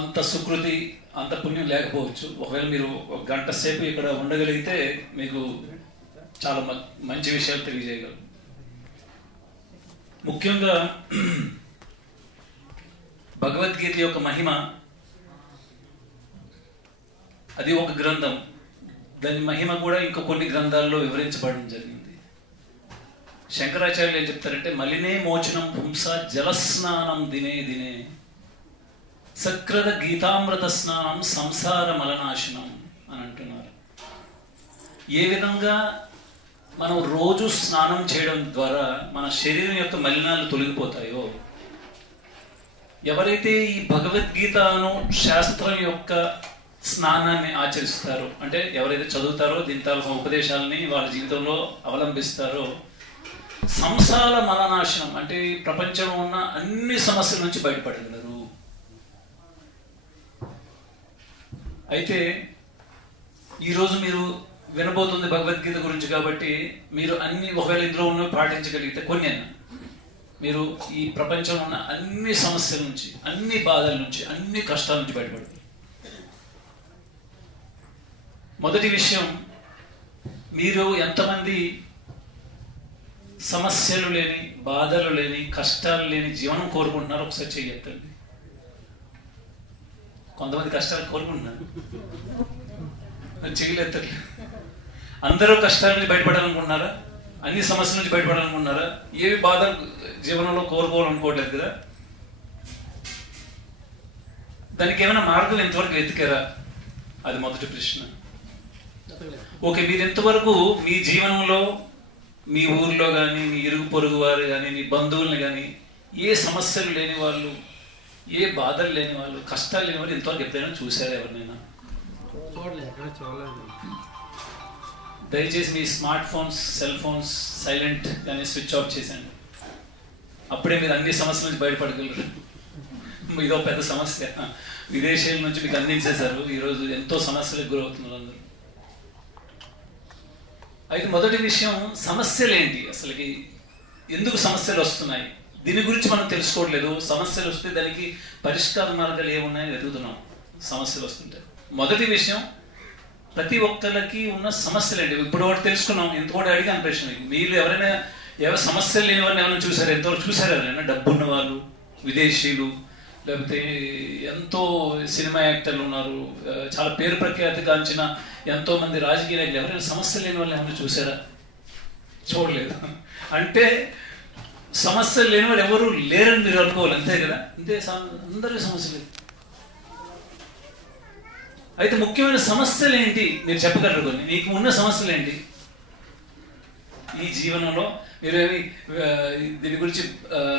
అంత సుకృతి అంత పుణ్యం లేకపోవచ్చు. ఒకవేళ మీరు ఒక గంట సేపు ఇక్కడ ఉండగలిగితే మీకు చాలా మంచి విషయాలు తెలియజేయగలరు. ముఖ్యంగా భగవద్గీత యొక్క మహిమ, అది ఒక గ్రంథం, దాని మహిమ కూడా ఇంకా కొన్ని గ్రంథాల్లో వివరించబడడం జరిగింది. శంకరాచార్యులు ఏం చెప్తారంటే, మలినే మోచనం పుంస జలస్నానం దినే దినే సక్రద గీతామృత స్నానం సంసార మలనాశనం అని అంటున్నారు. ఏ విధంగా మనం రోజు స్నానం చేయడం ద్వారా మన శరీరం యొక్క మలినాలు తొలగిపోతాయో, ఎవరైతే ఈ భగవద్గీతను శాస్త్రం యొక్క స్నానాన్ని ఆచరిస్తారో, అంటే ఎవరైతే చదువుతారో దీని తాలూకా ఉపదేశాలని వాళ్ళ జీవితంలో అవలంబిస్తారో, సంసార మలనాశనం అంటే ప్రపంచంలో ఉన్న అన్ని సమస్యల నుంచి బయటపడగలరు. అయితే ఈరోజు మీరు వినబోతుంది భగవద్గీత గురించి కాబట్టి మీరు అన్ని ఒకవేళ ఇందులో ఉన్నవి పాటించగలిగితే కొన్ని మీరు ఈ ప్రపంచంలో ఉన్న అన్ని సమస్యల నుంచి, అన్ని బాధల నుంచి, అన్ని కష్టాల నుంచి బయటపడతారు. మొదటి విషయం, మీరు ఎంతమంది సమస్యలు లేని, బాధలు లేని, కష్టాలు లేని జీవనం కోరుకుంటున్నారో ఒకసారి చెయ్యొద్దండి. కొంతమంది కష్టాలు కోరుకుంటున్నారు, అది చేయలేదు. అందరూ కష్టాల నుంచి బయటపడాలనుకుంటున్నారా? అన్ని సమస్యల నుంచి బయటపడాలనుకుంటున్నారా? ఏవి బాధ జీవనంలో కోరుకోవాలనుకోవట్లేదు కదా. దానికి ఏమైనా మార్గం ఎంతవరకు వెతికారా? అది మొదటి ప్రశ్న. ఓకే, మీరు ఎంతవరకు మీ జీవనంలో మీ ఊర్లో కానీ, మీ ఇరుగు పొరుగు వారు కానీ, మీ బంధువుల్ని కానీ, ఏ సమస్యలు లేని వాళ్ళు, ఏ బాధలు లేని వాళ్ళు, కష్టాలు లేని వాళ్ళు ఎంతవరకు ఎప్పుడైనా చూసారా? ఎవరినైనా? దయచేసి మీ smart phones, cell phones silent కానీ స్విచ్ ఆఫ్ చేసేయండి. అప్పుడే మీరు అన్ని సమస్యల నుంచి బయటపడగలరు. ఇదో పెద్ద సమస్య. విదేశీయుల నుంచి మీకు అందించేశారు, ఈరోజు ఎంతో సమస్యలకు గురవుతున్నారు అందరూ. అయితే మొదటి విషయం, సమస్యలు ఏంటి, అసలుకి ఎందుకు సమస్యలు వస్తున్నాయి, దీని గురించి మనం తెలుసుకోవట్లేదు. సమస్యలు వస్తే దానికి పరిష్కార మార్గాలు ఏమున్నాయని వెతుకుతున్నాం సమస్యలు వస్తుంటాయి. మొదటి విషయం, ప్రతి ఒక్కరికి ఉన్న సమస్యలు ఏంటి ఇప్పుడు ఒకటి తెలుసుకున్నాం. ఎంత కూడా అడిగాను ప్రశ్న, మీరు ఎవరైనా సమస్యలు లేని వారిని ఏమైనా చూసారు? ఎంతవరకు చూసారు? ఎవరైనా డబ్బున్న వాళ్ళు, విదేశీయులు, లేకపోతే ఎంతో సినిమా యాక్టర్లు ఉన్నారు, చాలా పేరు ప్రఖ్యాతి కాంచిన ఎంతో మంది రాజకీయ నాయకులు, ఎవరైనా సమస్యలు లేని వాళ్ళు ఏమైనా చూసారా? చూడలేదు. అంటే సమస్యలు లేని వారు ఎవరు లేరని మీరు అనుకోవాలి, అంతే కదా. అంతే, అందరికీ సమస్యలు. అయితే ముఖ్యమైన సమస్యలు ఏంటి మీరు చెప్పగలరు? కొన్ని మీకు ఉన్న సమస్యలు ఏంటి ఈ జీవనంలో? మీరేమి దీని గురించి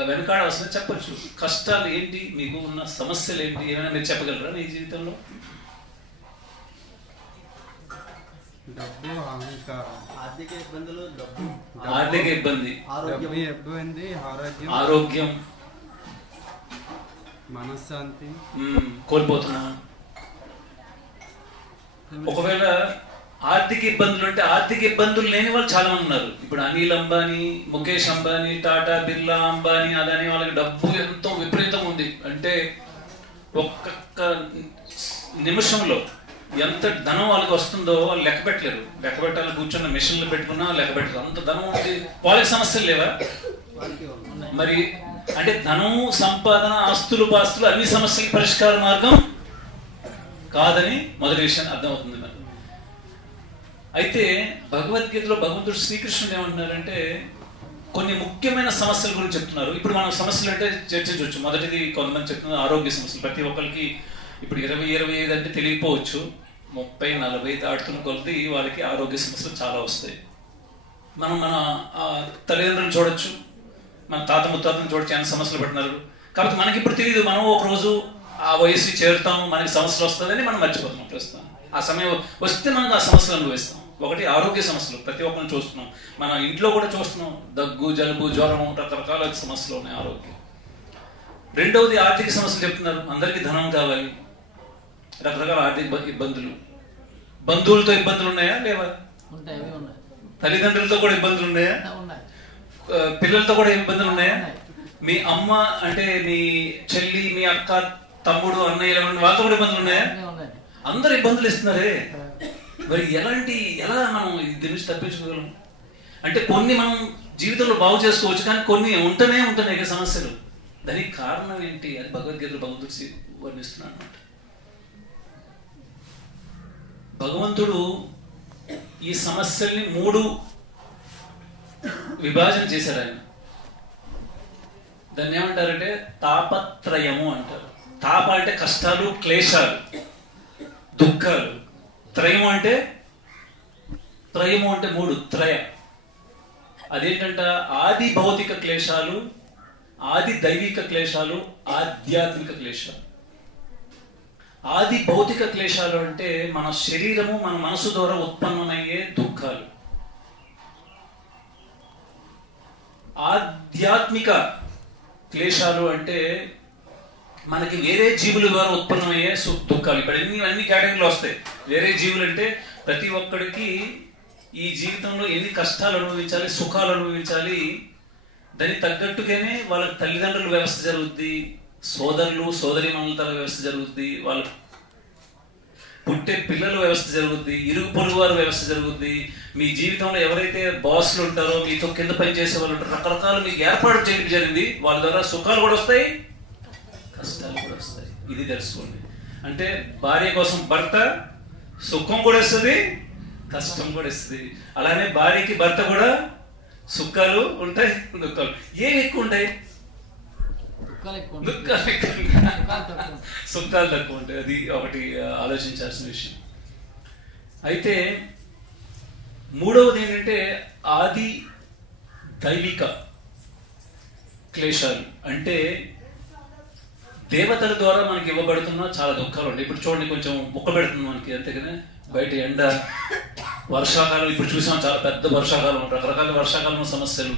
వెనకాడ వస్తుంది చెప్పచ్చు. కష్టాలు ఏంటి, మీకు ఉన్న సమస్యలు ఏంటి, ఏమైనా మీరు చెప్పగలరా మీ జీవితంలో? డబ్బు, అహంకారం, ఆర్థిక ఇబ్బందులు, ఆర్థిక ఇబ్బంది, ఆరోగ్యం, మనశ్శాంతి కోల్పోతున్నా. ఒకవేళ ఆర్థిక ఇబ్బందులు అంటే, ఆర్థిక ఇబ్బందులు లేని వాళ్ళు చాలా మంది ఉన్నారు. ఇప్పుడు అనిల్ అంబానీ, ముఖేష్ అంబానీ, టాటా, బిర్లా అంబానీ, అదాని, వాళ్ళకి డబ్బు ఎంతో విపరీతం ఉంది. అంటే ఒక్కొక్క నిమిషంలో ఎంత ధనం వాళ్ళకి వస్తుందో వాళ్ళు లెక్క పెట్టలేరు. లెక్క పెట్టాలని కూర్చున్న మిషన్లు పెట్టుకున్నా లెక్క పెట్టలేరు, అంత ధనం ఉంది. వాళ్ళకి సమస్యలు లేవా? మరి అంటే ధనం, సంపాదన, ఆస్తులు, పాస్తులు అన్ని సమస్యలకు పరిష్కార మార్గం కాదని మొదటి విషయం అర్థమవుతుంది మరి. అయితే భగవద్గీతలో భగవంతుడు శ్రీకృష్ణుడు ఏమంటున్నారంటే, కొన్ని ముఖ్యమైన సమస్యల గురించి చెప్తున్నారు. ఇప్పుడు మనం సమస్యలు అంటే చర్చించవచ్చు. మొదటిది కొంతమంది చెప్తున్నారు ఆరోగ్య సమస్యలు. ప్రతి ఒక్కరికి ఇప్పుడు 20-25 అంటే తెలియకపోవచ్చు, 30-40 దాటుతున్న కొలది వాళ్ళకి ఆరోగ్య సమస్యలు చాలా వస్తాయి. మనం మన తల్లిదండ్రులను చూడొచ్చు, మన తాత ముత్తాతను చూడొచ్చు, ఎంత సమస్యలు పడుతున్నారు. కాబట్టి మనకి ఇప్పుడు తెలియదు. మనం ఒక రోజు ఆ వయసు చేరుతాం, మనకి సమస్యలు వస్తుందని మనం మర్చిపోతున్నాం ప్రస్తుతం. ఆ సమయం వస్తే మనకు ఆ సమస్యలు అనుభవిస్తాం. ఒకటి ఆరోగ్య సమస్యలు ప్రతి ఒక్కరిని చూస్తున్నాం, మన ఇంట్లో కూడా చూస్తున్నాం. దగ్గు, జలుబు, జ్వరం, రకరకాల సమస్యలు ఉన్నాయి ఆరోగ్యం. రెండవది ఆర్థిక సమస్యలు చెప్తున్నారు. అందరికీ ధనం కావాలి, రకరకాల ఆర్థిక ఇబ్బందులు. బంధువులతో ఇబ్బందులు ఉన్నాయా లేవా? తల్లిదండ్రులతో కూడా ఇబ్బందులు ఉన్నాయా? పిల్లలతో కూడా ఇబ్బందులు ఉన్నాయా? మీ అమ్మ అంటే మీ చెల్లి, మీ అక్క, తమ్ముడు అన్నయ్య వాళ్ళతో కూడా ఇబ్బందులు ఉన్నాయా? అందరు ఇబ్బందులు ఇస్తున్నారే. మరి ఎలా మనం దీని నుంచి తప్పించుకోగలం అంటే కొన్ని మనం జీవితంలో బాగు చేసుకోవచ్చు, కానీ కొన్ని ఉంటూనే సమస్యలు. దానికి కారణం ఏంటి? అది భగవద్గీతలో భగవంతుడు వర్ణిస్తున్నాడు అన్నమాట. భగవంతుడు ఈ సమస్యల్ని 3 విభాజన చేశాడు ఆయన. దాన్ని ఏమంటారంటే తాపత్రయము అంటారు. తాప అంటే కష్టాలు, క్లేశాలు, దుఃఖాలు. త్రయము అంటే 3 త్రయ. అదేంటంట ఆది భౌతిక క్లేశాలు, ఆది దైవిక క్లేశాలు, ఆధ్యాత్మిక క్లేశాలు. ఆది భౌతిక క్లేశాలు అంటే మన శరీరము, మన మనసు ద్వారా ఉత్పన్నమయ్యే దుఃఖాలు. ఆధ్యాత్మిక క్లేశాలు అంటే మనకి వేరే జీవుల ద్వారా ఉత్పన్నమయ్యే దుఃఖాలు. ఇప్పుడు అన్ని కేటగిరీలు వస్తాయి. వేరే జీవులు అంటే ప్రతి ఒక్కడికి ఈ జీవితంలో ఎన్ని కష్టాలు అనుభవించాలి, సుఖాలు అనుభవించాలి, దానికి తగ్గట్టుగానే వాళ్ళ తల్లిదండ్రుల వ్యవస్థ జరుగుద్ది, సోదరులు సోదరీమణుల వ్యవస్థ జరుగుద్ది, వాళ్ళ పుట్టే పిల్లల వ్యవస్థ జరుగుద్ది, ఇరుగు పొరుగు వారి వ్యవస్థ జరుగుద్ది. మీ జీవితంలో ఎవరైతే బాస్లు ఉంటారో, మీతో కింద పనిచేసే వాళ్ళు ఉంటారో, రకరకాలు మీకు ఏర్పాటు చేయడం జరిగింది. వాళ్ళ ద్వారా సుఖాలు కూడా వస్తాయి, కష్టాలు కూడా వస్తాయి. ఇది తెలుసుకోండి. అంటే భార్య కోసం భర్త సుఖం కూడా ఇస్తుంది, కష్టం కూడా ఇస్తుంది. అలానే భార్యకి భర్త కూడా సుఖాలు ఉంటాయి, దుఃఖాలు. ఏవి ఎక్కువ ఉంటాయి? సుఖాలు తక్కువ ఉంటాయి. అది ఒకటి ఆలోచించాల్సిన విషయం. అయితే 3వది ఏంటంటే ఆది దైవిక క్లేశాలు. అంటే దేవతల ద్వారా మనకి ఇవ్వబడుతున్న చాలా దుఃఖాలు ఉంటాయి. ఇప్పుడు చూడండి, కొంచెం ముక్క పెడుతుంది మనకి, అంతే కదా. బయట ఎండ, వర్షాకాలం, ఇప్పుడు చూసాం చాలా పెద్ద వర్షాకాలం, రకరకాల వర్షాకాలంలో సమస్యలు.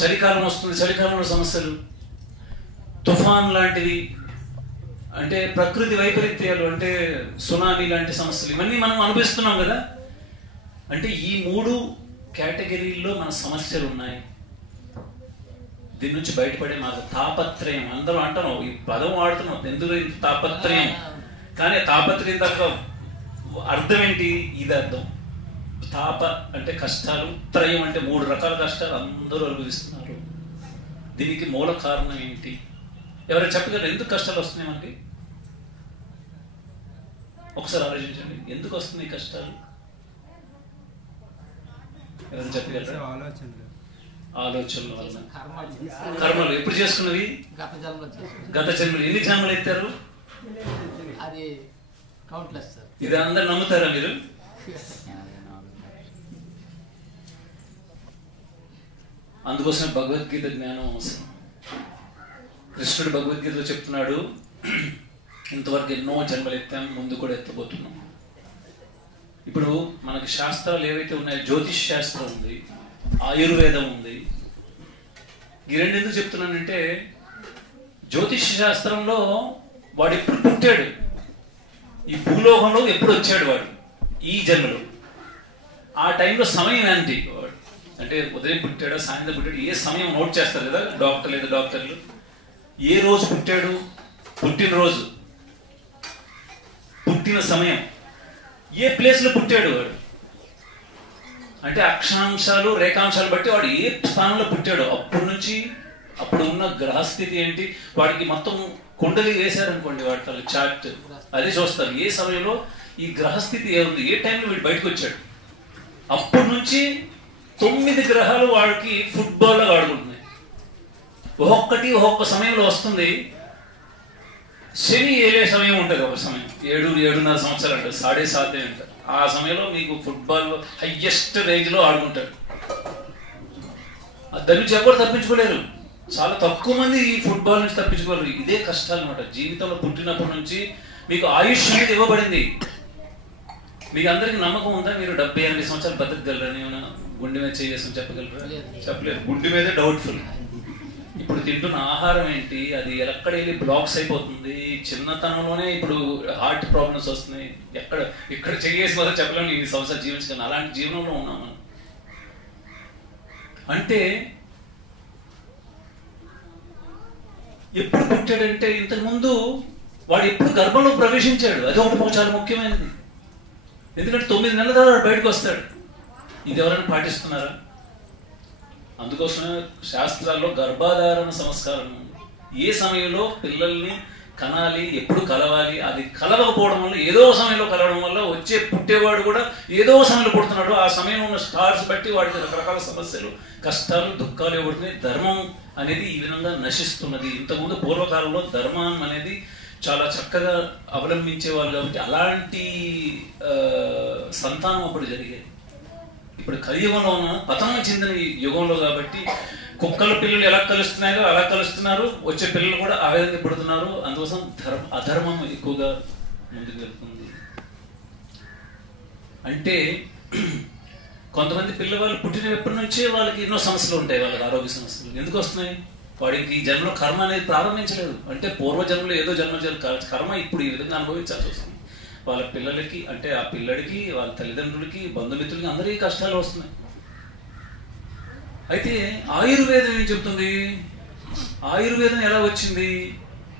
చలికాలం వస్తుంది, చలికాలంలో సమస్యలు. తుఫాన్ లాంటివి, అంటే ప్రకృతి వైపరీత్యాలు, అంటే సునామీ లాంటి సమస్యలు, ఇవన్నీ మనం అనుభవిస్తున్నాం కదా. అంటే ఈ 3 కేటగిరీల్లో మన సమస్యలు ఉన్నాయి. దీని నుంచి బయటపడే మార్గం తాపత్రయం. అందరూ అంటున్నాం, ఈ పదం వాడుతున్నాం, ఎందుకు తాపత్రయం. కానీ తాపత్రయం తప్ప అర్థం ఏంటి? ఇది అర్థం. తాప అంటే కష్టాలు, త్రయం అంటే 3 రకాల కష్టాలు అందరూ అనుభవిస్తున్నారు. దీనికి మూల కారణం ఏంటి? ఎవరైనా చెప్పగలరు? ఎందుకు కష్టాలు వస్తున్నాయి మనకి? ఒకసారి ఆలోచించండి, ఎందుకు వస్తున్నాయి కష్టాలు? ఎవరైనా చెప్పగలరా? ఆలోచనల వల్ల. కర్మలు ఎప్పుడు చేసుకున్నవి? గత జన్మలు. ఎన్ని జన్మలు ఎత్తారు? ఇది అందరు నమ్ముతారా మీరు? అందుకోసం భగవద్గీత జ్ఞానం అవసరం. కృష్ణుడు భగవద్గీతలో చెప్తున్నాడు, ఇంతవరకు ఎన్నో జన్మలు ఎత్తాం, ముందు కూడా ఎత్తబోతున్నాం. ఇప్పుడు మనకి శాస్త్రాలు ఏవైతే ఉన్నాయో, జ్యోతిష్ శాస్త్రం ఉంది, ఆయుర్వేదం ఉంది. ఈ 2 ఎందుకు చెప్తున్నానంటే, జ్యోతిష్ శాస్త్రంలో వాడు ఎప్పుడు పుట్టాడు, ఈ భూలోకంలో ఎప్పుడు వచ్చాడు వాడు, ఈ జన్మలో, ఆ టైంలో సమయం ఏంటి వాడు, అంటే ఉదయం పుట్టాడా, సాయంత్రం పుట్టాడు, ఏ సమయం నోట్ చేస్తారు కదా డాక్టర్లు. ఏ రోజు పుట్టాడు, పుట్టినరోజు, పుట్టిన సమయం, ఏ ప్లేస్లో పుట్టాడు వాడు, అంటే అక్షాంశాలు రేఖాంశాలు బట్టి వాడు ఏ స్థానంలో పుట్టాడో అప్పటి నుంచి అప్పుడు ఉన్న గ్రహస్థితి ఏంటి, వాడికి మొత్తం కుండలి వేశారనుకోండి, వాటి చార్ట్ అదే చూస్తారు. ఏ సమయంలో ఈ గ్రహస్థితి ఏముంది, ఏ టైంలో వీడు బయటకు వచ్చాడు, అప్పటి నుంచి 9 గ్రహాలు వాడికి ఫుట్బాల్ లాగా ఆడుకుంటున్నాయి. ఒక్కొక్క సమయంలో వస్తుంది. శని ఏలే సమయం ఉంటుంది, ఒక సమయం 7-7.5 సంవత్సరాలు అంటారు, 7.5 అంటారు. ఆ సమయంలో మీకు ఫుట్బాల్ హైయెస్ట్ రేంజ్ లో ఆడుకుంటాడు. దాని నుంచి ఎవరు తప్పించుకోలేరు. చాలా తక్కువ మంది ఈ ఫుట్బాల్ నుంచి తప్పించుకోలేరు. ఇదే కష్టాలు అనమాట. జీవితంలో పుట్టినప్పటి నుంచి మీకు ఆయుష్ అనేది ఇవ్వబడింది. మీకు అందరికి నమ్మకం ఉందా మీరు 70-80 సంవత్సరాలు బతకగలరని? ఏమైనా గుండె మీద చేసుకుని చెప్పగలరా? చెప్పలేరు. గుండె మీదే డౌట్ఫుల్. ఇప్పుడు తింటున్న ఆహారం ఏంటి, అది ఎక్కడ వెళ్ళి బ్లాక్స్ అయిపోతుంది. చిన్నతనంలోనే ఇప్పుడు హార్ట్ ప్రాబ్లమ్స్ వస్తున్నాయి. ఇక్కడ చేసి మొదలు చెప్పలేము ఇన్ని సంవత్సరాలు జీవించగలను. అలాంటి జీవనంలో ఉన్నాం మనం. అంటే ఎప్పుడు పుట్టాడంటే, ఇంతకుముందు వాడు ఎప్పుడు గర్భంలో ప్రవేశించాడు, అది ఒకటి చాలా ముఖ్యమైనది. ఎందుకంటే 9 నెలల తర్వాత బయటకు వస్తాడు. ఇది ఎవరైనా పాటిస్తున్నారా? అందుకోసమే శాస్త్రాల్లో గర్భాధారణ సంస్కారం, ఏ సమయంలో పిల్లల్ని కనాలి, ఎప్పుడు కలవాలి, అది కలవకపోవడం వల్ల ఏదో సమయంలో కలవడం వల్ల వచ్చే పుట్టేవాడు కూడా ఏదో సమయంలో పుడుతున్నాడు. ఆ సమయంలో ఉన్న స్టార్స్ బట్టి వాడికి రకరకాల సమస్యలు, కష్టాలు, దుఃఖాలు ఇవ్వడుతున్నాయి. ధర్మం అనేది ఈ విధంగా నశిస్తున్నది. ఇంతకుముందు పూర్వకాలంలో ధర్మం అనేది చాలా చక్కగా అవలంబించేవాళ్ళు కాబట్టి అలాంటి సంతానం అప్పుడు జరిగేది. ఇప్పుడు కలియుగంలో ఉన్న పతనం చెందిన యుగంలో కాబట్టి కుక్కల పిల్లలు ఎలా కలుస్తున్నాయో అలా కలుస్తున్నారు, వచ్చే పిల్లలు కూడా ఆ విధంగా పుడుతున్నారు. అందుకోసం అధర్మం ఎక్కువగా ముందుకు వెళ్తుంది. అంటే కొంతమంది పిల్లవాళ్ళు పుట్టినప్పటి నుంచే వాళ్ళకి ఎన్నో సమస్యలు ఉంటాయి, వాళ్ళకి ఆరోగ్య సమస్యలు. ఎందుకు వస్తున్నాయి? వాడికి ఈ జన్మలో కర్మ అనేది ప్రారంభించలేదు. అంటే పూర్వజన్మలో ఏదో జన్మ కర్మ ఇప్పుడు ఈ విధంగా అనుభవించాల్సి వస్తుంది. వాళ్ళ పిల్లలకి, అంటే ఆ పిల్లడికి, వాళ్ళ తల్లిదండ్రులకి, బంధుమిత్రులకి అందరికీ కష్టాలు వస్తున్నాయి. అయితే ఆయుర్వేదం ఏం చెప్తుంది? ఆయుర్వేదం ఎలా వచ్చింది?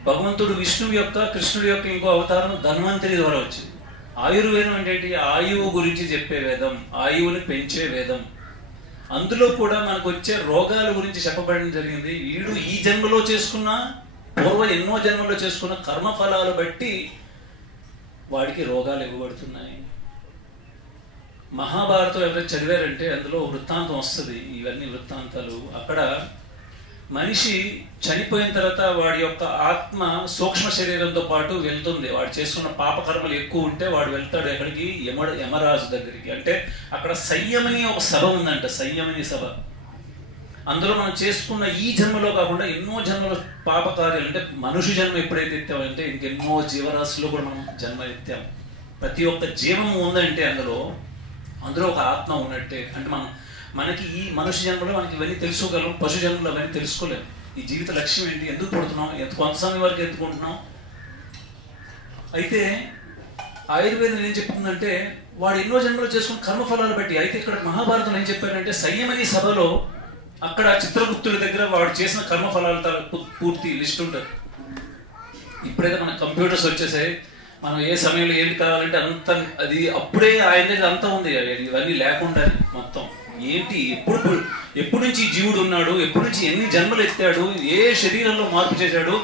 భగవంతుడు విష్ణువు యొక్క, కృష్ణుడి యొక్క ఇంకో అవతారం ధన్వంతరి ద్వారా వచ్చింది. ఆయుర్వేదం అంటే ఏంటి? ఆయువు గురించి చెప్పే వేదం, ఆయువుని పెంచే వేదం. అందులో కూడా మనకు వచ్చే రోగాల గురించి చెప్పబడడం జరిగింది. వీడు ఈ జన్మలో చేసుకున్న, ఎన్నో జన్మలో చేసుకున్న కర్మఫలాలు బట్టి వాడికి రోగాలు ఇవ్వబడుతున్నాయి. మహాభారతం ఎవరైనా చదివారంటే అందులో వృత్తాంతం వస్తుంది. ఇవన్నీ వృత్తాంతాలు. అక్కడ మనిషి చనిపోయిన తర్వాత వాడి యొక్క ఆత్మ సూక్ష్మ శరీరంతో పాటు వెళ్తుంది. వాడు చేసుకున్న పాపకర్మలు ఎక్కువ ఉంటే వాడు వెళ్తాడు ఎక్కడికి? యమరాజు దగ్గరికి. అంటే అక్కడ సంయమని ఒక సభ ఉందంట, సంయమని సభ. అందులో మనం చేసుకున్న ఈ జన్మలో కాకుండా ఎన్నో జన్మల పాపకార్యాలు, అంటే మనుషు జన్మ ఎప్పుడైతే ఎత్తామంటే ఇంకెన్నో జీవరాశుల్లో కూడా మనం జన్మ ఎత్తాము. ప్రతి ఒక్క జీవము ఉందంటే అందులో ఒక ఆత్మ ఉన్నట్టే. అంటే మనకి ఈ మనుష్య జన్మలో మనకి ఇవన్నీ తెలుసుకోగలం, పశు జన్మలో అవన్నీ తెలుసుకోలేము. ఈ జీవిత లక్ష్యం ఏంటి, ఎందుకు పుడుతున్నాం, కొంత సమయం వరకు ఎందుకుంటున్నాం. అయితే ఆయుర్వేదం ఏం చెప్తుందంటే వాడు ఎన్నో జన్మలో చేసుకున్న కర్మఫలాలు బట్టి. అయితే ఇక్కడ మహాభారతం ఏం చెప్పారంటే సంయమని సభలో అక్కడ చిత్రగుప్తుడి దగ్గర వాడు చేసిన కర్మఫలాల పూర్తి లిస్ట్ ఉంటుంది. ఇప్పుడైతే మన కంప్యూటర్స్ వచ్చేసాయి, మనం ఏ సమయంలో ఏంటి కావాలంటే అంత అది అప్పుడే ఆయన దగ్గర అంతా ఉంది. ఇవన్నీ లేకుండా మొత్తం ఏంటి, ఎప్పుడు నుంచి జీవుడు ఉన్నాడు, ఎప్పటి నుంచి ఎన్ని జన్మలు ఎత్తాడు, ఏ శరీరంలో మార్పు చేశాడు,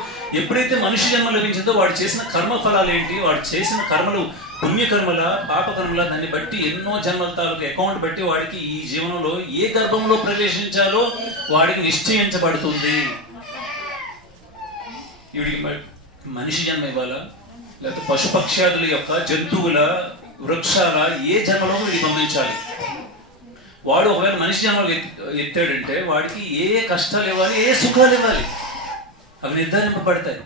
ఎప్పుడైతే మనిషి జన్మ లభించిందో వాడు చేసిన కర్మఫలాలు ఏంటి, వాడు చేసిన కర్మలు పుణ్యకర్మల, పాపకర్మల, దాన్ని బట్టి ఎన్నో జన్మల తాలూకు అకౌంట్ బట్టి వాడికి ఈ జీవనంలో ఏ గర్భంలో ప్రవేశించాలో వాడికి నిశ్చయించబడుతుంది. వీడికి మనిషి జన్మ ఇవ్వాలా, లేకపోతే పశుపక్ష్యాదుల యొక్క, జంతువుల, వృక్షాల ఏ జన్మలో వీడికి పంపించాలి. వాడు ఒకవేళ మనిషి జన్మలు ఎత్తాడంటే వాడికి ఏ కష్టాలు ఇవ్వాలి, ఏ సుఖాలు ఇవ్వాలి, అవి నిర్ధారింపబడతాయి.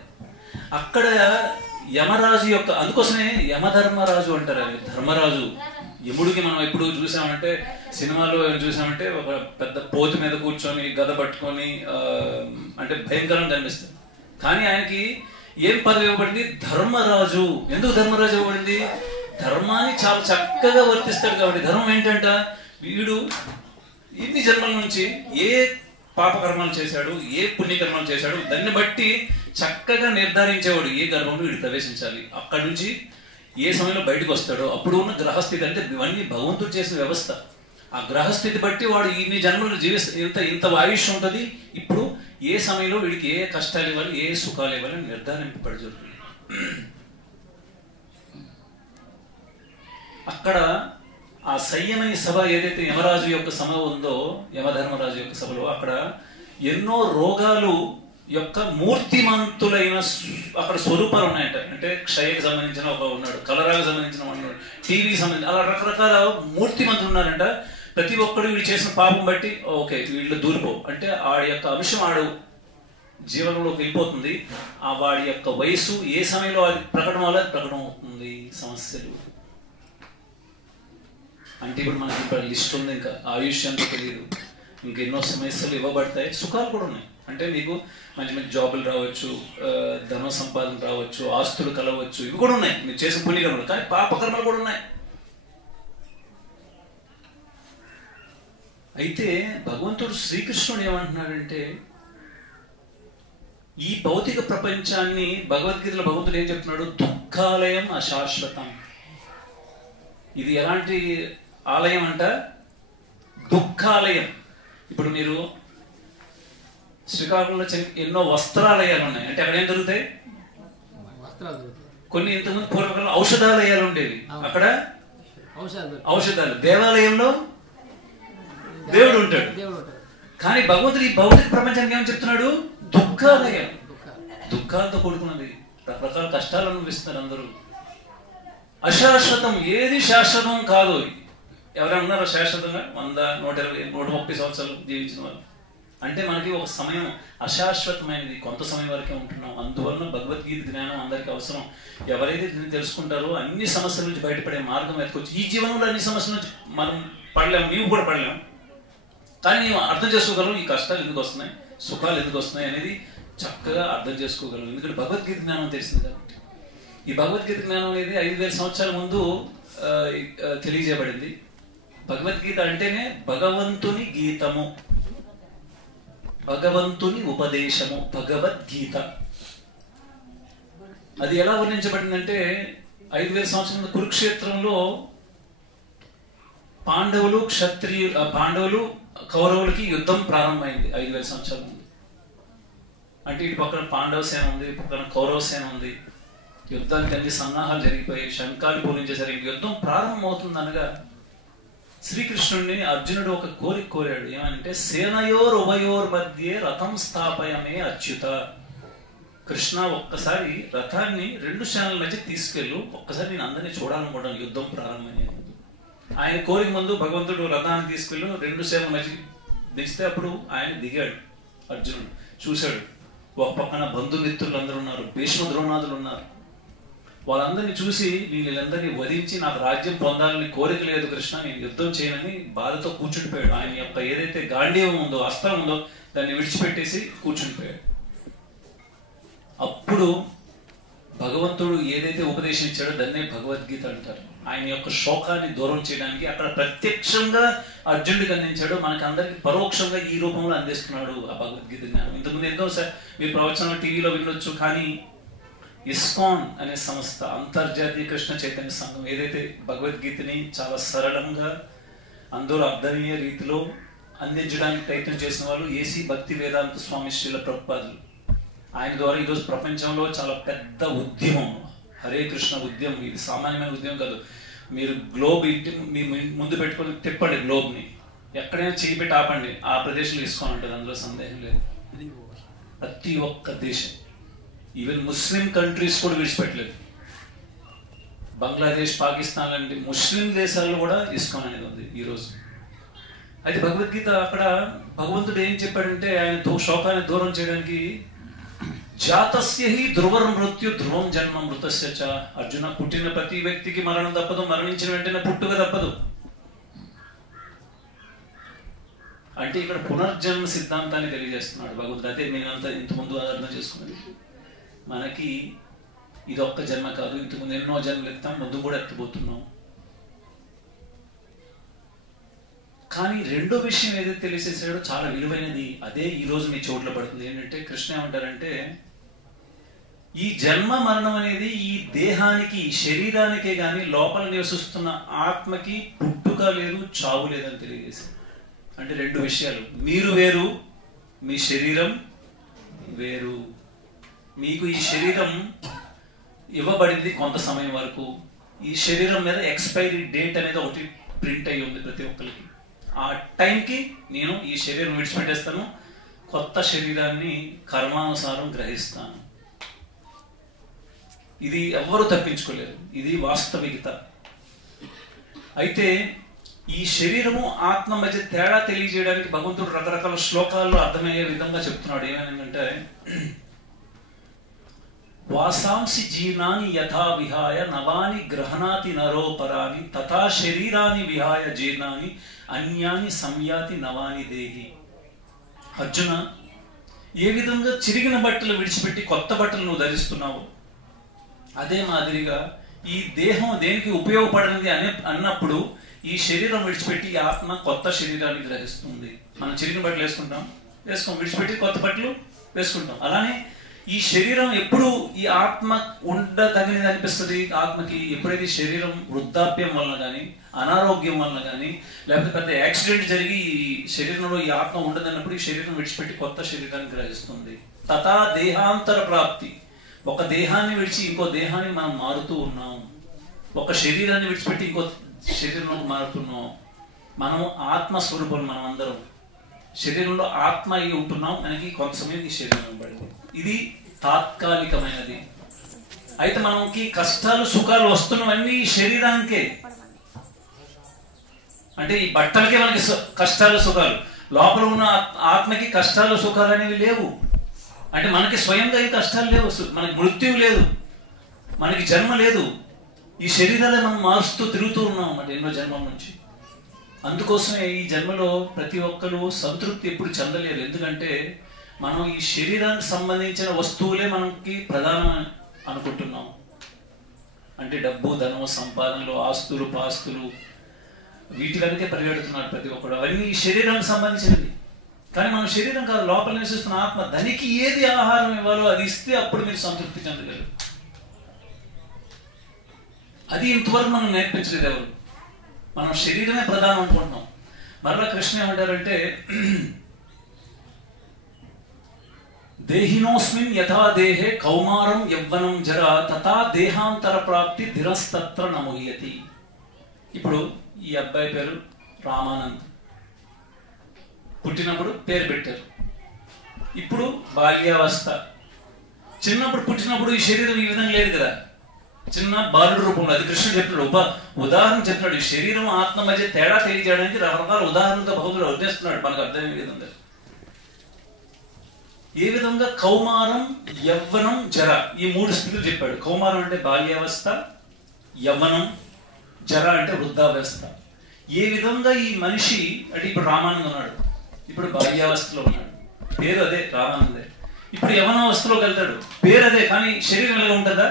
అక్కడ యమరాజు యొక్క, అందుకోసమే యమధర్మరాజు అంటారు. అవి ధర్మరాజు. యముడికి మనం ఎప్పుడు చూసామంటే, సినిమాలో చూసామంటే ఒక పెద్ద పోతు మీద కూర్చొని గద పట్టుకొని అంటే భయంకరంగా కనిపిస్తుంది. కానీ ఆయనకి ఏం పదవి ఇవ్వబడింది? ధర్మరాజు. ఎందుకు ధర్మరాజు ఇవ్వబడింది? ధర్మాన్ని చాలా చక్కగా వర్తిస్తాడు కాబట్టి. ధర్మం ఏంటంట, వీడు ఇన్ని జన్మల నుంచి ఏ పాపకర్మాలు చేశాడు, ఏ పుణ్యకర్మాలు చేశాడు, దాన్ని బట్టి చక్కగా నిర్ధారించేవాడు ఏ గర్భంలో వీడు ప్రవేశించాలి, అక్కడి నుంచి ఏ సమయంలో బయటకు వస్తాడో అప్పుడు ఉన్న గ్రహస్థితి. అంటే ఇవన్నీ భగవంతుడు చేసిన వ్యవస్థ. ఆ గ్రహస్థితి బట్టి వాడు ఇన్ని జన్మలు ఇంత ఆయుష్ ఉంటుంది. ఇప్పుడు ఏ సమయంలో వీడికి ఏ కష్టాలు ఇవ్వాలి, ఏ సుఖాలు ఇవ్వాలి నిర్ధారింపబడి జరుగుతుంది. అక్కడ ఆ సంయమని సభ ఏదైతే యమరాజు యొక్క సభ ఉందో, యమధర్మరాజు యొక్క సభలో అక్కడ ఎన్నో రోగాలు యొక్క మూర్తిమంతులైన అక్కడ స్వరూపాలు ఉన్నాయంట. అంటే క్షయకి సంబంధించిన ఒక ఉన్నాడు, కలరాకు సంబంధించిన ఉన్నాడు, టీవీకి సంబంధించిన, అలా రకరకాల మూర్తిమంతులు ఉన్నారంట. ప్రతి ఒక్కడు వీడు చేసిన పాపం బట్టి ఓకే వీళ్ళు దూరిపో అంటే వాడి యొక్క అంశం ఆడు జీవనంలోకి వెళ్ళిపోతుంది. ఆ వాడి యొక్క వయసు ఏ సమయంలో అది ప్రకటన వల్ల ప్రకటన అవుతుంది. సమస్యలు అంటే ఇప్పుడు మనకి ఇప్పుడు లిస్ట్ ఉంది, ఇంకా ఆయుష్ అంతా తెలియదు, ఇంకెన్నో సమస్యలు ఇవ్వబడతాయి. సుఖాలు కూడా ఉన్నాయి. అంటే మీకు మంచి మంచి జాబులు రావచ్చు, ధన సంపాదన రావచ్చు, ఆస్తులు కలవచ్చు, ఇవి కూడా ఉన్నాయి. మీరు చేసిన పుణ్యకర్మలు. కానీ పాపకర్మలు కూడా ఉన్నాయి. అయితే భగవంతుడు శ్రీకృష్ణుడు ఏమంటున్నాడంటే ఈ భౌతిక ప్రపంచాన్ని భగవద్గీతలో భగవంతుడు ఏం చెప్తున్నాడు? దుఃఖాలయం అశాశ్వతం. ఇది ఎలాంటి ఆలయం అంట? దుఃఖాలయం. ఇప్పుడు మీరు శ్రీకాకుళంలో ఎన్నో వస్త్రాలయాలు ఉన్నాయి. అంటే అక్కడ ఏం దొరుకుతాయి? కొన్ని ఇంతకుముందు పూర్వకాలంలో ఔషధాలయాలు ఉండేవి. అక్కడ ఔషధాలు. దేవాలయంలో దేవుడు ఉంటాడు. కానీ భగవంతుడు ఈ భౌతిక ప్రపంచానికి ఏమని చెప్తున్నాడు? దుఃఖాలయం. దుఃఖాలతో కూడుకున్నది. రకరకాల కష్టాలు అనుభవిస్తున్నారు అందరూ. అశాశ్వతం. ఏది శాశ్వతం కాదు. ఎవరైనా ఉన్నారో శాశ్వతంగా 100, 120, 130 సంవత్సరాలు జీవించిన వాళ్ళు? అంటే మనకి ఒక సమయం అశాశ్వతమైనది, కొంత సమయం వరకే ఉంటున్నాం. అందువలన భగవద్గీత జ్ఞానం అందరికీ అవసరం. ఎవరైతే దీన్ని తెలుసుకుంటారో అన్ని సమస్యల నుంచి బయటపడే మార్గం ఎత్తుకొచ్చి, ఈ జీవనంలో అన్ని సమస్యల నుంచి మనం పడలేము, నీవు కూడా పడలేము. కానీ మేము అర్థం చేసుకోగలం ఈ కష్టాలు ఎందుకు వస్తున్నాయి, సుఖాలు ఎందుకు వస్తున్నాయి అనేది చక్కగా అర్థం చేసుకోగలం. ఎందుకంటే భగవద్గీత జ్ఞానం తెలిసింది కాబట్టి. ఈ భగవద్గీత జ్ఞానం అనేది 5000 సంవత్సరాల ముందు తెలియజేయబడింది. భగవద్గీత అంటేనే భగవంతుని గీతము, భగవంతుని ఉపదేశము, భగవద్గీత. అది ఎలా వర్ణించబడిందంటే 5000 సంవత్సరాల ముందు కురుక్షేత్రంలో పాండవులు కౌరవులకి యుద్ధం ప్రారంభమైంది 5000 సంవత్సరాల ముందు. అంటే ఇటు పక్కన పాండవ సేన ఉంది, పక్కన కౌరవ సేన ఉంది. యుద్ధానికి అన్ని సన్నాహాలు జరిగిపోయి శంఖాలు పూరించేసరికి యుద్ధం ప్రారంభమవుతుంది అనగా శ్రీకృష్ణుడిని అర్జునుడు ఒక కోరిక కోరాడు. ఏమంటే సేనయోర్ ఉభయోర్ మధ్య రథం స్థాపయమే అచ్యుత. కృష్ణ, ఒక్కసారి రథాన్ని 2 సేనల మధ్య తీసుకెళ్ళు, ఒక్కసారి నేను అందరినీ చూడాలనుకుంటాను యుద్ధం ప్రారంభమయ్యేది. ఆయన కోరిక ముందు భగవంతుడు రథాన్ని తీసుకెళ్ళి 2 సేనల మధ్య దిగితే అప్పుడు ఆయన దిగాడు. అర్జునుడు చూశాడు, ఒక పక్కన బంధుమిత్రులు అందరూ ఉన్నారు, భీష్మ ద్రోణాదులు ఉన్నారు. వాళ్ళందరినీ చూసి వీళ్ళందరినీ వధించి నాకు రాజ్యం పొందాలని కోరిక లేదు కృష్ణ, నేను యుద్ధం చేయనని బాధతో కూర్చుండిపోయాడు. ఆయన యొక్క ఏదైతే గాంధీవం ఉందో, అస్త్రం ఉందో దాన్ని విడిచిపెట్టేసి కూర్చుండిపోయాడు. అప్పుడు భగవంతుడు ఏదైతే ఉపదేశం ఇచ్చాడో దాన్నే భగవద్గీత అంటారు. ఆయన యొక్క శోకాన్ని దూరం చేయడానికి అక్కడ ప్రత్యక్షంగా అర్జునుడికి అందించాడు, మనకి అందరికి పరోక్షంగా ఈ రూపంలో అందిస్తున్నాడు ఆ భగవద్గీత జ్ఞానం. ఇంతకుముందు ఎంతో మీరు ప్రవచనం టీవీలో వినొచ్చు, కానీ ఇస్కాన్ అనే సంస్థ, అంతర్జాతీయ కృష్ణ చైతన్య సంఘం, ఏదైతే భగవద్గీతని చాలా సరళంగా అందరూ అర్థమయ్యే రీతిలో అందించడానికి ప్రయత్నం చేసిన వాళ్ళు ఏసీ భక్తి వేదాంత స్వామి శ్రీల ప్రభుపాదులు. ఆయన ద్వారా ఈరోజు ప్రపంచంలో చాలా పెద్ద ఉద్యమం, హరే కృష్ణ ఉద్యమం. ఇది సామాన్యమైన ఉద్యమం కాదు. మీరు గ్లోబ్ ఇంటి మీ ముందు పెట్టుకొని తిప్పండి, గ్లోబ్ని ఎక్కడైనా చేయి పెట్టి ఆపండి, ఆ ప్రదేశంలో ఇస్కాన్ ఉంటుంది, అందులో సందేహం లేదు. ప్రతి ఒక్క దేశం, ఈవెన్ ముస్లిం కంట్రీస్ కూడా విడిచిపెట్టలేదు. బంగ్లాదేశ్, పాకిస్తాన్ లాంటి ముస్లిం దేశాల్లో కూడా ఇస్కాన్ అనేది ఉంది ఈరోజు. అయితే భగవద్గీత అక్కడ భగవంతుడు ఏం చెప్పాడంటే ఆయన శోకాన్ని దూరం చేయడానికి జాతస్య హి ధ్రువం మృత్యు ధ్రువం జన్మ మృతస్య చ. అర్జున, పుట్టిన ప్రతి వ్యక్తికి మరణం తప్పదు, మరణించిన వెంటనే పుట్టుక తప్పదు. అంటే ఇక్కడ పునర్జన్మ సిద్ధాంతాన్ని తెలియజేస్తున్నాడు భగవంతుడు. అదే మేమంతా ఇంతకుముందు అర్థం చేసుకున్నది. మనకి ఇది ఒక్క జన్మ కాదు, ఇంతకుముందు ఎన్నో జన్మలు ఎత్తాం, ముందు కూడా ఎత్తబోతున్నాం. కానీ రెండో విషయం ఏదైతే తెలిసేసాడో చాలా విలువైనది, అదే ఈ రోజు మీ చోట్ల పడుతుంది. ఏంటంటే కృష్ణ ఏమంటారంటే ఈ జన్మ మరణం అనేది ఈ దేహానికి, ఈ శరీరానికే గాని లోపల నివసిస్తున్న ఆత్మకి పుట్టుక లేదు, చావు లేదని తెలియజేశారు. అంటే 2 విషయాలు, మీరు వేరు, మీ శరీరం వేరు. మీకు ఈ శరీరం ఇవ్వబడింది కొంత సమయం వరకు. ఈ శరీరం మీద ఎక్స్పైరీ డేట్ అనేది ఒకటి ప్రింట్ అయ్యి ఉంది ప్రతి ఒక్కరికి. ఆ టైంకి నేను ఈ శరీరం విడిచిపెట్టేస్తాను, కొత్త శరీరాన్ని కర్మానుసారం గ్రహిస్తాను. ఇది ఎవ్వరూ తప్పించుకోలేరు, ఇది వాస్తవికత. అయితే ఈ శరీరము ఆత్మ మధ్య తేడా తెలియజేయడానికి భగవంతుడు రకరకాల శ్లోకాల్లో అర్థమయ్యే విధంగా చెప్తున్నాడు. ఏమేనంటే వాసాంసి జీర్ణాని యథా విహాయ నవాని గ్రహణాతి నరోపరాని తథా శరీరాని విహాయ జీర్ణాని అన్యాని సంయాతి నవాని దేహి. అర్జున, ఏ విధంగా చిరిగిన బట్టలు విడిచిపెట్టి కొత్త బట్టలు నువ్వు ధరిస్తున్నావు, అదే మాదిరిగా ఈ దేహం దేనికి ఉపయోగపడనిది అన్నప్పుడు ఈ శరీరం విడిచిపెట్టి ఈ ఆత్మ కొత్త శరీరాన్ని గ్రహిస్తుంది. మనం చిరిగిన బట్టలు వేసుకుంటాం, విడిచిపెట్టి కొత్త బట్టలు వేసుకుంటాం. అలానే ఈ శరీరం ఎప్పుడు ఈ ఆత్మ ఉండదగినది అనిపిస్తుంది. ఆత్మకి ఎప్పుడైతే శరీరం వృద్ధాప్యం వలన కానీ, అనారోగ్యం వలన కానీ, లేకపోతే పెద్ద యాక్సిడెంట్ జరిగి ఈ శరీరంలో ఈ ఆత్మ ఉండదన్నప్పుడు ఈ శరీరం విడిచిపెట్టి కొత్త శరీరాన్ని గ్రహిస్తుంది. తథా దేహాంతర ప్రాప్తి. ఒక దేహాన్ని విడిచి ఇంకో దేహాన్ని మనం మారుతూ ఉన్నాం. ఒక శరీరాన్ని విడిచిపెట్టి ఇంకో శరీరంలోకి మారుతున్నాం. మనము ఆత్మస్వరూపం. మనం అందరం శరీరంలో ఆత్మ అయి ఉంటున్నాం. మనకి కొంత సమయం ఈ శరీరం ఇవ్వబడింది. ఇది తాత్కాలికమైనది. అయితే మనకి కష్టాలు సుఖాలు వస్తున్నవన్నీ ఈ శరీరానికే. అంటే ఈ బట్టలకే మనకి కష్టాలు సుఖాలు, లోపల ఉన్న ఆత్మకి కష్టాలు సుఖాలు అనేవి లేవు. అంటే మనకి స్వయంగా ఈ కష్టాలు లేవు. మనకి మృత్యువు లేదు, మనకి జన్మ లేదు. ఈ శరీరాలే మనం మారుస్తూ తిరుగుతూ ఉన్నాం అన్నమాట ఎన్నో జన్మల నుంచి. అందుకోసమే ఈ జన్మలో ప్రతి ఒక్కరు సంతృప్తి ఎప్పుడు చెందలేరు. ఎందుకంటే మనం ఈ శరీరానికి సంబంధించిన వస్తువులే మనకి ప్రధానం అనుకుంటున్నాం. అంటే డబ్బు, ధనం, సంపాదనలు, ఆస్తులు, పాస్తులు, వీటి వెనకే పరిగెడుతున్నారు ప్రతి ఒక్కరు. అవన్నీ ఈ శరీరానికి సంబంధించినవి. కానీ మనం శరీరం కాదు, లోపల నివసిస్తున్న ఆత్మ. దానికి ఏది ఆహారం ఇవ్వాలో అది ఇస్తే అప్పుడు మీరు సంతృప్తి చెందలేరు. అది ఇంతవరకు మనం నేర్పించలేదు ఎవరు. మనం శరీరమే ప్రధానం అనుకుంటున్నాం. మరలా కృష్ణ ఏమంటారంటే, దేహినోస్మిన్ యథా దేహే కౌమారం యవ్వనం జర తథా దేహాంతర ప్రాప్తి ధిరస్తత్ర నముహ్యతి. ఇప్పుడు ఈ అబ్బాయి పేరు రామానంద్. పుట్టినప్పుడు పేరు పెట్టారు. ఇప్పుడు బాల్యావస్థ. చిన్నప్పుడు పుట్టినప్పుడు ఈ శరీరం ఈ విధంగా లేదు కదా, చిన్న బాలుడు రూపంలో. అది కృష్ణుడు చెప్పినాడు. ఉదాహరణ చెప్పినాడు. ఈ శరీరం ఆత్మ మధ్య తేడా తెలియజేయడానికి రకరకాల ఉదాహరణతో భగవంతుడు వర్ణిస్తున్నాడు. మనకు అర్థమయ్యే విధంగా. ఏ విధంగా కౌమారం, యవ్వనం, జర, ఈ 3 స్థితులు చెప్పాడు. కౌమారం అంటే బాల్యావస్థ, యవ్వనం, జర అంటే వృద్ధావస్థ. ఏ విధంగా ఈ మనిషి అంటే ఇప్పుడు రామానంద్ ఉన్నాడు, ఇప్పుడు బాల్యావస్థలో ఉన్నాడు, పేరు అదే రామానందే. ఇప్పుడు యవ్వనావస్థలోకి వెళ్తాడు, పేరు అదే, కానీ శరీరం ఎలా ఉంటుందా?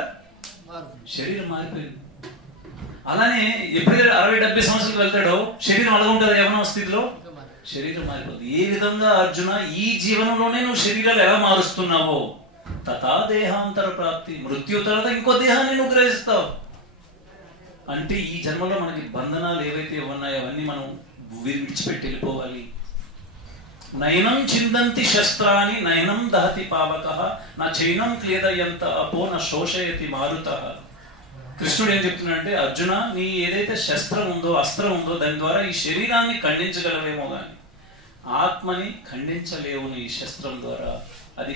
శరీరం మారిపోయింది. అలానే ఎప్పుడైతే 60-70 సంవత్సరాలకు వెళ్తాడో శరీరం అలాగ ఉంటుందా? యవ్వన స్థితిలో శరీరం మారిపోతుంది. ఏ విధంగా అర్జున ఈ జీవనంలోనే నువ్వు శరీరాలు ఎలా మారుస్తున్నావో తథా దేహాంతర ప్రాప్తి. మృత్యు తర్వాత ఇంకో దేహాన్ని నువ్వు గ్రహిస్తావు. అంటే ఈ జన్మలో మనకి బంధనాలు ఏవైతే ఉన్నాయో అవన్నీ మనం విడిచిపెట్టి వెళ్ళిపోవాలి. నయనం చిందంతి శస్త్రాన్ని నయనం దహతి పావకః నా చైనం క్లేదయంత అపో నా శోషయతి మారుతః. కృష్ణుడు ఏం చెప్తున్నాడంటే, అర్జున నీ ఏదైతే శస్త్రం ఉందో, అస్త్రం ఉందో, దాని ద్వారా ఈ శరీరాన్ని ఖండించగలవేమో కానీ ఆత్మని ఖండించలేవు నీ శస్త్రం ద్వారా. అది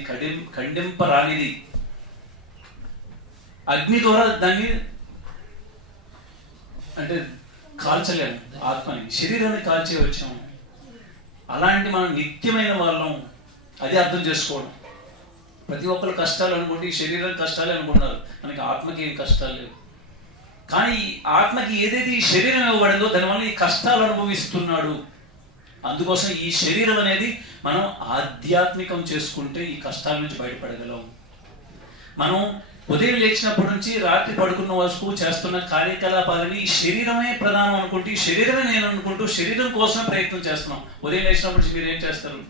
ఖండింపరానిది. అగ్ని ద్వారా దాన్ని అంటే కాల్చలేము. ఆత్మని, శరీరాన్ని కాల్చే వచ్చాము. అలాంటి మనం నిత్యమైన వాళ్ళం. అది అర్థం చేసుకోవడం. ప్రతి ఒక్కరు కష్టాలు అనుకుంటే ఈ శరీరానికి కష్టాలే అనుకుంటున్నారు. మనకి ఆత్మకి ఏం కష్టాలు లేవు. కానీ ఈ ఆత్మకి ఏదైతే ఈ శరీరం ఇవ్వబడిందో దానివల్ల ఈ కష్టాలు అనుభవిస్తున్నాడు. అందుకోసం ఈ శరీరం అనేది మనం ఆధ్యాత్మికం చేసుకుంటే ఈ కష్టాల నుంచి బయటపడగలం. మనం ఉదయం లేచినప్పటి నుంచి రాత్రి పడుకున్న వరకు చేస్తున్న కార్యకలాపాలని ఈ శరీరమే ప్రధానం అనుకుంటూ, ఈ శరీరమే నేను అనుకుంటూ శరీరం కోసమే ప్రయత్నం చేస్తున్నాం. ఉదయం లేచినప్పటి నుంచి మీరు ఏం చేస్తారు?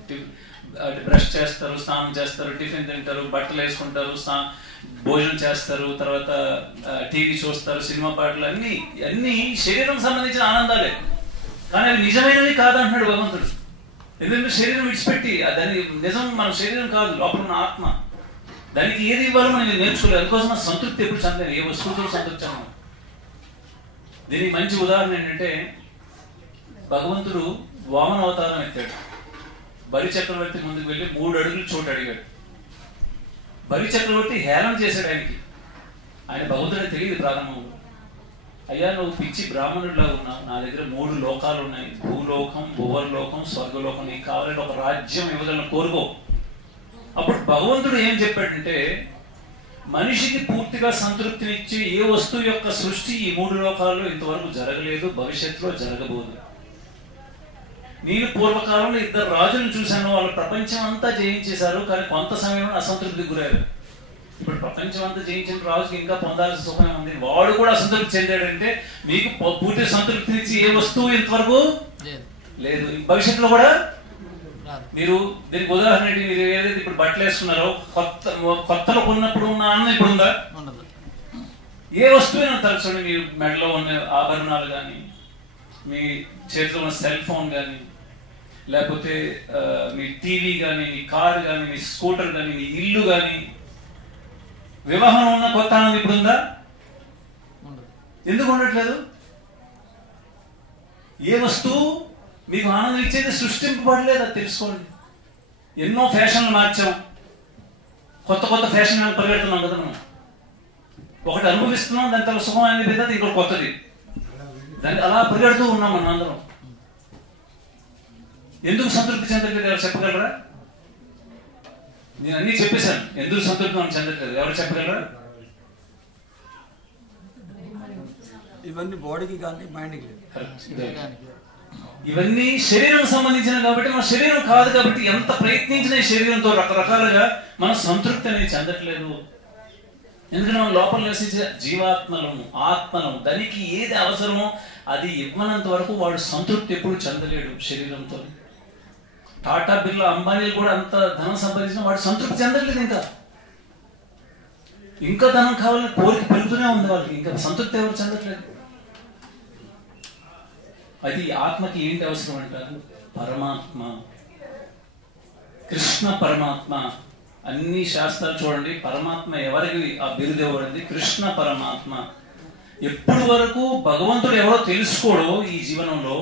బ్రష్ చేస్తారు, స్నానం చేస్తారు, టిఫిన్ తింటారు, బట్టలు వేసుకుంటారు, భోజనం చేస్తారు, తర్వాత టీవీ చూస్తారు, సినిమా పాటలు, అన్ని శరీరం సంబంధించిన ఆనందాలే. కానీ అవి నిజమైనవి కాదంటున్నాడు భగవంతుడు. ఎందుకంటే శరీరం విడిచిపెట్టి దాని నిజం మన శరీరం కాదు, లోపల ఉన్న ఆత్మ. దానికి ఏది ఇవ్వాలో మనం నేర్చుకోలేదు. అందుకోసం మన సంతృప్తి ఎప్పుడు చెందాలి, ఏ వస్తువుతో సంతృప్తి చెందాం. దీనికి మంచి ఉదాహరణ ఏంటంటే, భగవంతుడు వామన అవతారం ఎత్తాడు. బలి చక్రవర్తి ముందుకు వెళ్ళి 3 అడుగులు చోటు అడిగాడు. బలి చక్రవర్తి హేళన చేశాడు ఆయనకి. ఆయన భగవంతుడికి తెలియదు ప్రారంభంలో. అయ్యా నువ్వు పిచ్చి బ్రాహ్మణుడిలా ఉన్నావు, నా దగ్గర 3 లోకాలు ఉన్నాయి, భూలోకం, భువర్లోకం, స్వర్గలోకం. నీకు కావాలంటే ఒక రాజ్యం ఇవ్వగలను, కోరుకో. అప్పుడు భగవంతుడు ఏం చెప్పాడంటే, మనిషికి పూర్తిగా సంతృప్తినిచ్చి ఏ వస్తువు యొక్క సృష్టి ఈ 3 లోకాల్లో ఇంతవరకు జరగలేదు, భవిష్యత్తులో జరగబోదు. నేను పూర్వకాలంలో 2 రాజులను చూశాను. వాళ్ళు ప్రపంచం అంతా జయించేశారు, కానీ కొంత సమయంలో అసంతృప్తికి గురయ్యారు. ఇప్పుడు ప్రపంచం అంతా జయించిన రాజుకి ఇంకా పొందాల్సిన సుఖం ఉంది. వాడు కూడా అసంతృప్తి చెందాడంటే మీకు పూర్తి సంతృప్తినిచ్చి ఏ వస్తువు ఇంతవరకు లేదు, భవిష్యత్తులో కూడా మీరు దీనికి ఉదాహరణ ఏంటి? మీరు ఏదైతే ఇప్పుడు బట్టలు వేసుకున్నారో కొత్తలో కొన్నప్పుడు ఉన్న ఆనందం ఇప్పుడు ఉందా? ఏ వస్తువైనా తలచండి, మీ మెడలో ఉన్న ఆభరణాలు కానీ, మీ చేతిలో ఉన్న సెల్ ఫోన్ కానీ, లేకపోతే మీ టీవీ కానీ, మీ కారు కానీ, మీ స్కూటర్ కానీ, మీ ఇల్లు కానీ, వివాహం ఉన్న కొత్త ఆనందం ఇప్పుడు ఉందా? ఎందుకు ఉండట్లేదు? ఏ వస్తువు మీకు ఆనందం ఇచ్చేది సృష్టింపబడలేదు, అది తెలుసుకోండి. ఎన్నో ఫ్యాషన్లు మార్చాం, కొత్త కొత్త ఫ్యాషన్ పరిగెడుతున్నాం కదా మనం. ఒకటి అనుభవిస్తున్నాం, దాని తల సుఖం అనేది పెద్దది, ఇంకోటి కొత్తది, దాన్ని అలా పరిగెడుతూ ఉన్నాం మనం అందరం. ఎందుకు సంతృప్తి చెందట్లేదు ఎవరు చెప్పగలరా? నేను అన్నీ చెప్పేశాను, ఎందుకు సంతృప్తి మనం చెందట్లేదు ఎవరు చెప్పగలరా? ఇవన్నీ బాడీకి కానీ మైండ్కి, ఇవన్నీ శరీరం సంబంధించిన కాబట్టి, మన శరీరం కాదు కాబట్టి ఎంత ప్రయత్నించిన ఈ శరీరంతో రకరకాలుగా మన సంతృప్తి అనేది చెందట్లేదు. ఎందుకంటే మనం లోపల నివసించే జీవాత్మలను, ఆత్మలను, దానికి ఏది అవసరమో అది ఇవ్వనంత వరకు వాడు సంతృప్తి ఎప్పుడు చెందలేడు శరీరంతో. టాటా బిర్లా అంబానీలు కూడా అంత ధనం సంపాదించిన వాడు సంతృప్తి చెందట్లేదు. ఇంకా ధనం కావాలని కోరిక పెరుగుతూనే ఉంది వాళ్ళకి, ఇంకా సంతృప్తి ఎవరు చెందట్లేదు. అది ఆత్మకి ఏంటి అవసరం అంటారు? పరమాత్మ, కృష్ణ పరమాత్మ. అన్ని శాస్త్రాలు చూడండి, పరమాత్మ ఎవరికి ఆ బిరుదు ఇవ్వబడింది? కృష్ణ పరమాత్మ. ఎప్పటి వరకు భగవంతుడు ఎవరో తెలుసుకోడో ఈ జీవనంలో,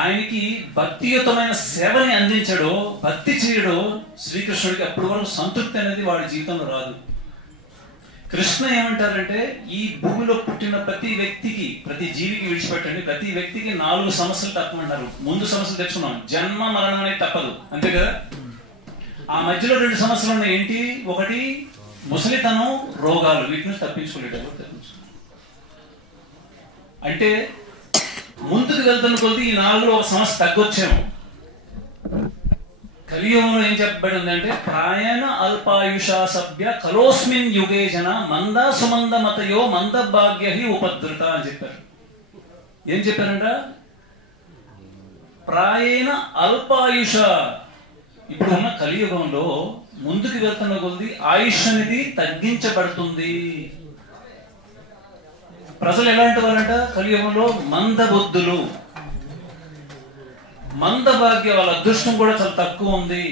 ఆయనకి భక్తియుతమైన సేవని అందించడో, భక్తి చేయడో శ్రీకృష్ణుడికి, అప్పటి వరకు సంతృప్తి అనేది వాడి జీవితంలో రాదు. కృష్ణ ఏమంటారంటే, ఈ భూమిలో పుట్టిన ప్రతి వ్యక్తికి, ప్రతి జీవికి విడిచిపెట్టండి, ప్రతి వ్యక్తికి 4 సమస్యలు తప్పమంటారు. ముందు సమస్యలు తెచ్చుకున్నాం, జన్మ మరణం అనేది తప్పదు, అంతే కదా. ఆ మధ్యలో 2 సమస్యలు ఉన్నాయి. ఏంటి? ఒకటి ముసలితనం, రోగాలు. వీటిని తప్పించుకోలేడు. అంటే ముందుకు వెళ్తున్న కొద్ది ఈ 4లో ఒక సమస్య తగ్గొచ్చాము. కలియుగంలో ఏం చెప్పబడింది అంటే, ప్రాయణ అల్పాయుషా సభ్య కలోస్మిన్ యుగే జన మంద సుమంద మతయో మంద భాగ్య హి ఉపద్రుత అని చెప్పారు. ఏం చెప్పారంట? ప్రాయణ అల్పాయుష. ఇప్పుడు ఉన్న కలియుగంలో ముందుకు వెళ్తున్న కొద్ది ఆయుష్ అనేది తగ్గించబడుతుంది. ప్రజలు ఎలాంటి వాళ్ళంట? కలియుగంలో మందబుద్ధులు, మంద భాగ్య, వాళ్ళ అదృష్టం కూడా చాలా తక్కువ ఉంది.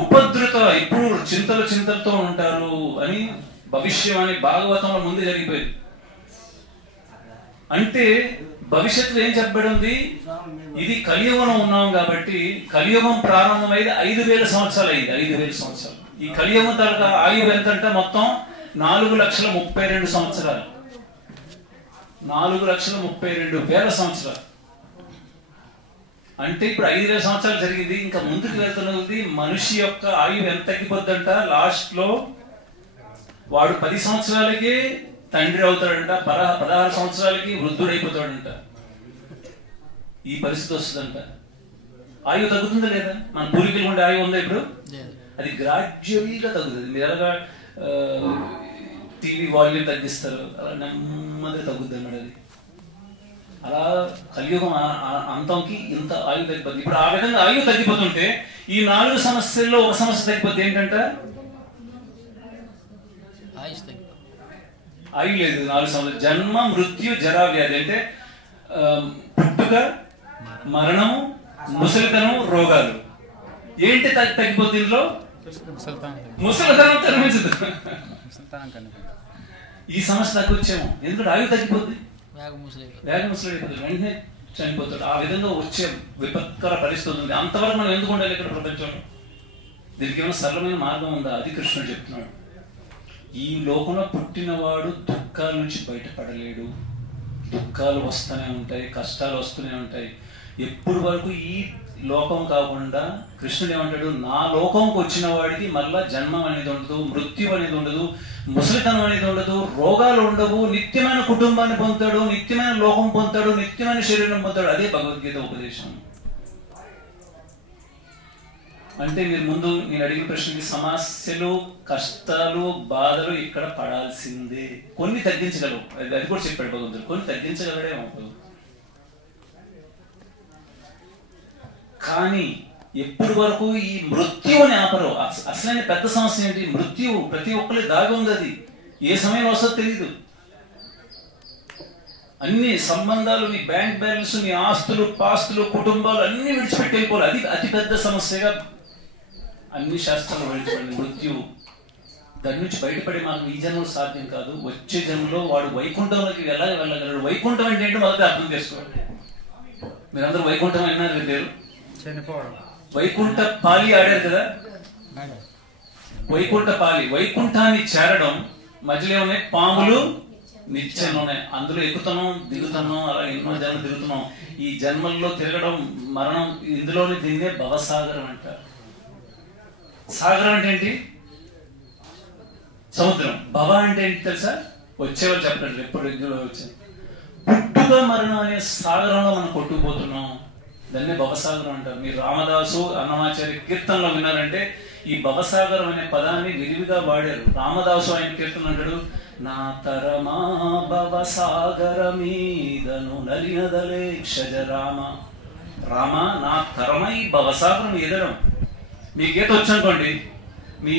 ఉపద్రుత, ఇప్పుడు చింతలతో ఉంటారు అని భవిష్యవాణి భాగవతంలో ముందు జరిగిపోయింది. అంటే భవిష్యత్తులో ఏం చెప్పబడి ఉంది? ఇది కలియుగంలో ఉన్నాం కాబట్టి, కలియుగం ప్రారంభమైంది 5000 సంవత్సరాలు అయింది. 5000 సంవత్సరాలు. ఈ కలియుగం తరగ ఆయువు ఎంతంటే మొత్తం 4,32,000 సంవత్సరాలు. 4,32,000 సంవత్సరాలు. అంటే ఇప్పుడు 5,000 సంవత్సరాలు జరిగింది. ఇంకా ముందుకు వెళ్తున్నది మనిషి యొక్క ఆయువు ఎంత తగ్గిపోద్దంట, లాస్ట్ లో వాడు 10 సంవత్సరాలకి తండ్రి అవుతాడంట, 16 సంవత్సరాలకి వృద్ధుడైపోతాడంట. ఈ పరిస్థితి వస్తుందంట. ఆయువు తగ్గుతుందా లేదా? మన పూర్వీకులు ఉండే ఆయువు ఉందా ఇప్పుడు? అది గ్రాడ్యువల్గా తగ్గుతుంది. మీరు ఎలాగా టీవీ వాల్యూమ్ తగ్గిస్తారు, అలా నెమ్మదిగా తగ్గుద్ది అన్నాడు. అది అలా కలియుగం అంతంకి ఇంత ఆయువు తగ్గిపోతుంది. ఇప్పుడు ఆ విధంగా ఆయువు తగ్గిపోతుంటే ఈ 4 సమస్యల్లో ఒక సమస్య తగ్గిపోతే ఏంటంట? ఆయువు లేదు. 4 సమస్యలు: జన్మ, మృత్యు, జరా, వ్యాధి. అంటే పుట్టుక, మరణం, ముసలితనం, రోగాలు. ఏంటి తగ్గిపోతుంది ఇందులో? ముసలితనం కనిపించదు. ఈ సమస్య తగ్గొచ్చేమో, ఎందుకంటే ఆయువు తగ్గిపోద్ది, వేగం ముసలిపోతుంది, వెంటనే చనిపోతాడు. ఆ విధంగా వచ్చే విపత్కర పరిస్థితి ఉంది. అంతవరకు మనం ఎందుకు ఉండాలి ఇక్కడ ప్రపంచంలో? దీనికి ఏమైనా సరళమైన మార్గం ఉందా? అది కృష్ణుడు చెప్తున్నాడు. ఈ లోకంలో పుట్టినవాడు దుఃఖాల నుంచి బయటపడలేడు. దుఃఖాలు వస్తూనే ఉంటాయి, కష్టాలు వస్తూనే ఉంటాయి. ఎప్పుడు వరకు ఈ లోకం కాకుండా కృష్ణుడు ఏమంటాడు? నా లోకంకి వచ్చిన వాడికి మళ్ళా జన్మం అనేది ఉండదు, మృత్యు అనేది ఉండదు, ముసలితనం అనేది ఉండదు, రోగాలు ఉండవు, నిత్యమైన కుటుంబాన్ని పొందుతాడు, నిత్యమైన లోకం పొందుతాడు, నిత్యమైన శరీరం పొందుతాడు. అదే భగవద్గీత ఉపదేశం. అంటే మీరు ముందు నేను అడిగిన ప్రశ్నకి సమస్యలు, కష్టాలు, బాధలు ఇక్కడ పడాల్సిందే. కొన్ని తగ్గించగలవు, అది కూడా చెప్పాడు భగవంతుడు. కొన్ని తగ్గించగలడే. కానీ ఎప్పటి వరకు ఈ మృత్యువుని ఆపరు. అసలైన పెద్ద సమస్య ఏంటి? మృత్యువు ప్రతి ఒక్కరి దాగి ఉంది. అది ఏ సమయంలో వస్తుందో తెలియదు. అన్ని సంబంధాలు, నీ బ్యాంక్ బ్యాలెన్స్, నీ ఆస్తులు పాస్తులు కుటుంబాలు అన్ని విడిచిపెట్టి వెళ్ళిపోవాలి. అది అతి పెద్ద సమస్యగా అన్ని శాస్త్రాలు విడిచిపెట్టింది మృత్యువు. దాని నుంచి బయటపడి మనకు ఈ జన్మలో సాధ్యం కాదు. వచ్చే జన్మలో వాడు వైకుంఠంలోకి ఎలా వెళ్ళగలడు? వైకుంఠం అంటే ఏంటో మొదటి అర్థం చేసుకోండి. మీరందరూ వైకుంఠం అయినారు పేరు. వైకుంఠ పాలి ఆడారు కదా. వైకుంఠ పాలి, వైకుంఠాన్ని చేరడం మధ్యలో ఉన్నాయి పాములు, నిత్యంలో ఉన్నాయి. అందులో ఎక్కుతున్నాం దిగుతున్నాం, అలా ఎన్నో జన్మలు తిరుగుతున్నాం. ఈ జన్మల్లో తిరగడం మరణం, ఇందులోనే దీన్నే భవసాగరం అంటారు. సాగరం అంటే ఏంటి? సముద్రం. భవ అంటే ఏంటి తెలుసా? వచ్చేవాళ్ళు చెప్పండి. ఎప్పుడు వచ్చారు పుట్టుక మరణం అనే సాగరంలో మనం కొట్టుకుపోతున్నాం. దాన్నే భవసాగరం అంటారు. మీరు రామదాసు అన్నమాచార్య కీర్తనలో విన్నారంటే ఈ భవసాగరం అనే పదాన్ని విరివిగా వాడారు. రామదాసు ఆయన కీర్తన అంటాడు, నా తరమా భవసాగర మీదను నలినదలే క్షజ రామ. రామ నా తరమ ఈ భవసాగరం ఎదడం. మీకు ఈత వచ్చనుకోండి, మీ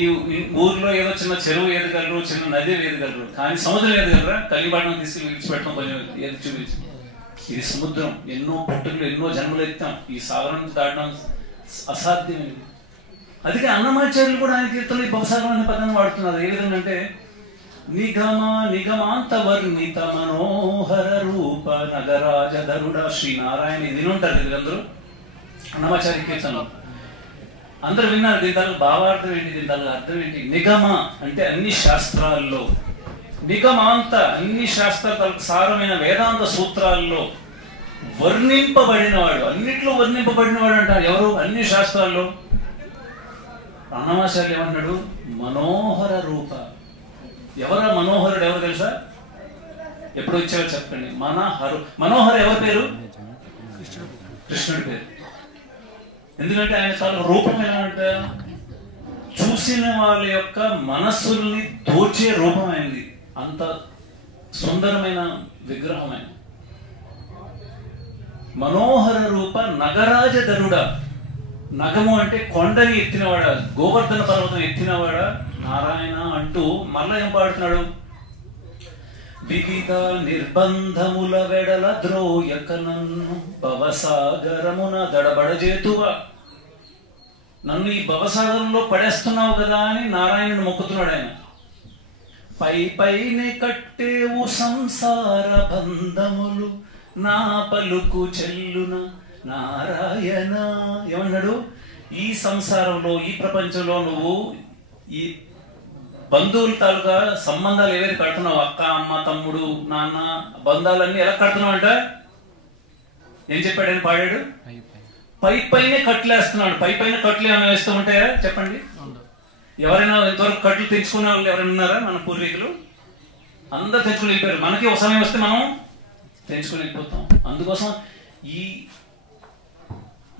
ఊర్లో ఏదో చిన్న చెరువు ఎదగలరు, చిన్న నది ఎదగలరు, కానీ సముద్రం ఎదగలరా? కలిబాటం తీసుకుని విడిచిపెట్టడం కొంచెం ఏది చూపించు. ఇది సముద్రం. ఎన్నో పుట్టుకలు ఎన్నో జన్మలు ఎత్తాం. ఈ సాగరం దాటడం అసాధ్యమైనది. అందుకే అన్నమాచార్యులు కూడా ఆయన కీర్తనలు ఈ భవసాగరం అనే పదాన్ని వాడుతున్నారు. ఏ విధంగా అంటే నిగమాంత వర్ణిత మనోహర రూప నగరాజ ధరుడ శ్రీనారాయణ. ఇది ఉంటారు కదా అందరూ అన్నమాచార్య కీర్తనలు. అందరూ విన్నారు. దీని తాలూకు భావార్థం ఏంటి? దీని తాలూకు అర్థం ఏంటి? నిగమ అంటే అన్ని శాస్త్రాల్లో, నిగమాంత అన్ని శాస్త్రాలకు సారమైన వేదాంత సూత్రాల్లో వర్ణింపబడినవాడు, అన్నిట్లో వర్ణింపబడినవాడు అంటారు. ఎవరు? అన్ని శాస్త్రాల్లో. అన్నమాచార్యులు ఏమంటాడు? మనోహర రూప. ఎవరా మనోహరుడు? ఎవరు తెలుసా? ఎప్పుడు వచ్చారో చెప్పండి. మనోహర ఎవరి పేరు? కృష్ణుడి పేరు. ఎందుకంటే ఆయన చాలా రూపం ఎలా అంటే చూసిన వాళ్ళ యొక్క మనస్సుల్ని దోచే రూపం అయింది. అంత సుందరమైన విగ్రహం ఆయన. మనోహర రూప నగరాజ ధరుడ. నగము అంటే కొండని ఎత్తినవాడ, గోవర్ధన పర్వతం ఎత్తినవాడ నారాయణ అంటూ మళ్ళా ఏం పాడుతున్నాడు? వివిధ నిర్బంధముల వెడల ద్రోయక నన్ను భవసాగరమున దడబడజేతువా. నన్ను ఈ భవసాగరంలో పడేస్తున్నావు కదా అని నారాయణుని మొక్కుతున్నాడు ఆయన. పై పైనే కట్టేవు సంసార బంధములు నా పలుకు చెల్లున నారాయణ. ఏమన్నాడు? ఈ సంసారంలో ఈ ప్రపంచంలో నువ్వు ఈ బంధువుల తాలూకా సంబంధాలు ఏవైతే కడుతున్నావు, అక్క అమ్మ తమ్ముడు నాన్న బంధాలన్నీ ఎలా కడుతున్నావు అంట ఏం చెప్పాడు ఆయన? పాడాడు, పై పైనే కట్లేస్తున్నాడు. పై పైన కట్లు ఏమైనా వేస్తూ ఉంటాయా చెప్పండి? ఎవరైనా ఇంతవరకు కట్లు తెచ్చుకునే వాళ్ళు ఎవరైనా ఉన్నారా? మన పూర్వీకులు అందరు తెచ్చుకుని వెళ్ళిపోయారు. మనకి ఒక సమయం వస్తే మనం తెచ్చుకుని వెళ్ళిపోతాం. అందుకోసం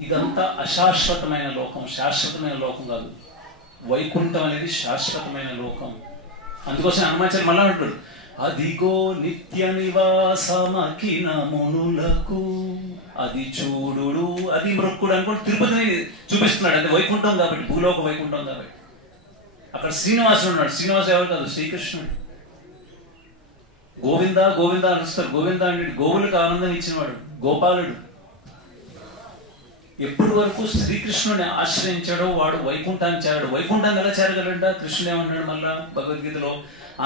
ఇదంతా అశాశ్వతమైన లోకం, శాశ్వతమైన లోకం కాదు. వైకుంఠం అనేది శాశ్వతమైన లోకం. అందుకోసం హనుమాచార్య మళ్ళా అంటాడు, అదిగో నిత్య నివాసమకిన మునులకు అది చూడు అది మృక్కుడు అనుకోండి. తిరుపతిని చూపిస్తున్నాడు. అంటే వైకుంఠం కాబట్టి, భూలోక వైకుంఠం కాబట్టి. అక్కడ శ్రీనివాసుడు ఉన్నాడు. శ్రీనివాసు ఎవరు కాదు, శ్రీకృష్ణుడు. గోవింద గోవింద అనిస్తారు. గోవింద అంటే గోవులకు ఆనందం ఇచ్చినవాడు, గోపాలుడు. ఎప్పటి వరకు శ్రీకృష్ణుని ఆశ్రయించాడో వాడు వైకుంఠాన్ని చేరాడు. వైకుంఠాన్ని ఎలా చేరగలంట? కృష్ణుడు ఏమన్నాడు మళ్ళా భగవద్గీతలో?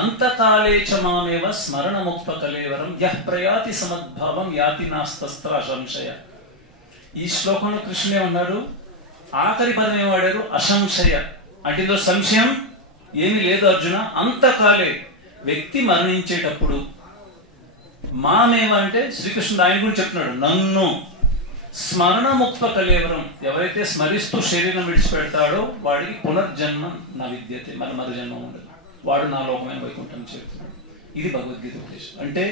అంతకాలే చ మామేవ స్మరణ ముక్త కలేవరం యః ప్రయాతి సమద్భావం యాతి నాస్తస్త్ర అసంశయ. ఈ శ్లోకంలో కృష్ణుడు ఏమన్నాడు? ఆఖరి పదం ఏం వాడారు? అసంశయ. అంటే ఇందులో సంశయం ఏమీ లేదు అర్జున. అంతకాలే, వ్యక్తి మరణించేటప్పుడు మామేవ అంటే శ్రీకృష్ణుడు ఆయన గురించి చెప్తున్నాడు. నన్ను స్మరణ ముక్త కలేవరం, ఎవరైతే స్మరిస్తూ శరీరం విడిచిపెడతాడో వాడికి పునర్జన్మ నా విద్యతే, మరో జన్మ ఉండదు, వాడు నా లోకమైన వైకుంఠం చేరుతున్నాడు. ఇది భగవద్గీత ఉద్దేశం. అంటే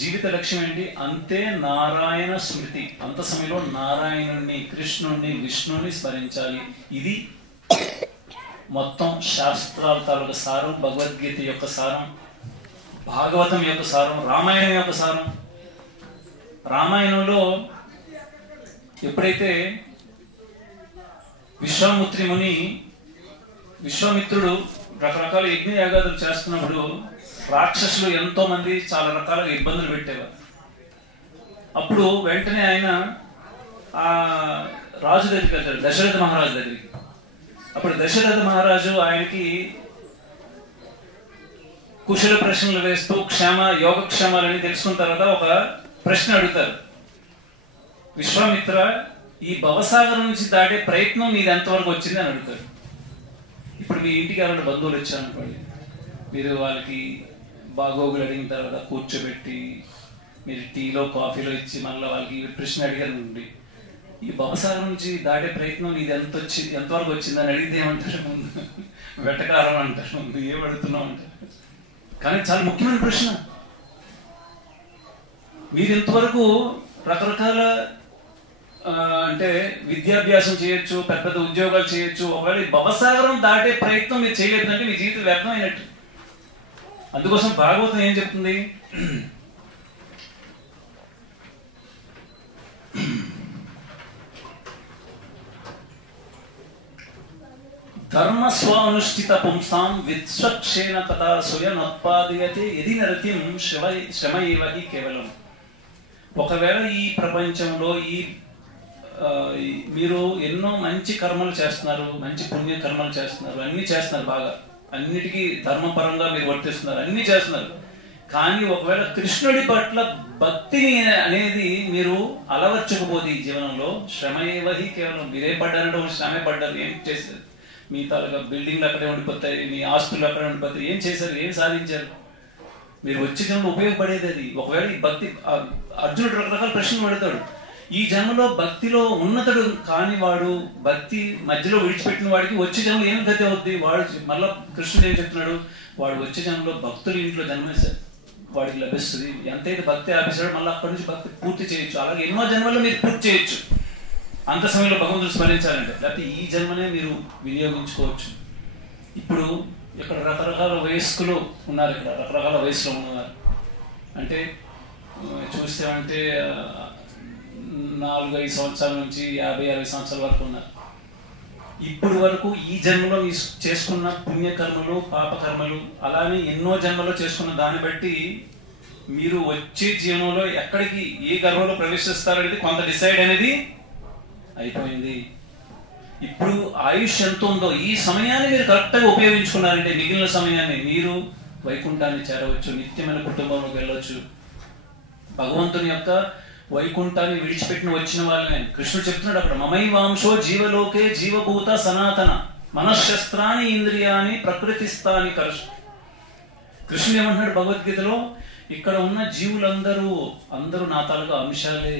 జీవిత లక్ష్యం ఏంటి? అంతే నారాయణ స్మృతి. అంత సమయంలో నారాయణుణ్ణి, కృష్ణుణ్ణి, విష్ణుని స్మరించాలి. ఇది మొత్తం శాస్త్రాల తాలూకు సారం, భగవద్గీత యొక్క సారం, భాగవతం యొక్క సారం, రామాయణం యొక్క సారం. రామాయణంలో ఎప్పుడైతే విశ్వామిత్రి ముని విశ్వామిత్రుడు రకరకాల యజ్ఞ యాగాదులు చేస్తున్నప్పుడు రాక్షసులు ఎంతో మంది చాలా రకాలుగా ఇబ్బందులు పెట్టేవారు. అప్పుడు వెంటనే ఆయన ఆ రాజు దగ్గరికి వెళ్తాడు, దశరథ మహారాజు దగ్గరికి. అప్పుడు దశరథ మహారాజు ఆయనకి కుశల ప్రశ్నలు వేస్తూ యోగక్షేమాలని తెలుసుకున్న తర్వాత ఒక ప్రశ్న అడుగుతారు, విశ్వామిత్ర, ఈ భవసాగరం నుంచి దాటే ప్రయత్నం నీది ఎంతవరకు వచ్చింది అని అడుగుతారు. ఇప్పుడు మీ ఇంటికి ఎవరైనా బంధువులు వచ్చారనుకోండి, మీరు వాళ్ళకి బాగోగులు అడిగిన తర్వాత కూర్చోబెట్టి మీరు టీలో కాఫీలో ఇచ్చి మళ్ళీ వాళ్ళకి ప్రశ్న అడిగారు నుండి, ఈ భవసాగరం నుంచి దాటే ప్రయత్నం నీది ఎంతవరకు వచ్చిందని అడిగితే ఏమంటారు? ముందు వెటకారం అంటారు, ముందు ఏం అడుగుతున్నావు అంటారు. కానీ చాలా ముఖ్యమైన ప్రశ్న. మీరు ఇంతవరకు రకరకాల అంటే విద్యాభ్యాసం చేయొచ్చు, పెద్ద పెద్ద ఉద్యోగాలు చేయొచ్చు, ఒకవేళ భవసాగరం దాటే ప్రయత్నం మీరు చేయలేదంటే మీ జీవితం వ్యర్థం అయినట్టు. అందుకోసం భాగవతం ఏం చెప్తుంది? ధర్మ స్వానుష్ఠిత పుంసాం విశ్వక్షేణ తథా స్వయనోత్పాదయతే యది నరతిం శ్రమయేవ హి కేవలం. ఒకవేళ ఈ ప్రపంచంలో మీరు ఎన్నో మంచి కర్మలు చేస్తున్నారు, మంచి పుణ్య కర్మలు చేస్తున్నారు, అన్ని చేస్తున్నారు, బాగా అన్నిటికీ ధర్మపరంగా మీరు వర్తిస్తున్నారు, అన్ని చేస్తున్నారు. కానీ ఒకవేళ కృష్ణుడి పట్ల భక్తిని అనేది మీరు అలవర్చకపోతే ఈ జీవనంలో శ్రమయేవ హి కేవలం. మీరేం పడ్డారంటే ఒక శ్రమే పడ్డారు, ఏం చేశారు? మీ తాలూకా బిల్డింగ్లు అక్కడే ఉండిపోతాయి, మీ ఆస్తులు అక్కడే ఉండిపోతాయి. ఏం చేశారు? ఏం సాధించారు? మీరు వచ్చే జన్మలో ఉపయోగపడేది అది. ఒకవేళ ఈ భక్తి, అర్జునుడు రకరకాల ప్రశ్నలు అడుగుతాడు. ఈ జన్మలో భక్తిలో ఉన్నతుడు కాని వాడు, భక్తి మధ్యలో విడిచిపెట్టిన వాడికి వచ్చే జన్మలో ఏం గతి అవుద్ది? వాడు మళ్ళా కృష్ణుడు ఏం చెప్తున్నాడు? వాడు వచ్చే జన్మలో భక్తుల ఇంట్లో జన్మేశాడు, వాడికి లభిస్తుంది. ఎంతైతే భక్తి ఆపేశాడో మళ్ళీ అక్కడి నుంచి భక్తి పూర్తి చేయొచ్చు. అలాగే ఎన్నో జన్మల్లో మీరు పూర్తి చేయొచ్చు అంత సమయంలో భగవంతుడు స్మరించాలంటే. లేకపోతే ఈ జన్మనే మీరు వినియోగించుకోవచ్చు. ఇప్పుడు ఇక్కడ రకరకాల వయస్కులు ఉన్నారు, ఇక్కడ రకరకాల వయసులో ఉన్నారు. అంటే చూస్తే 4-5 సంవత్సరాల నుంచి 50-60 సంవత్సరాల వరకు ఉన్నారు. ఇప్పుడు వరకు ఈ జన్మలో మీ చేసుకున్న పుణ్యకర్మలు, పాపకర్మలు, అలానే ఎన్నో జన్మలో చేసుకున్న దాన్ని బట్టి మీరు వచ్చే జీవనంలో ఎక్కడికి ఏ గర్భంలో ప్రవేశిస్తారనేది కొంత డిసైడ్ అనేది అయిపోయింది. ఇప్పుడు ఆయుష్ ఎంత ఉందో ఈ సమయాన్ని మీరు కరెక్ట్గా ఉపయోగించుకున్నారంటే మిగిలిన సమయాన్ని మీరు వైకుంఠాన్ని చేరవచ్చు, నిత్యమైన కుటుంబంలోకి వెళ్ళవచ్చు. భగవంతుని యొక్క వైకుంఠాన్ని విడిచిపెట్టిన వచ్చిన వాళ్ళని కృష్ణుడు చెప్తున్నాడు అక్కడ, మమైవాంశో జీవలోకే జీవభూత సనాతన మనశ్శస్త్రాన్ని ఇంద్రియాన్ని ప్రకృతిస్థాని కర్ష. కృష్ణుడు ఏమంటున్నాడు భగవద్గీతలో? ఇక్కడ ఉన్న జీవులందరూ నా తాలూకా అంశాలే,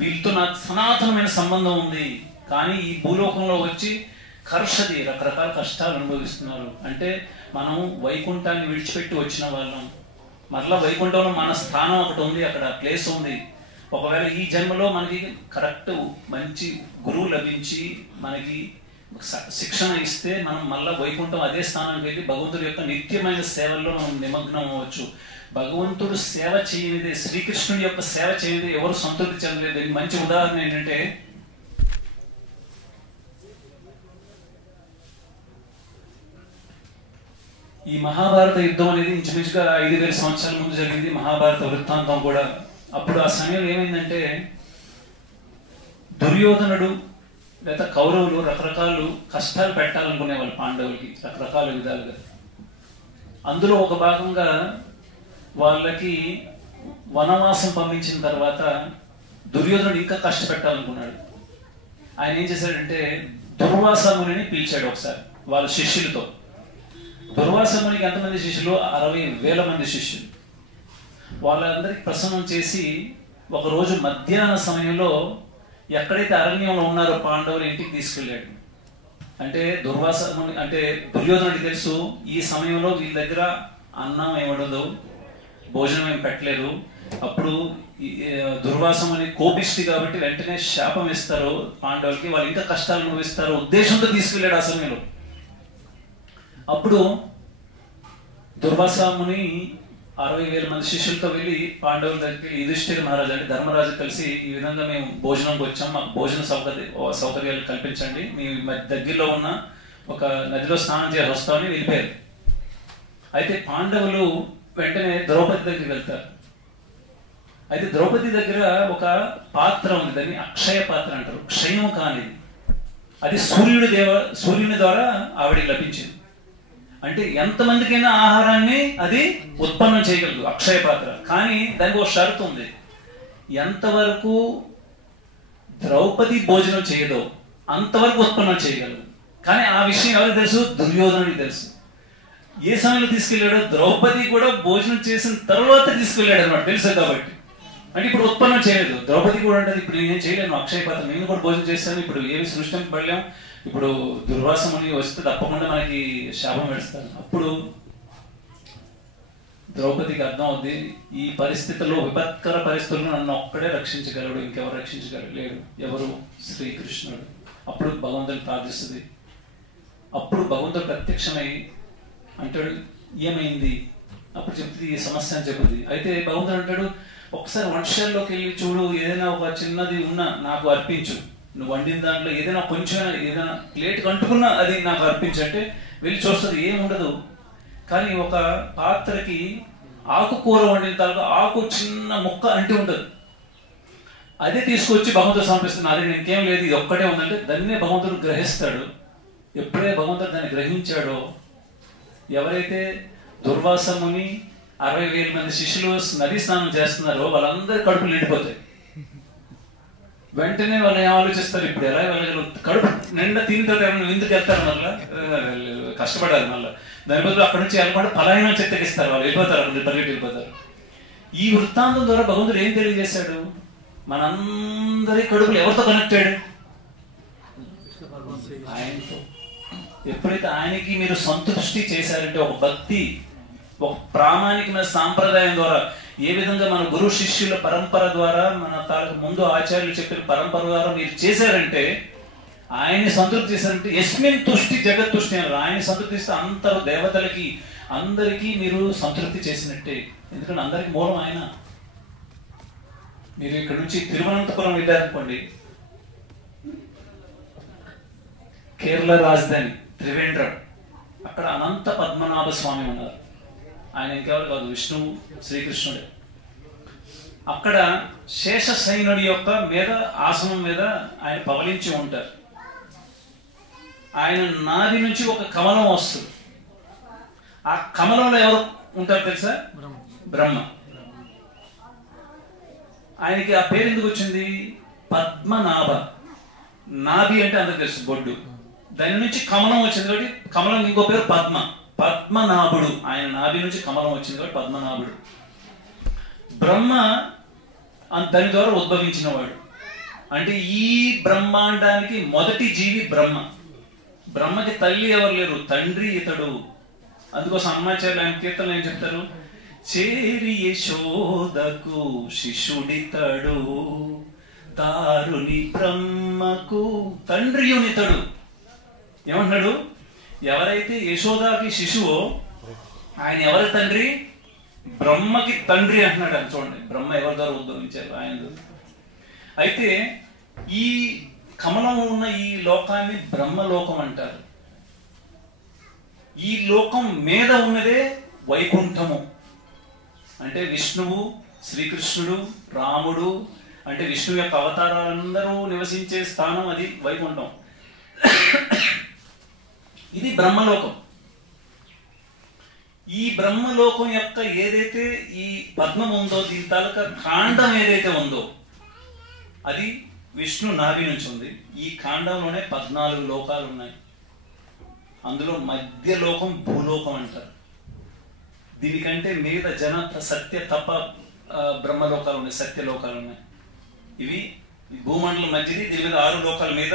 వీళ్ళతో నాకు సనాతనమైన సంబంధం ఉంది. కానీ ఈ భూలోకంలో వచ్చి కర్షది రకరకాల కష్టాలు అనుభవిస్తున్నారు. అంటే మనం వైకుంఠాన్ని విడిచిపెట్టి వచ్చిన వాళ్ళం. మరలా వైకుంఠంలో మన స్థానం ఒకటి ఉంది, అక్కడ ప్లేస్ ఉంది. ఒకవేళ ఈ జన్మలో మనకి కరెక్ట్ మంచి గురువు లభించి మనకి శిక్షణ ఇస్తే మనం మళ్ళా వైకుంఠం అదే స్థానానికి వెళ్ళి భగవంతుడి యొక్క నిత్యమైన సేవల్లో మనం నిమగ్నం అవ్వచ్చు. భగవంతుడు సేవ చేయనిదే, శ్రీకృష్ణుడి యొక్క సేవ చేయనిదే ఎవరు సంతృప్తి చెందలేదు. దీనికి మంచి ఉదాహరణ ఏంటంటే, ఈ మహాభారత యుద్ధం అనేది ఇంచుమించుగా 5000 సంవత్సరాల ముందు జరిగింది. మహాభారత వృత్తాంతం కూడా. అప్పుడు ఆ సమయంలో ఏమైందంటే, దుర్యోధనుడు లేదా కౌరవులు రకరకాల కష్టాలు పెట్టాలనుకునే వాళ్ళు పాండవులకి రకరకాల విధాలుగా. అందులో ఒక భాగంగా వాళ్ళకి వనవాసం పంపించిన తర్వాత దుర్యోధనుడు ఇంకా కష్టపెట్టాలనుకున్నాడు. ఆయన ఏం చేశాడంటే దుర్వాస మునిని పిలిచాడు ఒకసారి వాళ్ళ శిష్యులతో. దుర్వాస మునికి ఎంతమంది శిష్యులు? 60,000 మంది శిష్యులు. వాళ్ళందరికి ప్రసన్నం చేసి ఒకరోజు మధ్యాహ్న సమయంలో ఎక్కడైతే అరణ్యంలో ఉన్నారో పాండవులు ఇంటికి తీసుకెళ్ళాడు. అంటే దుర్వాస ముని అంటే దుర్యోధనుడికి తెలుసు ఈ సమయంలో వీళ్ళ దగ్గర అన్నం ఏమడదు, భోజనం ఏం పెట్టలేదు. అప్పుడు దుర్వాసముని కోపిష్టి కాబట్టి వెంటనే శాపం ఇస్తారు పాండవులకి, వాళ్ళు ఇంకా కష్టాలు అనుభవిస్తారు ఉద్దేశంతో తీసుకెళ్ళాడు ఆ సమయంలో. అప్పుడు దుర్వాసముని 60,000 మంది శిష్యులతో వెళ్ళి పాండవుల దగ్గరికి యుధిష్ఠిర మహారాజు అంటే ధర్మరాజు కలిసి ఈ విధంగా మేము భోజనంకి వచ్చాం, మాకు భోజన సౌకర్యాలు కల్పించండి, మీ దగ్గరలో ఉన్న ఒక నదిలో స్నానం చేసి వస్తామని వెళ్ళిపోయారు. అయితే పాండవులు వెంటనే ద్రౌపది దగ్గరికి వెళ్తారు. అయితే ద్రౌపది దగ్గర ఒక పాత్ర ఉంది, దాన్ని అక్షయ పాత్ర అంటారు, క్షయం కానిది. అది సూర్యుని ద్వారా ఆవిడికి లభించింది. అంటే ఎంతమందికైనా ఆహారాన్ని అది ఉత్పన్నం చేయగలదు అక్షయ పాత్ర. కానీ దానికి ఒక షరతు ఉంది, ఎంతవరకు ద్రౌపది భోజనం చేయదో అంతవరకు ఉత్పన్నం చేయగలదు. కానీ ఆ విషయం ఎవరికి తెలుసు? దుర్యోధనుడికి తెలుసు. ఏ సమయంలో తీసుకెళ్ళాడో ద్రౌపది కూడా భోజనం చేసిన తర్వాత తీసుకెళ్ళాడు అనమాట, తెలుసు కాబట్టి. అంటే ఇప్పుడు ఉత్పన్నం చేయలేదు. ద్రౌపది కూడా అంటే ఇప్పుడు నేను చేయలేను అక్షయ పాత్ర, నేను కూడా భోజనం చేస్తాను, ఇప్పుడు ఏమి సృష్టింపబడలేం, ఇప్పుడు దుర్వాసముని వస్తే తప్పకుండా మనకి శాపం పెడతాను. అప్పుడు ద్రౌపదికి అర్థం అవుద్ది, ఈ పరిస్థితుల్లో విపత్కర పరిస్థితుల్లో నన్ను ఒక్కడే రక్షించగలడు, ఇంకెవరు రక్షించగలడు? ఎవరు? శ్రీకృష్ణుడు. అప్పుడు భగవంతుని ప్రార్థిస్తుంది. అప్పుడు భగవంతుడు ప్రత్యక్షమై అంటాడు, ఏమైంది? అప్పుడు చెప్తుంది ఈ సమస్య అని చెప్పింది. అయితే భగవంతుడు అంటాడు, ఒకసారి వంటశాలలోకి వెళ్ళి చూడు, ఏదైనా ఒక చిన్నది ఉన్నా నాకు అర్పించు, నువ్వు వండిన దాంట్లో ఏదైనా కొంచెం ఏదైనా ప్లేట్కి అంటుకున్నా అది నాకు అర్పించు అంటే వెళ్ళి చూస్తుంది, ఏముండదు. కానీ ఒక పాత్రకి ఆకుకూర వండిన తర్వాత ఆకు చిన్న ముక్క అంటి ఉండదు. అదే తీసుకొచ్చి భగవంతుడు సమర్పిస్తున్నాడు. అది ఇంకేం లేదు, ఇది ఒక్కటే ఉందంటే దాన్నే భగవంతుడు గ్రహిస్తాడు. ఎప్పుడే భగవంతుడు దాన్ని గ్రహించాడో, ఎవరైతే దుర్వాసముని 60,000 మంది శిష్యులు నదీ స్నానం చేస్తున్నారో వాళ్ళందరి కడుపులు నిండిపోతాయి. వెంటనే వాళ్ళు ఏం ఆలోచిస్తారు, ఇప్పుడు ఎలా వెళ్ళగలరు? కడుపు నిండా తిని తర్వాత ఎందుకు వెళ్తారు? మళ్ళీ కష్టపడాలి. మళ్ళీ దాని బదులు అక్కడి నుంచి వెళ్ళకుండా పలాయనం చెత్తకిస్తారు, వాళ్ళు వెళ్ళిపోతారు, అక్కడ పరిగెట్టి వెళ్ళిపోతారు. ఈ వృత్తాంతం ద్వారా భగవంతుడు ఏం తెలియజేశాడు? మనందరి కడుపులు ఎవరితో కనెక్ట్ అయ్యాడు? ఆయనతో. ఎప్పుడైతే ఆయనకి మీరు సంతృష్టి చేశారంటే, ఒక భక్తి, ఒక ప్రామాణికమైన సాంప్రదాయం ద్వారా, ఏ విధంగా మన గురు శిష్యుల పరంపర ద్వారా, మన తాలకు ముందు ఆచార్యులు చెప్పిన పరంపర ద్వారా మీరు చేశారంటే, ఆయన్ని సంతృప్తి చేశారంటే, యస్మిన్ తుష్టి జగత్తుష్టి అన్నారు. ఆయన్ని సంతృప్తిస్తే అంతరు దేవతలకి అందరికీ మీరు సంతృప్తి చేసినట్టే. ఎందుకంటే అందరికి మూలం ఆయన. మీరు ఇక్కడ నుంచి తిరువనంతపురం వెళ్ళారనుకోండి, కేరళ రాజధాని త్రివేంద్రం, అక్కడ అనంత పద్మనాభ స్వామి ఉన్నారు. ఆయన ఇంకెవరు కాదు, విష్ణువు, శ్రీకృష్ణుడే. అక్కడ శేషశయనుడి యొక్క మీద ఆసనం మీద ఆయన పవలించి ఉంటారు. ఆయన నాది నుంచి ఒక కమలం వస్తుంది. ఆ కమలంలో ఎవరు ఉంటారు తెలుసా? బ్రహ్మ. ఆయనకి ఆ పేరు ఎందుకు వచ్చింది? పద్మనాభ. నాభి అంటే అందరికి తెలుసు, బొడ్డు. దాని నుంచి కమలం వచ్చింది కాబట్టి కమలం ఇంకో పేరు పద్మ. పద్మనాభుడు. ఆయన నాభి నుంచి కమలం వచ్చింది కాబట్టి పద్మనాభుడు. బ్రహ్మ దాని ద్వారా ఉద్భవించిన వాడు. అంటే ఈ బ్రహ్మాండానికి మొదటి జీవి బ్రహ్మ. బ్రహ్మకి తల్లి ఎవరు లేరు, తండ్రి ఇతడు. అందుకోసం అమ్మాచార్యులు ఆయన కీర్తనలు ఏం చెప్తారు? చేరి యశోదకు శిశుడితడు, దారుని బ్రహ్మకు తండ్రియునితడు. ఏమంటున్నాడు? ఎవరైతే యశోదాకి శిశువో ఆయన ఎవరి తండ్రి? బ్రహ్మకి తండ్రి అంటున్నాడు. అని చూడండి, బ్రహ్మ ఎవరి ద్వారా ఉద్భవించారు? ఆయన. అయితే ఈ కమలం ఉన్న ఈ లోకాన్ని బ్రహ్మలోకం అంటారు. ఈ లోకం మీద ఉన్నదే వైకుంఠము. అంటే విష్ణువు, శ్రీకృష్ణుడు, రాముడు, అంటే విష్ణువు యొక్క అవతారాలందరూ నివసించే స్థానం అది వైకుంఠం. ఇది బ్రహ్మలోకం. ఈ బ్రహ్మలోకం యొక్క ఏదైతే ఈ పద్మం ఉందో, దీని తాలూకా కాండం ఏదైతే ఉందో అది విష్ణు నాభి నుంచి ఉంది. ఈ కాండంలోనే 14 లోకాలు ఉన్నాయి. అందులో మధ్య లోకం భూలోకం అంటారు. దీనికంటే మిగతా జన సత్య తప బ్రహ్మలోకాలు ఉన్నాయి, సత్యలోకాలు ఉన్నాయి. ఇవి భూమండలం మధ్యది. దీని మీద 6 లోకాల మీద,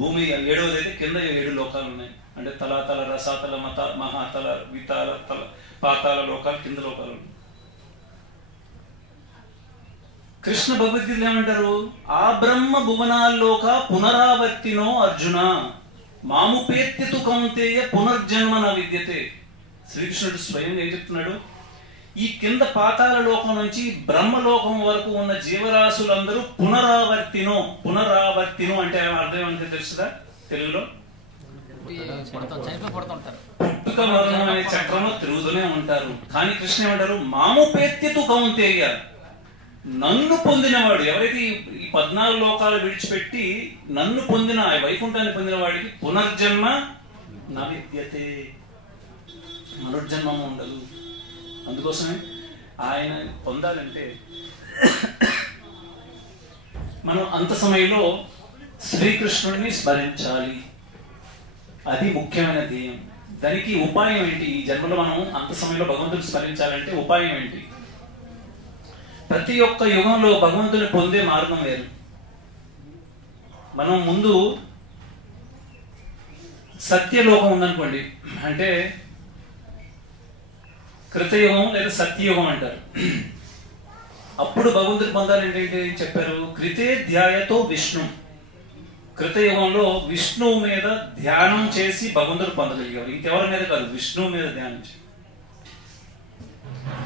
భూమి 7వది అయితే కింద 7 లోకాలు ఉన్నాయి. అంటే తలాతల, రసాతల, మహాతల, వితాల, తల, పాతాల లోకాలు, కింద లోకాలు ఉన్నాయి. కృష్ణ భగవద్గీతలు ఏమంటారు? ఆ బ్రహ్మ భువనాల్లోక పునరావర్తినో అర్జున మాముపేత్యతు కౌంతేయ పునర్జన్మ న విద్యతే. శ్రీకృష్ణుడు స్వయం ఏం చెప్తున్నాడు? ఈ కింద పాతాళ లోకం నుంచి బ్రహ్మలోకం వరకు ఉన్న జీవరాశులందరూ పునరావర్తినో అంటే అర్థం ఏమంటే తెలుసుదా తెలుగులో? పుట్టుక మరణం అనే చక్రంలో తిరుగుతూనే ఉంటారు. కానీ కృష్ణ ఏమంటారు? మాముపేత్యతు కౌంతేయ, నన్ను పొందినవాడు ఎవరైతే ఈ 14 లోకాలు విడిచిపెట్టి నన్ను పొందిన వైకుంఠాన్ని పొందిన వాడికి పునర్జన్మ నా విద్యతే, పునర్జన్మము ఉండదు. అందుకోసమే ఆయన పొందాలంటే మనం అంత సమయంలో శ్రీకృష్ణుడిని స్మరించాలి. అది ముఖ్యమైన ధ్యేయం. దానికి ఉపాయం ఏంటి? ఈ జన్మలో మనం అంత సమయంలో భగవంతుని స్మరించాలంటే ఉపాయం ఏంటి? ప్రతి ఒక్క యుగంలో భగవంతుని పొందే మార్గం వేరు. మనం ముందు సత్యలోకం ఉందనుకోండి, అంటే కృతయుగం లేదా సత్యయుగం అంటారు. అప్పుడు భగవంతుని పొందాలంటే ఏం చెప్పారు? కృతే ధ్యాయతో విష్ణు. కృతయుగంలో విష్ణువు మీద ధ్యానం చేసి భగవంతుడు పొందగలిగేవారు, ఇంకెవరి మీద కాదు, విష్ణువు మీద ధ్యానం చేసి.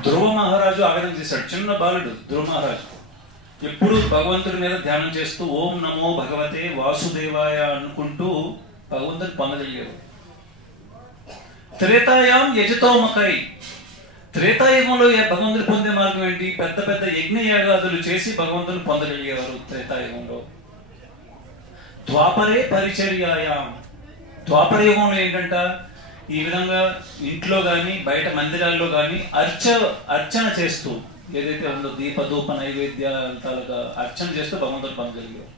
ధ్రువ మహారాజు ఆవేదన చేశాడు, చిన్న బాలుడు ధ్రువ మహారాజు ఎప్పుడు భగవంతుడి మీద ధ్యానం చేస్తూ ఓం నమో భగవతే వాసుదేవాయ అనుకుంటూ భగవంతుని పొందగలిగేవారు. త్రేతాయాం యజతోమకై, త్రేతాయుగంలో భగవంతుని పొందే మార్గం ఏంటి? పెద్ద పెద్ద యజ్ఞయాగాదులు చేసి భగవంతుని పొందగలిగేవారు త్రేతాయుగంలో. ద్వాపరే పరిచర్యాయాం, ద్వాపర యుగంలో ఏంటంట, ఈ విధంగా ఇంట్లో గాని బయట మందిరాల్లో గాని అర్చన చేస్తూ ఏదైతే ఉందో దీపధూప నైవేద్యాలుగా అర్చన చేస్తూ భగవంతుని పొందగలిగేవారు.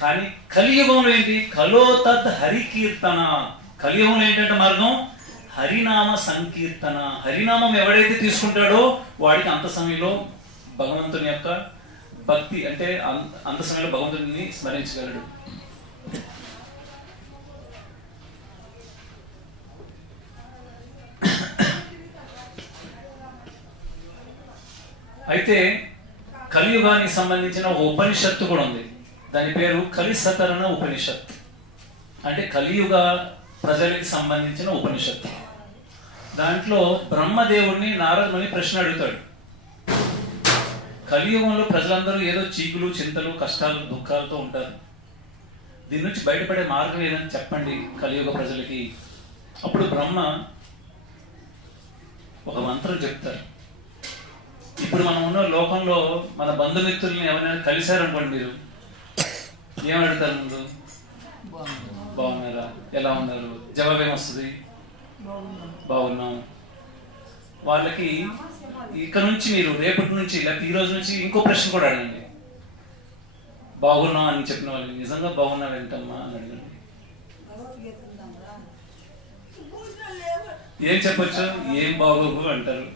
కానీ కలియుగంలో ఏంటి? కలో తద్ హరికీర్తన. కలియుగంలో ఏంటంటే మార్గం హరినామ సంకీర్తన. హరినామం ఎవడైతే తీసుకుంటాడో వాడికి అంత సమయంలో భగవంతుని యొక్క భక్తి, అంటే అంత సమయంలో భగవంతుడిని స్మరించగలడు. అయితే కలియుగానికి సంబంధించిన ఒక ఉపనిషత్తు కూడా ఉంది. దాని పేరు కలిసతరణ ఉపనిషత్, అంటే కలియుగ ప్రజలకి సంబంధించిన ఉపనిషత్తు. దాంట్లో బ్రహ్మదేవుడిని నారదుని ప్రశ్న అడుగుతాడు. కలియుగంలో ప్రజలందరూ ఏదో చీకులు చింతలు కష్టాలు దుఃఖాలతో ఉంటారు, దీని నుంచి బయటపడే మార్గం ఏదని చెప్పండి కలియుగ ప్రజలకి. అప్పుడు బ్రహ్మ ఒక మంత్రం చెప్తారు. ఇప్పుడు మనం ఉన్న లోకంలో మన బంధుమిత్రుల్ని ఎవరైనా కలిశారనుకోండి, మీరు ఏమని అడుగుతారు? ముందు బాగున్నారా, ఎలా ఉన్నారు, జవాబు ఏమొస్తుంది? బాగున్నాం. వాళ్ళకి ఇక్కడ నుంచి మీరు రేపటి నుంచి లేకపోతే ఈ రోజు నుంచి ఇంకో ప్రశ్న కూడా అడగండి. బాగున్నాం అని చెప్పిన వాళ్ళు నిజంగా బాగున్నావు ఏంటమ్మా అని అడగండి. ఏం చెప్పొచ్చు? ఏం బాగోగు అంటారు.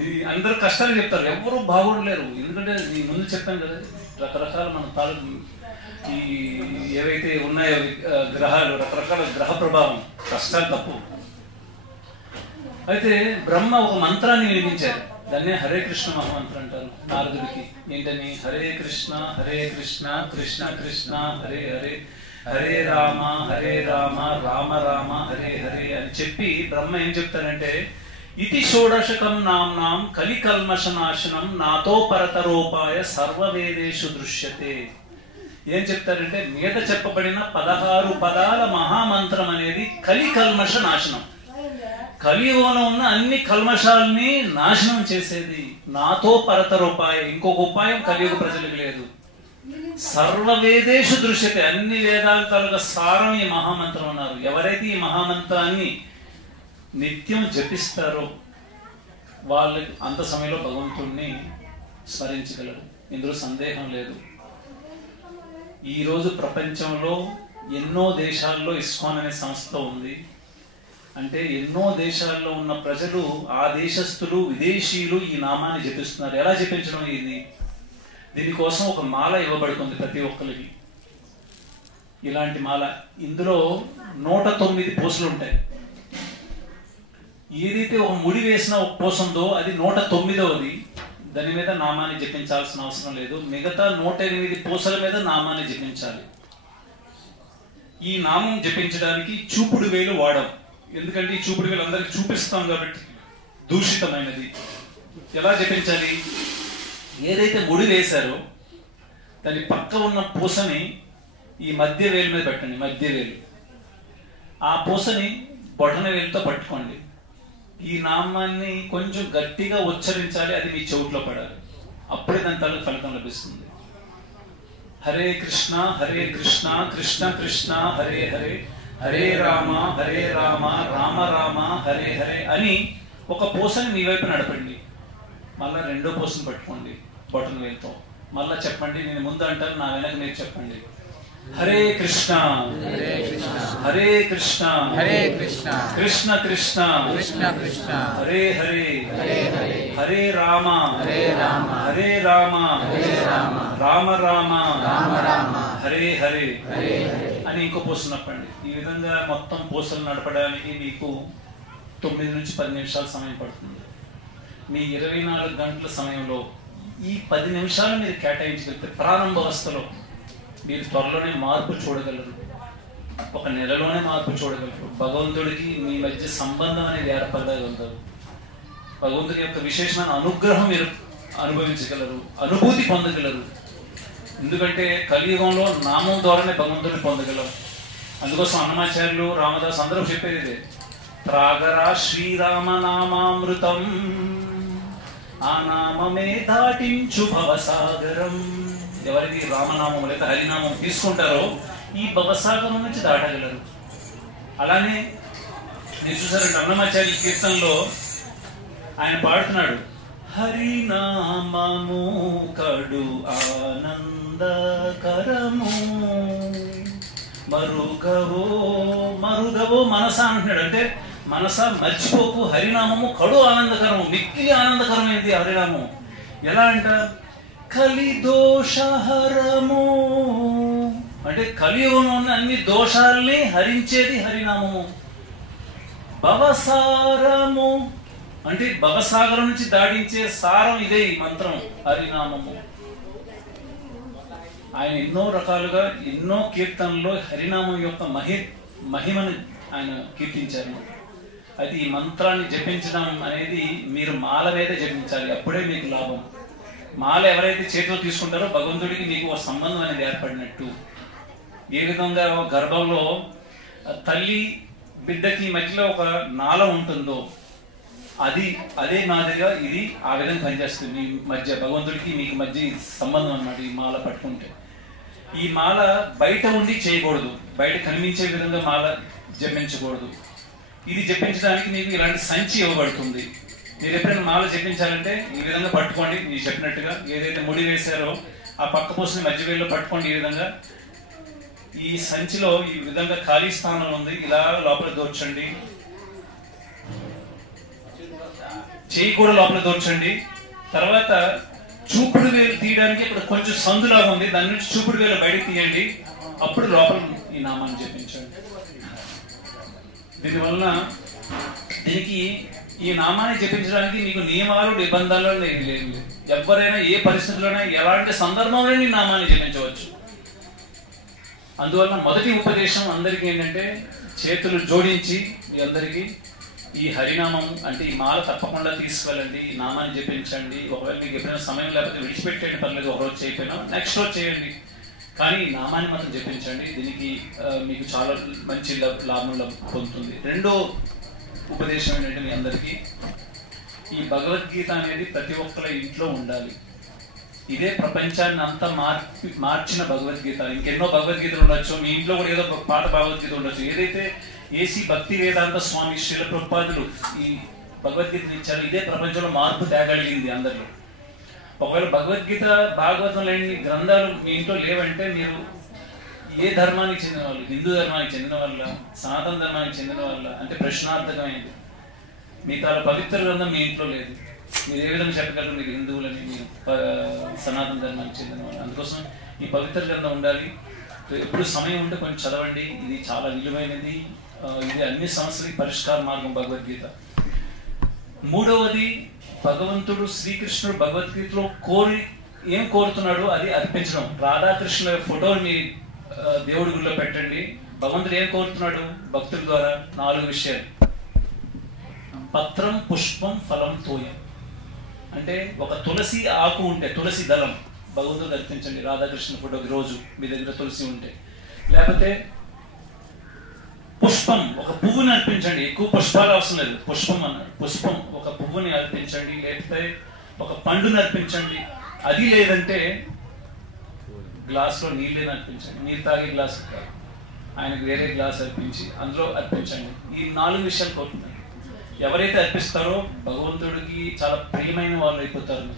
ఇది అందరూ కష్టాలు చెప్తారు, ఎవరు బాగోడలేరు. ఎందుకంటే నేను ముందు చెప్పాను కదా, రకరకాల మన తాలూకు ఈ ఏవైతే ఉన్నాయో గ్రహాలు, రకరకాల గ్రహ ప్రభావం, కష్టాలు తప్పు. అయితే బ్రహ్మ ఒక మంత్రాన్ని వినిపించారు, దాన్నే హరే కృష్ణ మహామంత్రం అంటారు నారదుడికి. ఏంటని? హరే కృష్ణ కృష్ణ కృష్ణ హరే హరే, హరే రామ రామ రామ హరే హరే అని చెప్పి బ్రహ్మ ఏం చెప్తారంటే, ఇతి షోడశకం నామ్నాం కలికల్మషనాశనం నాతో పరతరోపాయ సర్వవేదేషు దృశ్యతే. ఏం చెప్తారంటే, మీద చెప్పబడిన 16 పదాల మహామంత్రం అనేది కలికల్మష నాశనం, కలియుగంలో ఉన్న అన్ని కల్మషాలని నాశనం చేసేది. నాతో పరతరోపాయ, ఇంకొక ఉపాయం కలియుగ ప్రజలకు లేదు. సర్వవేదేషు దృశ్యతే, అన్ని వేదాంతాలుగా సారం ఈ మహామంత్రం అన్నారు. ఎవరైతే ఈ మహామంత్రాన్ని నిత్యం జపిస్తారో వాళ్ళకి అంత సమయంలో భగవంతుణ్ణి స్మరించగలరు, ఇందులో సందేహం లేదు. ఈరోజు ప్రపంచంలో ఎన్నో దేశాల్లో ఇస్కాన్ అనే సంస్థ ఉంది. అంటే ఎన్నో దేశాల్లో ఉన్న ప్రజలు, ఆ దేశస్థులు విదేశీయులు ఈ నామాన్ని జపిస్తున్నారు. ఎలా జపించడం ఇది? దీనికోసం ఒక మాల ఇవ్వబడుతుంది ప్రతి ఒక్కరికి. ఇలాంటి మాల, ఇందులో 109 పూసలు ఉంటాయి. ఏదైతే ఒక ముడి వేసిన ఒక పూస ఉందో అది 109వది. దాని మీద నామాన్ని జపించాల్సిన అవసరం లేదు. మిగతా 108 పూసల మీద నామాన్ని జపించాలి. ఈ నామం జపించడానికి చూపుడు వేలు వాడం. ఎందుకంటే ఈ చూపుడు వేలు అందరికి చూపిస్తాం కాబట్టి దూషితమైనది. ఎలా జపించాలి? ఏదైతే ముడి వేశారో దాని పక్క ఉన్న పూసని ఈ మధ్య వేలు మీద పెట్టండి. మధ్య వేలు ఆ పూసని బొటన వేలుతో పట్టుకోండి. ఈ నామాన్ని కొంచెం గట్టిగా ఉచ్చరించాలి. అది మీ చెవుట్లో పడాలి. అప్పుడే దాని తాలూకు ఫలితం లభిస్తుంది. హరే కృష్ణ కృష్ణ కృష్ణ హరే హరే, హరే రామ రామ రామ హరే హరే అని ఒక పూసని మీ వైపు నడపండి. మళ్ళా రెండో పూసను పట్టుకోండి బొటన వేలుతో. మళ్ళా చెప్పండి. నేను ముందు అంటాను, నా వెనక మీరు చెప్పండి. హరే కృష్ణ హరే కృష్ణ కృష్ణ కృష్ణ హరే హరే, హరే రామ రామ రామ హరే హరే అని ఇంకో పూసలు నడపండి. ఈ విధంగా మొత్తం పూసలు నడపడానికి మీకు 9 నుంచి 10 నిమిషాల సమయం పడుతుంది. మీ 24 గంటల సమయంలో ఈ 10 నిమిషాలు మీరు కేటాయించగలిగితే ప్రారంభావస్థలో మీరు త్వరలోనే మార్పు చూడగలరు. ఒక నెలలోనే మార్పు చూడగలరు. భగవంతుడికి మీ మధ్య సంబంధం అనేది ఏర్పడగలుగుతారు. భగవంతుడి యొక్క విశేషమైన అనుగ్రహం మీరు అనుభవించగలరు, అనుభూతి పొందగలరు. ఎందుకంటే కలియుగంలో నామం ద్వారానే భగవంతుడిని పొందగలం. అందుకోసం అన్నమాచార్యులు, రామదాస్ అందరూ చెప్పేది ఇదే. త్రాగరా శ్రీరామ నామామృతం, ఆ నామమే దాటించు భవసాగరం. ఎవరికి రామనామం లేదా హరినామం తీసుకుంటారో ఈ భవసాగరం నుంచి దాటగలరు. అలానే మీరు చూసారంటే అన్నమాచార్య కీర్తనలో ఆయన పాడుతున్నాడు, హరినామము కడు ఆనందకరము, మరుగవో మరుగవో మనసా అంటున్నాడు. అంటే మనసా మర్చిపోకు, హరినామము కడు ఆనందకరము, మిక్కిలి ఆనందకరమైనది హరినామం. ఎలా అంట? కలిదోషహరము, అంటే కలియుగంలో ఉన్న అన్ని దోషాలని హరించేది హరినామము. భవసారము, అంటే భవసాగరం నుంచి దాటించే సారం ఇదే ఈ మంత్రం హరినామము. ఆయన ఎన్నో రకాలుగా ఎన్నో కీర్తనలో హరినామం యొక్క మహిమను ఆయన కీర్తించారు. అది ఈ మంత్రాన్ని జపించడం అనేది మీరు మాల మీద జపించాలి. అప్పుడే మీకు లాభం. మాల ఎవరైతే చేతిలో తీసుకుంటారో భగవంతుడికి మీకు ఒక సంబంధం అనేది ఏర్పడినట్టు. ఏ విధంగా గర్భంలో తల్లి బిడ్డకి మధ్యలో ఒక నాళం ఉంటుందో అదే మాదిరిగా ఇది ఆ విధంగా పనిచేస్తుంది. మీ మధ్య భగవంతుడికి మీకు మధ్య సంబంధం అన్నమాట. ఈ మాల పట్టుకుంటే ఈ మాల బయట ఉండి చేయకూడదు, బయట కనిపించే విధంగా మాల జపించకూడదు. ఇది జపించడానికి మీకు ఇలాంటి సంచి ఇవ్వబడుతుంది. మీరు ఎప్పుడైనా మాల జపించాలంటే ఈ విధంగా పట్టుకోండి. మీరు చెప్పినట్టుగా ఏదైతే ముడి వేశారో ఆ పక్క పూసని మధ్య వేల్లో పట్టుకోండి. ఈ విధంగా ఈ సంచిలో ఈ విధంగా ఖాళీ స్థానం ఉంది. ఇలా లోపల దోర్చండి. చేయి కూడా లోపల దోర్చండి. తర్వాత చూపుడు వేలు తీయడానికి ఇక్కడ కొంచెం సందులాగా ఉంది, దాని నుంచి చూపుడు వేలు బయటకు తీయండి. అప్పుడు లోపల ఈ నామాన్ని జపించండి. దీనివల్ల ఈ నామాన్ని జపించడానికి మీకు నియమాలు నిబంధనలు లేవు. ఎవరైనా ఏ పరిస్థితుల్లోనైనా ఎలాంటి సందర్భంలో ఈ నామాన్ని జపించవచ్చు. అందువల్ల మొదటి ఉపదేశం అందరికీ ఏంటంటే చేతులు జోడించి మీ అందరికీ ఈ హరినామం అంటే ఈ మాల తప్పకుండా తీసుకెళ్ళండి, ఈ నామాన్ని జపించండి. ఒకవేళ మీకు ఎప్పుడైనా సమయం లేకపోతే విడిచిపెట్టండి, పర్లేదు. ఒకరోజు చేయకపోయినా నెక్స్ట్ రోజు చేయండి, కానీ ఈ నామాన్ని మాత్రం జపించండి. దీనికి మీకు చాలా మంచి లాభం పొందుతుంది. రెండో ఉపదేశం ఏంటంటే మీ అందరికీ ఈ భగవద్గీత అనేది ప్రతి ఒక్కరి ఇంట్లో ఉండాలి. ఇదే ప్రపంచాన్ని అంతా మార్చిన భగవద్గీత. ఇంకెన్నో భగవద్గీతలు ఉండొచ్చు, మీ ఇంట్లో కూడా ఏదో పాత భగవద్గీత ఉండొచ్చు. ఏదైతే ఏసీ భక్తి వేదాంత స్వామి శ్రీల ప్రభుపాదులు ఈ భగవద్గీత ఇచ్చారు, ఇదే ప్రపంచంలో మార్పు తేగలిగింది అందరిలో. ఒకవేళ భగవద్గీత భాగవతం లేని గ్రంథాలు మీ ఇంట్లో లేవంటే మీరు ఏ ధర్మానికి చెందిన వాళ్ళు, హిందూ ధర్మానికి చెందిన వాళ్ళ, సనాతన ధర్మానికి చెందిన వాళ్ళ అంటే ప్రశ్నార్థకమైంది. మిగతా పవిత్ర గ్రంథం మీ ఇంట్లో లేదు. మీరు ఏ విధంగా చెప్పగలరు మీరు హిందువులని, మీరు సనాతన ధర్మానికి చెందిన వాళ్ళు? అందుకోసం ఈ పవిత్ర గ్రంథం ఉండాలి. ఎప్పుడు సమయం ఉంటే కొంచెం చదవండి. ఇది చాలా విలువైనది. ఇది అన్ని సమస్యలకి పరిష్కార మార్గం భగవద్గీత. మూడవది, భగవంతుడు శ్రీకృష్ణుడు భగవద్గీతలో ఏం కోరుతున్నాడో అది అర్పించడం. రాధాకృష్ణుల ఫోటోని మీ దేవుడి గుడిలో పెట్టండి. భగవంతుడు ఏం కోరుతున్నాడు భక్తుల ద్వారా? 4 విషయాలు. పత్రం పుష్పం ఫలం తోయం. అంటే ఒక తులసి ఆకు ఉంటే, తులసి దళం భగవంతుడు అర్పించండి. రాధాకృష్ణ ఫోటోకి రోజు మీ దగ్గర తులసి ఉంటే, లేకపోతే పుష్పం ఒక పువ్వుని అర్పించండి. ఎక్కువ పుష్పాలు అవసరం లేదు, పుష్పం అన్నాడు. పుష్పం ఒక పువ్వుని అర్పించండి, లేకపోతే ఒక పండుని అర్పించండి. అది లేదంటే గ్లాస్లో నీళ్ళని అర్పించండి. నీరు తాగే గ్లాస్ కాదు, ఆయనకు వేరే గ్లాస్ అర్పించి అందులో అర్పించండి. ఈ 4 విషయాలు కోరుతున్నాను. ఎవరైతే అర్పిస్తారో భగవంతుడికి చాలా ప్రియమైన వాళ్ళు అయిపోతారు.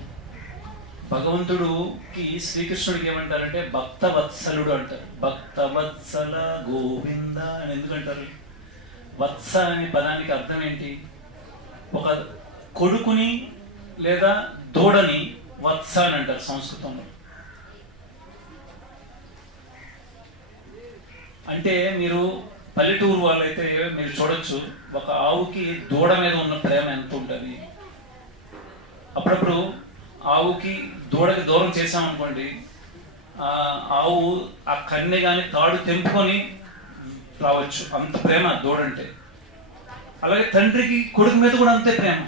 భగవంతుడికి శ్రీకృష్ణుడికి ఏమంటారంటే భక్తవత్సలుడు అంటారు. భక్తవత్సల గోవింద అని ఎందుకంటారు? వత్స అనే పదానికి అర్థం ఏంటి? ఒక కొడుకుని లేదా దూడని వత్స అని అంటారు సంస్కృతంలో. అంటే మీరు పల్లెటూరు వాళ్ళైతే మీరు చూడొచ్చు, ఒక ఆవుకి దూడ మీద ఉన్న ప్రేమ ఎంత ఉంటుంది. అప్పుడప్పుడు ఆవుకి దూడకి దూరం చేసామనుకోండి, ఆవు ఆ కన్నె కానీ తాడు తెంపుకొని రావచ్చు, అంత ప్రేమ దూడంటే. అలాగే తండ్రికి కొడుకు మీద కూడా అంతే ప్రేమ.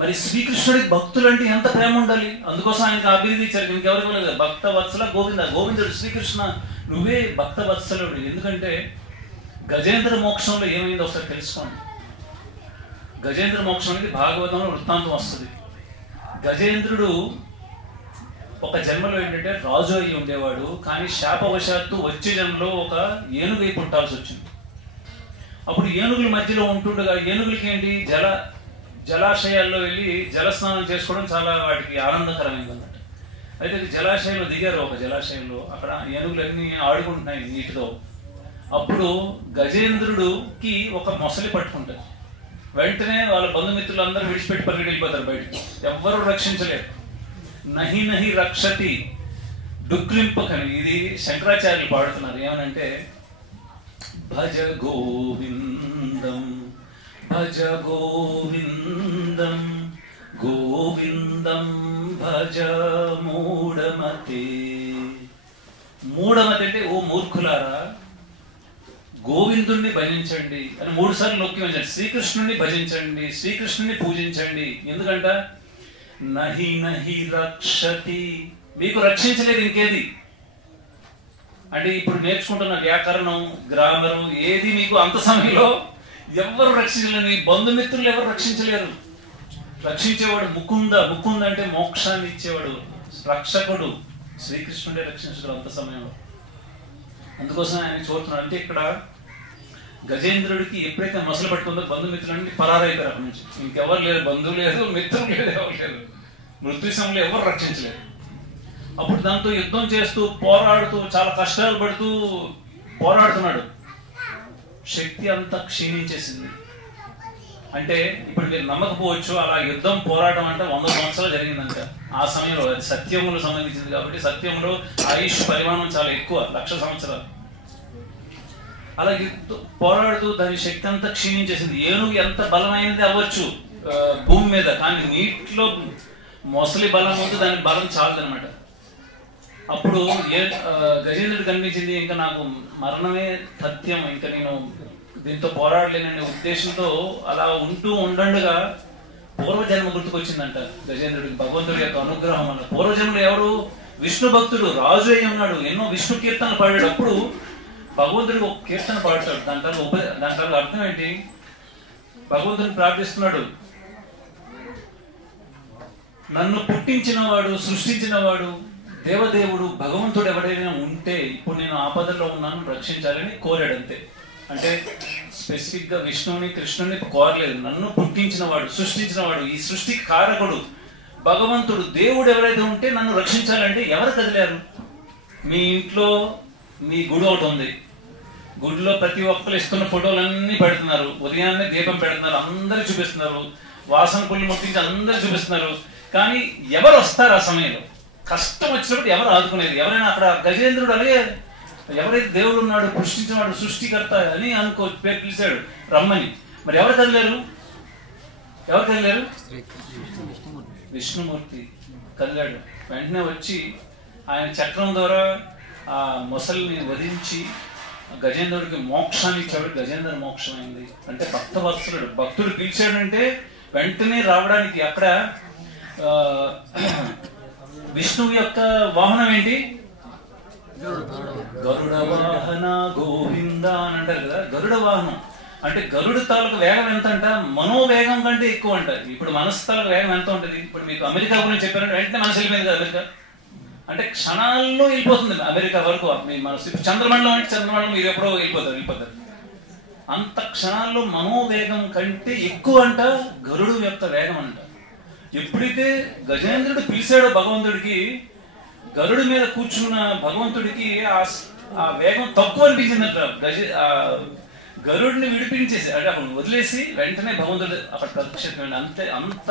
మరి శ్రీకృష్ణుడికి భక్తులు అంటే ఎంత ప్రేమ ఉండాలి? అందుకోసం ఆయనకు అభివృద్ధి ఇచ్చారు. ఇంకెవరికి లేదు. భక్త వత్సల గోవింద, గోవిందుడు శ్రీకృష్ణ నువ్వే భక్త వత్సలుడు. ఎందుకంటే గజేంద్ర మోక్షంలో ఏమైందో ఒకసారి తెలుసుకోండి. గజేంద్ర మోక్షానికి భాగవతంలో వృత్తాంతం వస్తుంది. గజేంద్రుడు ఒక జన్మలో ఏంటంటే రాజు అయ్యి ఉండేవాడు, కానీ శాపవశాత్తు వచ్చే జన్మలో ఒక ఏనుగై పుట్టాల్సి వచ్చింది. అప్పుడు ఏనుగుల మధ్యలో ఉంటుండగా, ఏనుగులకి ఏంటి జలాశయాల్లో వెళ్ళి జలస్నానం చేసుకోవడం చాలా వాటికి ఆనందకరమైంది అన్నమాట. అయితే జలాశయంలో దిగారు, ఒక జలాశయంలో. అక్కడ ఏనుగులన్నీ ఆడుకుంటున్నాయి నీటితో. అప్పుడు గజేంద్రుడికి ఒక మొసలి పట్టుకుంటారు. వెంటనే వాళ్ళ బంధుమిత్రులు అందరూ విడిచిపెట్టి పరిగెట్టి వెళ్ళిపోతారు బయటికి. ఎవ్వరూ రక్షించలేరు. నహి నహి రక్షతి డుక్రింపకని, ఇది శంకరాచార్యులు పాడుతున్నారు. ఏమనంటే భజ గోవిందం భజ గోవిందం గోవిందం భజ మూఢమతే. మూఢమతి అంటే ఓ మూర్ఖులారా గోవిందుణ్ణి భజించండి అని 3 సార్లు నొక్కి ఉంచండి. శ్రీకృష్ణుని భజించండి, శ్రీకృష్ణుని పూజించండి. ఎందుకంట నహి నహి రక్షతి, మీకు రక్షించలేదు ఇంకేది. అంటే ఇప్పుడు నేర్చుకుంటున్న వ్యాకరణం, గ్రామరు ఏది మీకు అంత సమయంలో ఎవరు రక్షించలేరు. మీ బంధుమిత్రులు ఎవరు రక్షించలేరు. రక్షించేవాడు ముకుంద. ముకుంద అంటే మోక్షాన్ని ఇచ్చేవాడు, రక్షకుడు. శ్రీకృష్ణుడే రక్షించడు అంత సమయంలో. అందుకోసం ఆయన చూస్తున్నాడు. అంటే ఇక్కడ గజేంద్రుడికి ఎప్పుడైతే మొసలు పట్టుకుందో బంధుమిత్రులన్నీ పరారైపోయారు అక్కడి నుంచి. ఇంకెవరు లేరు, బంధువులు లేదు, మిత్రులు లేదు, ఎవరు లేరు. మృత్యు సమయంలో ఎవరు రక్షించలేరు. అప్పుడు దాంతో యుద్ధం చేస్తూ పోరాడుతూ చాలా కష్టాలు పడుతూ పోరాడుతున్నాడు. శక్తి అంతా క్షీణించేసింది. అంటే ఇప్పుడు మీరు నమ్మకపోవచ్చు, అలా యుద్ధం పోరాటం అంటే 100 సంవత్సరాలు జరిగిందంట ఆ సమయంలో. అది సత్యములకు సంబంధించింది కాబట్టి సత్యంలో ఆయుష్ పరిమాణం చాలా ఎక్కువ, 1,00,000 సంవత్సరాలు. అలా పోరాడుతూ దాని శక్తి అంతా క్షీణించేసింది. ఏనుగు ఎంత బలమైనది అవ్వచ్చు భూమి మీద, కానీ నీటిలో మొసలి బలం ముందు దాని బలం చాలదనమాట. అప్పుడు గజేంద్రుడు కనిపించింది, ఇంకా నాకు మరణమే సత్యం, ఇంకా నేను దీంతో పోరాడలేననే ఉద్దేశంతో అలా ఉండండగా పూర్వజన్మ గుర్తుకొచ్చిందంట గజేంద్రుడికి. భగవంతుడి యొక్క అనుగ్రహం వల్ల పూర్వజన్మలో ఎవరు? విష్ణు భక్తుడు, రాజు అయి ఉన్నాడు, ఎన్నో విష్ణు కీర్తనలు పాడాడు. అప్పుడు భగవంతుడికి ఒక కీర్తన పాడతాడు. దాంట్లో అర్థం ఏంటి? భగవంతుడిని ప్రార్థిస్తున్నాడు, నన్ను పుట్టించిన వాడు, సృష్టించిన వాడు, దేవదేవుడు భగవంతుడు ఎవడైనా ఉంటే ఇప్పుడు నేను ఆపదలో ఉన్నాను, రక్షించాలని కోరాడు అంతే. అంటే స్పెసిఫిక్ గా విష్ణువుని కృష్ణుని కోరలేదు. నన్ను పుట్టించిన వాడు, సృష్టించిన వాడు, ఈ సృష్టికి కారకుడు భగవంతుడు, దేవుడు ఎవరైతే ఉంటే నన్ను రక్షించాలంటే ఎవరు కదిలారు? మీ ఇంట్లో మీ గుడి ఒకటి ఉంది, గుడిలో ప్రతి ఒక్కరు ఇస్తున్న ఫోటోలన్నీ పెడుతున్నారు, ఉదయాన్నే దీపం పెడుతున్నారు, అందరు చూపిస్తున్నారు, వాసన పుల్లి ముట్టించి అందరు చూపిస్తున్నారు. కానీ ఎవరు వస్తారు ఆ సమయంలో? కష్టం వచ్చినప్పుడు ఎవరు ఆదుకునేది? ఎవరైనా అక్కడ గజేంద్రుడు అలాగే ఎవరైతే దేవుడు ఉన్నాడు, సృష్టించినవాడు, సృష్టికర్త అని అనుకో పేరు పిలిచాడు రమ్మని. మరి ఎవరు కదిలేరు? ఎవరు కదిలేరు? విష్ణుమూర్తి కదిలాడు. వెంటనే వచ్చి ఆయన చక్రం ద్వారా ఆ మొసలిని వధించి గజేంద్రుడికి మోక్షాన్ని ఇచ్చాడు. గజేంద్ర మోక్షం అయింది అంటే భక్తవత్సలుడు. భక్తుడు పిలిచాడంటే వెంటనే రావడానికి. అక్కడ విష్ణువు యొక్క వాహనం ఏంటి? గరుడ వాహన గోవింద అని అంటారు కదా. గరుడ వాహనం అంటే గరుడు తాలూకు వేగం ఎంత అంట? మనోవేగం కంటే ఎక్కువ అంట. ఇప్పుడు మనసు తాలూకు వేగం ఎంత ఉంటుంది? ఇప్పుడు మీకు అమెరికా గురించి చెప్పారంటే వెంటనే మనసు వెళ్ళిపోయింది కదా అమెరికా. అంటే క్షణాల్లో వెళ్ళిపోతుంది అమెరికా వరకు మీ మనసు. ఇప్పుడు చంద్రమండలం అంటే చంద్రమండలం మీరు ఎప్పుడో వెళ్ళిపోతారు. అంత క్షణాల్లో మనోవేగం కంటే ఎక్కువ అంట గరుడు యొక్క వేగం అంట. ఎప్పుడైతే గజేంద్రుడు పిలిచాడో భగవంతుడికి, గరుడు మీద కూర్చున్న భగవంతుడికి ఆ వేగం తక్కువ అనిపించిందంట. గరుడిని విడిపించేసి అంటే అక్కడ వదిలేసి వెంటనే భగవంతుడు అక్కడ ప్రత్యక్షమైంది. అంత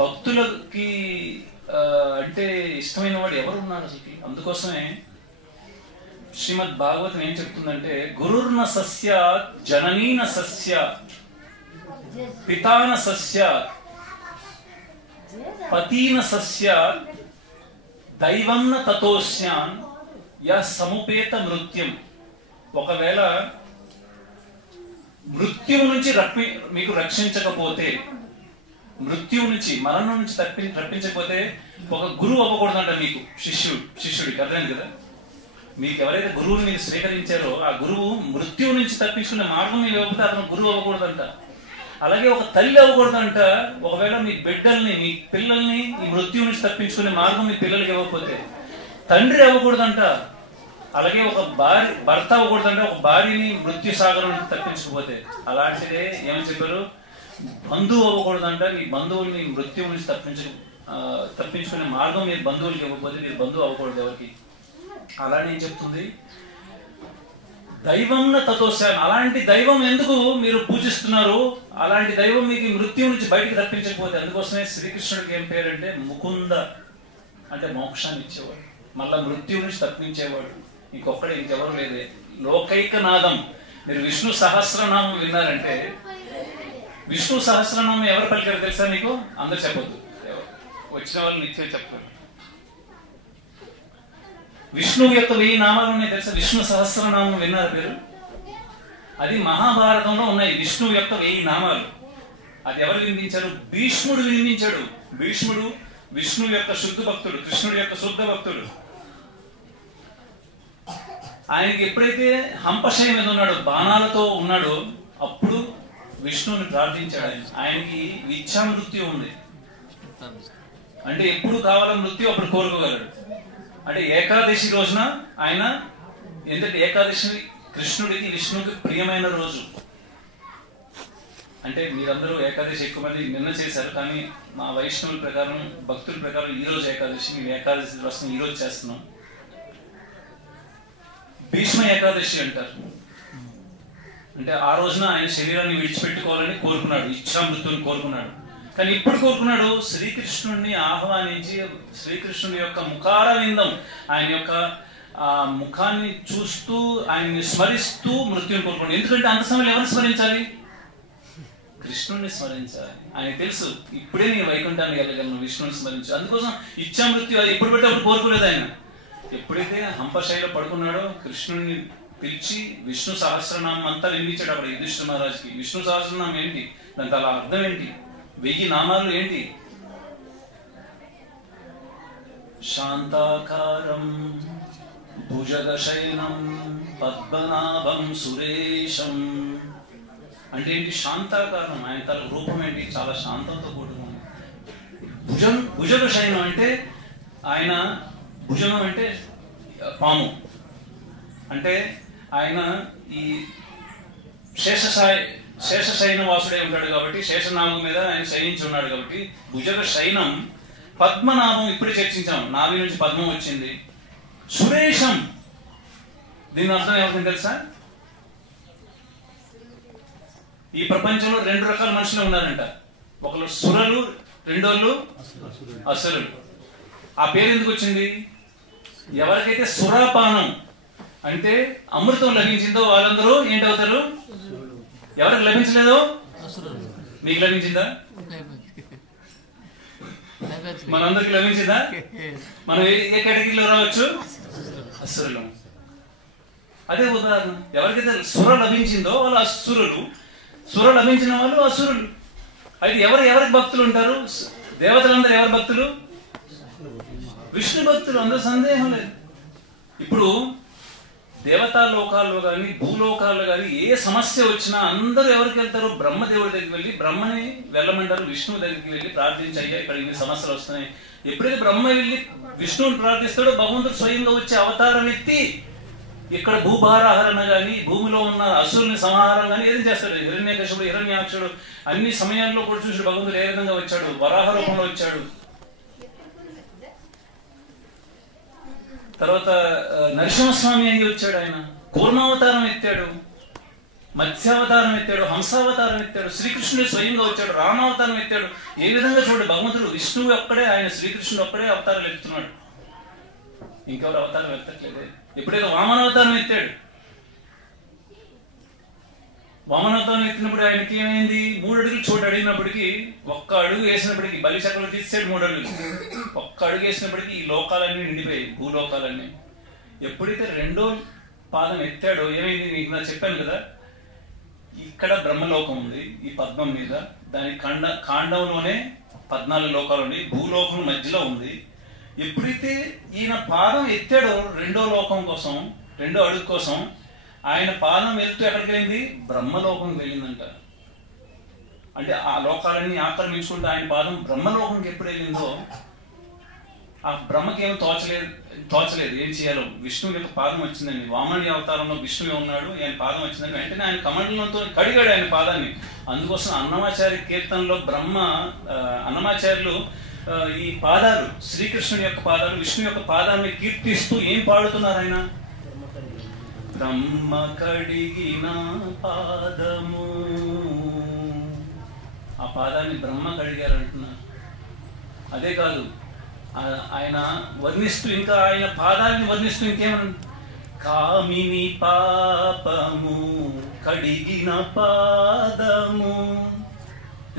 భక్తులకి అంటే ఇష్టమైన వాడు ఎవరు ఉన్నారు అసలు? అందుకోసమే శ్రీమద్ భాగవతం ఏం చెప్తుందంటే, గురుర్న సస్య జననీన సస్య పితాన సస్య పతీన సస్య దైవంన తతోస్యాన్ యా సముపేత మృత్యం. ఒకవేళ మృత్యువు నుంచి మీకు రక్షించకపోతే, మృత్యువు నుంచి మరణం నుంచి రప్పించకపోతే ఒక గురువు అవ్వకూడదంట మీకు. శిష్యుడికి అర్థమైంది కదా. మీకు ఎవరైతే గురువుని మీరు స్వీకరించారో ఆ గురువు మృత్యువు నుంచి తప్పించుకునే మార్గం మీరు ఇవ్వకపోతే అతను గురువు అవ్వకూడదంట. అలాగే ఒక తల్లి అవ్వకూడదంట. ఒకవేళ మీ బిడ్డల్ని మీ పిల్లల్ని ఈ మృత్యువు నుంచి తప్పించుకునే మార్గం మీ పిల్లలకి ఇవ్వకపోతే. తండ్రి అవ్వకూడదంట. అలాగే ఒక భర్త అవ్వకూడదంటే ఒక భార్యని మృత్యు సాగరం నుంచి తప్పించకపోతే. అలాంటిదే ఏమని చెప్పారు? బంధువు అవ్వకూడదంట. మీ బంధువుల్ని మృత్యువు నుంచి తప్పించుకునే మార్గం మీరు బంధువులకి ఇవ్వకపోతే మీరు బంధువు అవ్వకూడదు ఎవరికి. అలానే ఏం చెప్తుంది? దైవంన తతోస్యాన్. అలాంటి దైవం ఎందుకు మీరు పూజిస్తున్నారు? అలాంటి దైవం మీకు మృత్యు నుంచి బయటకు తప్పించకపోతే. అందుకోసమే శ్రీకృష్ణుడికి ఏం పేరంటే ముకుంద, అంటే మోక్షాన్ని ఇచ్చేవాడు, మళ్ళా మృత్యు నుంచి తప్పించేవాడు. ఇంకొక్కడే ఇంకెవరు లేదే. లోకైకనాథం. మీరు విష్ణు సహస్రనామం విన్నారంటే, విష్ణు సహస్రనామం ఎవరు పలికారు తెలుసా మీకు? అందరు చెప్పొద్దు, వచ్చిన వాళ్ళు నిత్యం చెప్తారు. విష్ణువు యొక్క 1000 నామాలు ఉన్నాయి తెలుసా? విష్ణు సహస్రనామం విన్నారు పేరు? అది మహాభారతంలో ఉన్నాయి విష్ణువు యొక్క 1000 నామాలు. అది ఎవరు వినిపించారు? భీష్ముడు వినిపించాడు. భీష్ముడు విష్ణువు యొక్క శుద్ధ భక్తుడు, కృష్ణుడి యొక్క శుద్ధ భక్తుడు. ఆయనకి ఎప్పుడైతే హంపశయ మీద ఉన్నాడో, బాణాలతో ఉన్నాడో, అప్పుడు విష్ణువుని ప్రార్థించాడు. ఆయనకి ఇచ్ఛా మృత్యు ఉంది. అంటే ఎప్పుడు కావాల మృత్యు అప్పుడు కోరుకోగలడు. అంటే ఏకాదశి రోజున ఆయన, ఎందుకంటే ఏకాదశి కృష్ణుడికి విష్ణువుకి ప్రియమైన రోజు. అంటే మీరందరూ ఏకాదశి ఎక్కువ మంది నిన్న చేశారు, కానీ మా వైష్ణవుల ప్రకారం, భక్తుల ప్రకారం ఈ రోజు ఏకాదశి. మేము ఏకాదశి వ్రతం ఈ రోజు చేస్తున్నాం. భీష్మ ఏకాదశి అంటారు. అంటే ఆ రోజున ఆయన శరీరాన్ని విడిచిపెట్టుకోవాలని కోరుకున్నాడు, ఇచ్ఛామృత్యుని కోరుకున్నాడు. కానీ ఇప్పుడు కోరుకున్నాడు శ్రీకృష్ణుడిని ఆహ్వానించి, శ్రీకృష్ణుని యొక్క ముఖారవిందం, ఆయన యొక్క ఆ ముఖాన్ని చూస్తూ ఆయన్ని స్మరిస్తూ మృత్యుని కోరుకున్నాడు. ఎందుకంటే అంత సమయంలో ఎవరిని స్మరించాలి? కృష్ణుడిని స్మరించాలి. ఆయన తెలుసు ఇప్పుడే నేను వైకుంఠాన్ని వెళ్ళగలను విష్ణుని స్మరించు. అందుకోసం ఇచ్చా మృత్యు అది ఎప్పుడు పడితే అప్పుడు కోరుకోలేదు ఆయన. ఎప్పుడైతే హంపశైలో పడుకున్నాడో కృష్ణుడిని పిలిచి విష్ణు సహస్రనామం అంతా వినిపించాడు అక్కడ యుధిష్ఠిర మహారాజుకి. విష్ణు సహస్రనామం ఏంటి, దానికి అలా అర్థం ఏంటి, 1000 నామాలు ఏంటి? శాంతాకారం భుజగశయనం పద్మనాభం సురేశం. అంటే ఏంటి? శాంతాకారం. ఆయన తల రూపం ఏంటి? చాలా శాంతంతో కూడుకుంది. భుజగశయనం అంటే ఆయన భుజం అంటే పాము. అంటే ఆయన ఈ శేషశయన వాసుడే ఉంటాడు కాబట్టి, శేషనామం మీద ఆయన శయనించి ఉన్నాడు కాబట్టి భుజగ శయనం. పద్మనాభం ఇప్పుడే చర్చించాం, నాభి నుంచి పద్మం వచ్చింది. సురేశం, దీని అర్థం ఏమవుతుంది తెలుసా? ఈ ప్రపంచంలో 2 రకాల మనుషులు ఉన్నారంట. ఒకరు సురలు, రెండోళ్ళు అసురులు. ఆ పేరు ఎందుకు వచ్చింది? ఎవరికైతే సురాపానం అంటే అమృతం లభించిందో వాళ్ళందరూ ఏంటవుతారు? ఎవరికి లభించలేదో మీకు లభించిందా? మనందరికి లభించిందా? మనం ఏ కేటగిరీలో రావచ్చు? అసురులం. అదే ఉదాహరణ. ఎవరికైతే సుర లభించిందో వాళ్ళు అసురులు, సుర లభించిన వాళ్ళు అసురులు. అయితే ఎవరికి భక్తులు ఉంటారు? దేవతలందరూ ఎవరి భక్తులు? విష్ణు భక్తులు, అందరూ సందేహం లేదు. ఇప్పుడు దేవతా లోకాల్లో కానీ భూలోకాల్లో కానీ ఏ సమస్య వచ్చినా అందరూ ఎవరికి వెళ్తారు? బ్రహ్మదేవుడి దగ్గరికి వెళ్ళి బ్రహ్మని వెళ్ళమంటారు, విష్ణువు దగ్గరికి వెళ్ళి ప్రార్థించి అయ్యా ఇక్కడ ఇన్ని సమస్యలు వస్తున్నాయి. ఎప్పుడైతే బ్రహ్మ వెళ్ళి విష్ణువుని ప్రార్థిస్తాడో భగవంతుడు స్వయంగా వచ్చి అవతారం ఎత్తి ఇక్కడ భూభారహరణ కానీ భూమిలో ఉన్న అసురుని సంహారం కానీ ఏం చేస్తాడు? హిరణ్యకశిపుడు, హిరణ్యాక్షుడు అన్ని సమయాల్లో కూడా చూసి భగవంతుడు ఏ విధంగా వచ్చాడు? వరాహ రూపంలో వచ్చాడు. తర్వాత నరసింహస్వామి అయ్యి వచ్చాడు. ఆయన కూర్మావతారం ఎత్తాడు, మత్స్యావతారం ఎత్తాడు, హంసావతారం ఎత్తాడు, శ్రీకృష్ణుడు స్వయంగా వచ్చాడు, రామావతారం ఎత్తాడు. ఏ విధంగా చూడు, భగవంతుడు విష్ణువు ఒక్కడే, ఆయన శ్రీకృష్ణుడు ఒక్కడే అవతారాలు ఎత్తున్నాడు, ఇంకెవరు అవతారం ఎత్తట్లేదే. ఎప్పుడైతే వామనావతారం ఎత్తాడు, వామనావతారం ఎత్తినప్పుడు ఆయనకి ఏమైంది? 3 అడుగులు చోటు అడిగినప్పటికీ, ఒక్క అడుగు వేసినప్పటికీ బలి చక్రం తీసాడు 3 అడుగులు. ఒక్క అడుగు వేసినప్పటికీ ఈ లోకాలన్నీ నిండిపోయాయి, భూలోకాలన్నీ. ఎప్పుడైతే 2వ పాదం ఎత్తాడో ఏమైంది? నీకు నాకు చెప్పాను కదా, ఇక్కడ బ్రహ్మలోకం ఉంది ఈ పద్మం మీద, దాని కాండంలోనే 14 లోకాలు ఉన్నాయి, భూలోకం మధ్యలో ఉంది. ఎప్పుడైతే ఈయన పాదం ఎత్తాడో 2వ లోకం కోసం, 2వ అడుగు కోసం, ఆయన పాదం వెళ్తూ ఎక్కడికి వెళ్ళింది? బ్రహ్మలోకంకి వెళ్ళిందంట. అంటే ఆ లోకాలన్నీ ఆక్రమించుకుంటూ ఆయన పాదం బ్రహ్మలోకంకి ఎప్పుడు వెళ్ళిందో ఆ బ్రహ్మకి ఏమో తోచలేదు ఏం చేయాలో. విష్ణువు యొక్క పాదం వచ్చిందండి, వామని అవతారంలో విష్ణువే ఉన్నాడు, ఆయన పాదం వచ్చిందని వెంటనే ఆయన కమండలంతో కడిగాడు ఆయన పాదాన్ని. అందుకోసం అన్నమాచార్య కీర్తనలో అన్నమాచార్యులు ఈ పాదాలు, శ్రీకృష్ణుడి యొక్క పాదాలు, విష్ణు యొక్క పాదాన్ని కీర్తిస్తూ ఏం పాడుతున్నారు? ఆయన బ్రహ్మ కడిగిన పాదము, ఆ పాదాన్ని బ్రహ్మ కడిగారు అంటున్నారు. అదే కాదు, ఆయన వర్ణిస్తూ ఇంకా ఆయన పాదాలని వర్ణిస్తూ ఇంకేమన్నా, కామిని పాపము కడిగిన పాదము.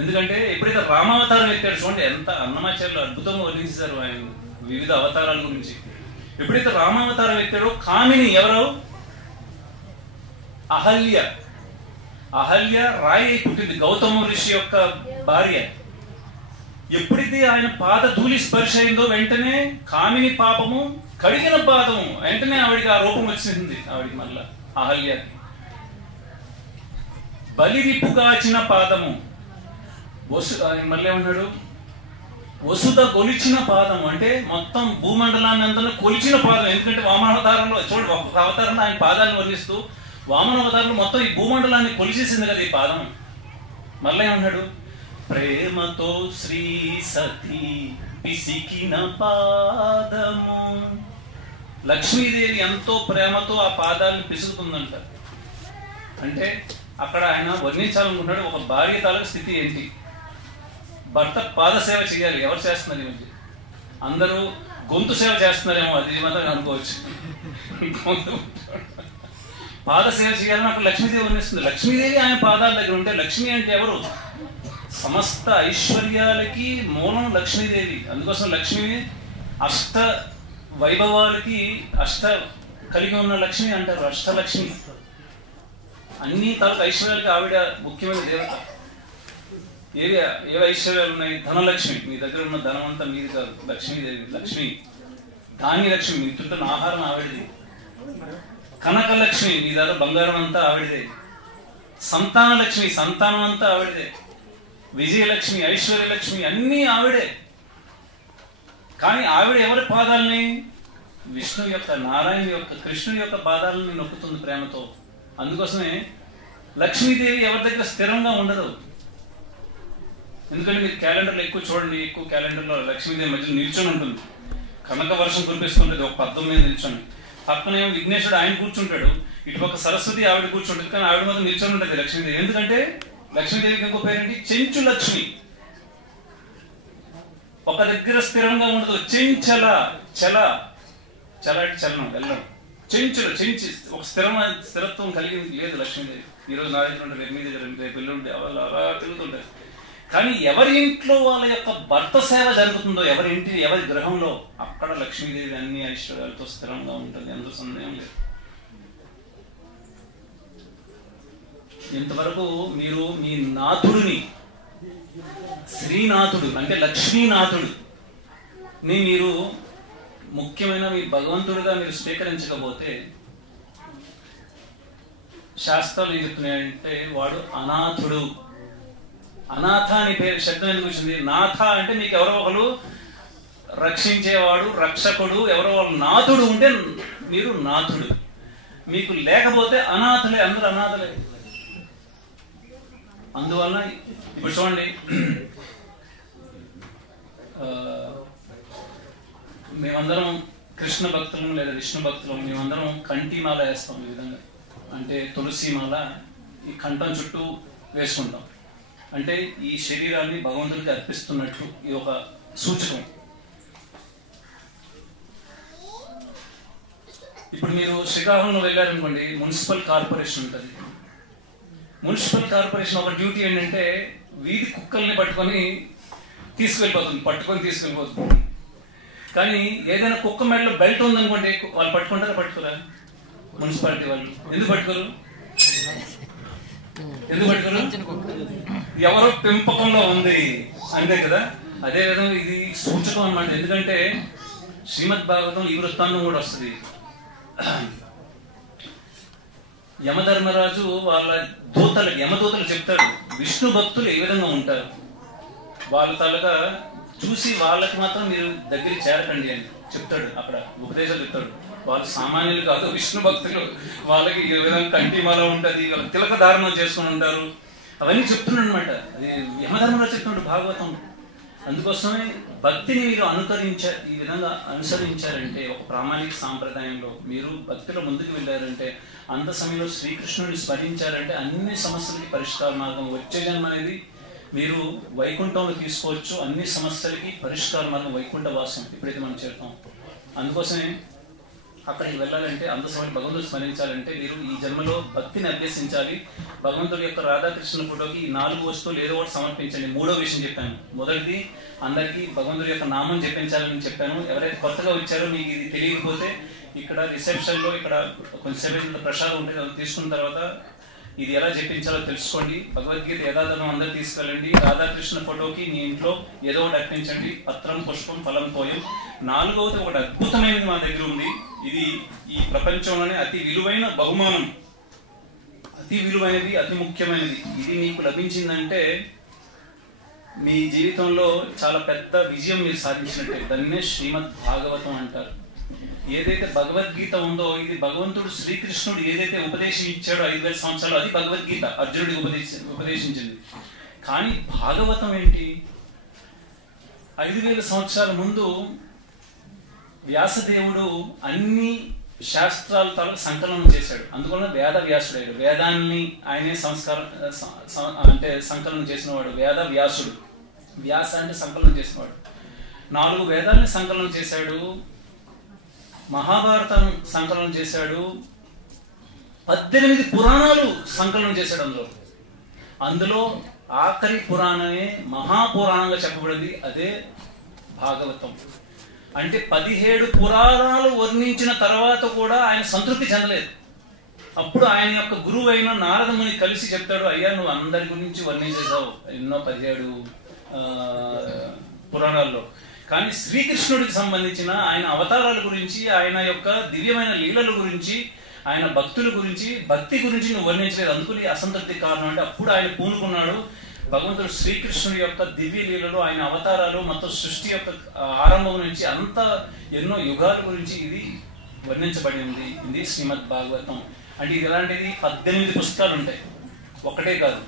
ఎందుకంటే ఎప్పుడైతే రామావతారం ఎత్తాడు చూడండి, ఎంత అన్నమాచార్యులు అద్భుతంగా వర్ణించారు ఆయన వివిధ అవతారాల గురించి. ఎప్పుడైతే రామావతారం ఎత్తాడో కామిని ఎవరో? అహల్య రాయి పుట్టింది, గౌతమ ఋషి యొక్క భార్య. ఎప్పుడైతే ఆయన పాద ధూళి స్పర్శ అయిందో వెంటనే కామిని పాపము కడిగిన పాదము, వెంటనే ఆవిడికి ఆ రూపం వచ్చింది. ఆవిడికి మళ్ళా అహల్యకి బలిరిపుగాచిన పాదము, మళ్ళీ ఏమన్నాడు? వసుధ కొలిచిన పాదం, అంటే మొత్తం భూమండలాన్ని అంతా కొలిచిన పాదం. ఎందుకంటే వామనావతారంలో చూడండి, ఒక్కొక్క అవతారంలో ఆయన పాదాలను వర్ణిస్తూ వామనావతారంలో మొత్తం ఈ భూమండలాన్ని కొలిచేసింది కదా ఈ పాదం. మళ్ళీ ఏమన్నాడు? ప్రేమతో శ్రీ సతీ పిసికిన పాదము. లక్ష్మీదేవి ఎంతో ప్రేమతో ఆ పాదాలను పిసుకుతుందంట. అంటే అక్కడ ఆయన వర్ణించాలనుకుంటున్నాడు ఒక భార్య తాలూకు స్థితి ఏంటి. భర్త పాద సేవ చేయాలి. ఎవరు చేస్తున్నారు ఈ మధ్య? అందరూ గొంతు సేవ చేస్తున్నారేమో, అది మాత్రం అనుకోవచ్చు. పాద సేవ చేయాలని అక్కడ లక్ష్మీదేవి వర్ణిస్తుంది. లక్ష్మీదేవి ఆయన పాదాల దగ్గర ఉంటే, లక్ష్మి అంటే ఎవరు? సమస్త ఐశ్వర్యాలకి మూలం లక్ష్మీదేవి. అందుకోసం లక్ష్మి అష్ట వైభవాలకి కలిగి ఉన్న లక్ష్మి అంటారు, అష్టలక్ష్మి. అన్ని తాలూకు ఐశ్వర్యాలకి ఆవిడ ముఖ్యమైన దేవత. ఏవి ఐశ్వర్యాలు ఉన్నాయి? ధనలక్ష్మి, మీ దగ్గర ఉన్న ధనం అంతా మీది కాదు, లక్ష్మీదేవి. లక్ష్మి ధాన్యలక్ష్మి, మీ తింటున్న ఆహారం ఆవిడది. కనకలక్ష్మి, మీ దగ్గర బంగారం అంతా ఆవిడదే. సంతానలక్ష్మి, సంతానం అంతా ఆవిడదే. విజయలక్ష్మి, ఐశ్వర్యలక్ష్మి అన్నీ ఆవిడే. కానీ ఆవిడ ఎవరి పాదాలని? విష్ణు యొక్క, నారాయణ యొక్క, కృష్ణుని యొక్క పాదాలని నొక్కుతుంది ప్రేమతో. అందుకోసమే లక్ష్మీదేవి ఎవరి దగ్గర స్థిరంగా ఉండదు. ఎందుకంటే మీరు క్యాలెండర్లో ఎక్కువ చూడండి, ఎక్కువ క్యాలెండర్లో లక్ష్మీదేవి మధ్యలో నిల్చొని ఉంటుంది. కనక వర్షం కురిపిస్తుంటుంది ఒక పద్మం మీద నిల్చొని. పక్కన ఏమో విఘ్నేశ్వరుడు ఆయన కూర్చుంటాడు, ఇటుపక్క సరస్వతి ఆవిడ కూర్చుంటుంది, కానీ ఆవిడ మీద నిల్చొని ఉంటుంది లక్ష్మీదేవి. ఎందుకంటే లక్ష్మీదేవికి ఇంకో పేరేంటి? చెంచు లక్ష్మి. ఒక దగ్గర స్థిరంగా ఉండదు. చెంచల, చలాటి చలనం, వెళ్ళడం. చెంచులు, చెంచి ఒక స్థిరత్వం కలిగింది లేదు లక్ష్మీదేవి. ఈరోజు నా దగ్గర ఉంటే రేపు మీ దగ్గర, రేపు ఎల్లుంటే అలా తిరుగుతుంటారు. కానీ ఎవరి ఇంట్లో వాళ్ళ యొక్క భర్త సేవ జరుగుతుందో, ఎవరి గ్రహంలో, అక్కడ లక్ష్మీదేవి అన్ని ఐశ్వర్యాలతో స్థిరంగా ఉంటుంది. అందులో సందేహం లేదు. ఇంతవరకు మీరు మీ నాథుడిని, శ్రీనాథుడు అంటే లక్ష్మీనాథుడు ని మీరు ముఖ్యమైన మీ భగవంతుడిగా మీరు స్వీకరించకపోతే శాస్త్రాలు ఏం చెప్తున్నాయంటే వాడు అనాథుడు. అనాథ అని పేరు శబ్దం ఎందుకు వచ్చింది? నాథ అంటే మీకు ఎవరో ఒకరు రక్షించేవాడు, రక్షకుడు, ఎవరో ఒకరు నాథుడు ఉంటే మీరు నాథుడు. మీకు లేకపోతే అనాథలే, అందరూ అనాథలే. అందువల్ల ఇప్పుడు చూడండి, మేమందరం కృష్ణ భక్తులం లేదా విష్ణు భక్తులం, మేమందరం కంఠీమాల వేస్తాం. ఈ విధంగా అంటే తులసిమాల ఈ కంఠం చుట్టూ వేసుకుంటాం. అంటే ఈ శరీరాన్ని భగవంతుడికి అర్పిస్తున్నట్టు ఈ ఒక సూచకం. ఇప్పుడు మీరు శ్రీకాకుళంలో వెళ్ళారనుకోండి, మున్సిపల్ కార్పొరేషన్ ఉంటుంది. మున్సిపల్ కార్పొరేషన్ ఒక డ్యూటీ ఏంటంటే వీధి కుక్కల్ని పట్టుకొని తీసుకెళ్ళిపోతుంది. కానీ ఏదైనా కుక్క మెడలో బెల్ట్ ఉందనుకోండి, వాళ్ళు పట్టుకుంటారా పట్టుకోరా? మున్సిపాలిటీ వాళ్ళు ఎందుకు పట్టుకోరు? ఎవరో పెంపకంలో ఉంది అంతే కదా. అదే విధంగా ఇది సూచకం అన్నమాట. ఎందుకంటే శ్రీమద్ భాగవతం ఈ వృత్తాంతం కూడా వస్తుంది. యమధర్మరాజు వాళ్ళ యమదూతలు చెప్తాడు విష్ణు భక్తులు ఏ విధంగా ఉంటారు, వాళ్ళ తాలూకా చూసి వాళ్ళకి మాత్రం మీరు దగ్గరికి చేరకండి అని చెప్తాడు. అక్కడ ఉపదేశాలు చెప్తాడు. వాళ్ళు సామాన్యులు కాదు, విష్ణు భక్తులు. వాళ్ళకి ఈ విధంగా కంఠీమాల ఉంటుంది, వాళ్ళకి తిలక ధారణం చేసుకుని ఉంటారు. అవన్నీ చెప్తున్నాడు అనమాట. అది యమధర్మరాజు చెప్తున్నాడు భాగవతం. అందుకోసమే భక్తిని మీరు ఈ విధంగా అనుసరించారంటే, ఒక ప్రామాణిక సాంప్రదాయంలో మీరు భక్తిలో ముందుకు వెళ్ళారంటే, అంత సమయంలో శ్రీకృష్ణుడిని స్మరించారంటే అన్ని సమస్యలకి పరిష్కార మార్గం. వచ్చే జన్మ అనేది మీరు వైకుంఠంలో తీసుకోవచ్చు. అన్ని సమస్యలకి పరిష్కార మార్గం వైకుంఠ వాసం ఎప్పుడైతే మనం చేరుతాం. అందుకోసమే అక్కడికి వెళ్ళాలంటే, అంత సమయం భగవంతుడు స్మరించాలంటే మీరు ఈ జన్మలో భక్తిని అభ్యసించాలి. భగవంతుడి యొక్క రాధాకృష్ణ ఫోటోకి 4 వస్తువులు ఏదో ఒకటి సమర్పించండి. 3వ విషయం చెప్పాను. మొదటిది అందరికీ భగవంతుడి యొక్క నామం చెప్పించాలని చెప్పాను. ఎవరైతే కొత్తగా వచ్చారో మీకు ఇది తెలియకపోతే ఇక్కడ రిసెప్షన్ లో ఇక్కడ కొంచెంసేపు ప్రసాదం ఉంటుంది, అది తీసుకున్న తర్వాత ఇది ఎలా చెప్పించాలో తెలుసుకోండి. భగవద్గీత యథాతథం అందరు తీసుకెళ్ళండి. రాధాకృష్ణ ఫోటోకి మీ ఇంట్లో ఏదో ఒకటి అర్పించండి. పత్రం, పుష్పం, ఫలం, తోయం. 4వది ఒకటి అద్భుతమైనది మా దగ్గర ఉంది. ఇది ఈ ప్రపంచంలోనే అతి విలువైన బహుమానం, అతి విలువైనది, అతి ముఖ్యమైనది. ఇది మీకు లభించిందంటే మీ జీవితంలో చాలా పెద్ద విజయం మీరు సాధించినట్టే. దాన్నే శ్రీమద్ భాగవతం అంటారు. ఏదైతే భగవద్గీత ఉందో ఇది భగవంతుడు శ్రీకృష్ణుడు ఏదైతే ఉపదేశం ఇచ్చాడో 5000 సంవత్సరాలు, అది భగవద్గీత అర్జునుడికి ఉపదేశించింది. కానీ భాగవతం ఏంటి? 5000 సంవత్సరాల ముందు వ్యాసదేవుడు అన్ని శాస్త్రాల తాలూకు సంకలనం చేశాడు. అందువల్ల వేద వ్యాసుడు. వేదాన్ని ఆయనే సంకలనం చేసినవాడు వేద వ్యాసుడు. వ్యాస అంటే సంకలనం చేసినవాడు. 4 వేదాలని సంకలనం చేశాడు. మహాభారతం సంకలనం చేశాడు. 18 పురాణాలు సంకలనం చేశాడు. అందులో ఆఖరి పురాణమే మహాపురాణంగా చెప్పబడింది, అదే భాగవతం. అంటే 17 పురాణాలు వర్ణించిన తర్వాత కూడా ఆయన సంతృప్తి చెందలేదు. అప్పుడు ఆయన యొక్క గురువు అయిన నారదముని కలిసి చెప్తాడు, అయ్యా నువ్వు అందరి గురించి వర్ణించేసావు ఎన్నో 17 పురాణాల్లో, కానీ శ్రీకృష్ణుడికి సంబంధించిన ఆయన అవతారాల గురించి, ఆయన యొక్క దివ్యమైన లీలల గురించి, ఆయన భక్తుల గురించి, భక్తి గురించి నువ్వు వర్ణించలేదు. అందుకని అసంతృప్తి కారణం. అంటే అప్పుడు ఆయన పూనుకున్నాడు. భగవంతుడు శ్రీకృష్ణుడి యొక్క దివ్య లీలలు, ఆయన అవతారాలు, మొత్తం సృష్టి యొక్క ఆరంభం నుంచి అంత ఎన్నో యుగాల గురించి ఇది వర్ణించబడి ఉంది. ఇది శ్రీమద్ భాగవతం. అంటే ఇది ఎలాంటిది? 18 పుస్తకాలు ఉంటాయి, ఒకటే కాదు.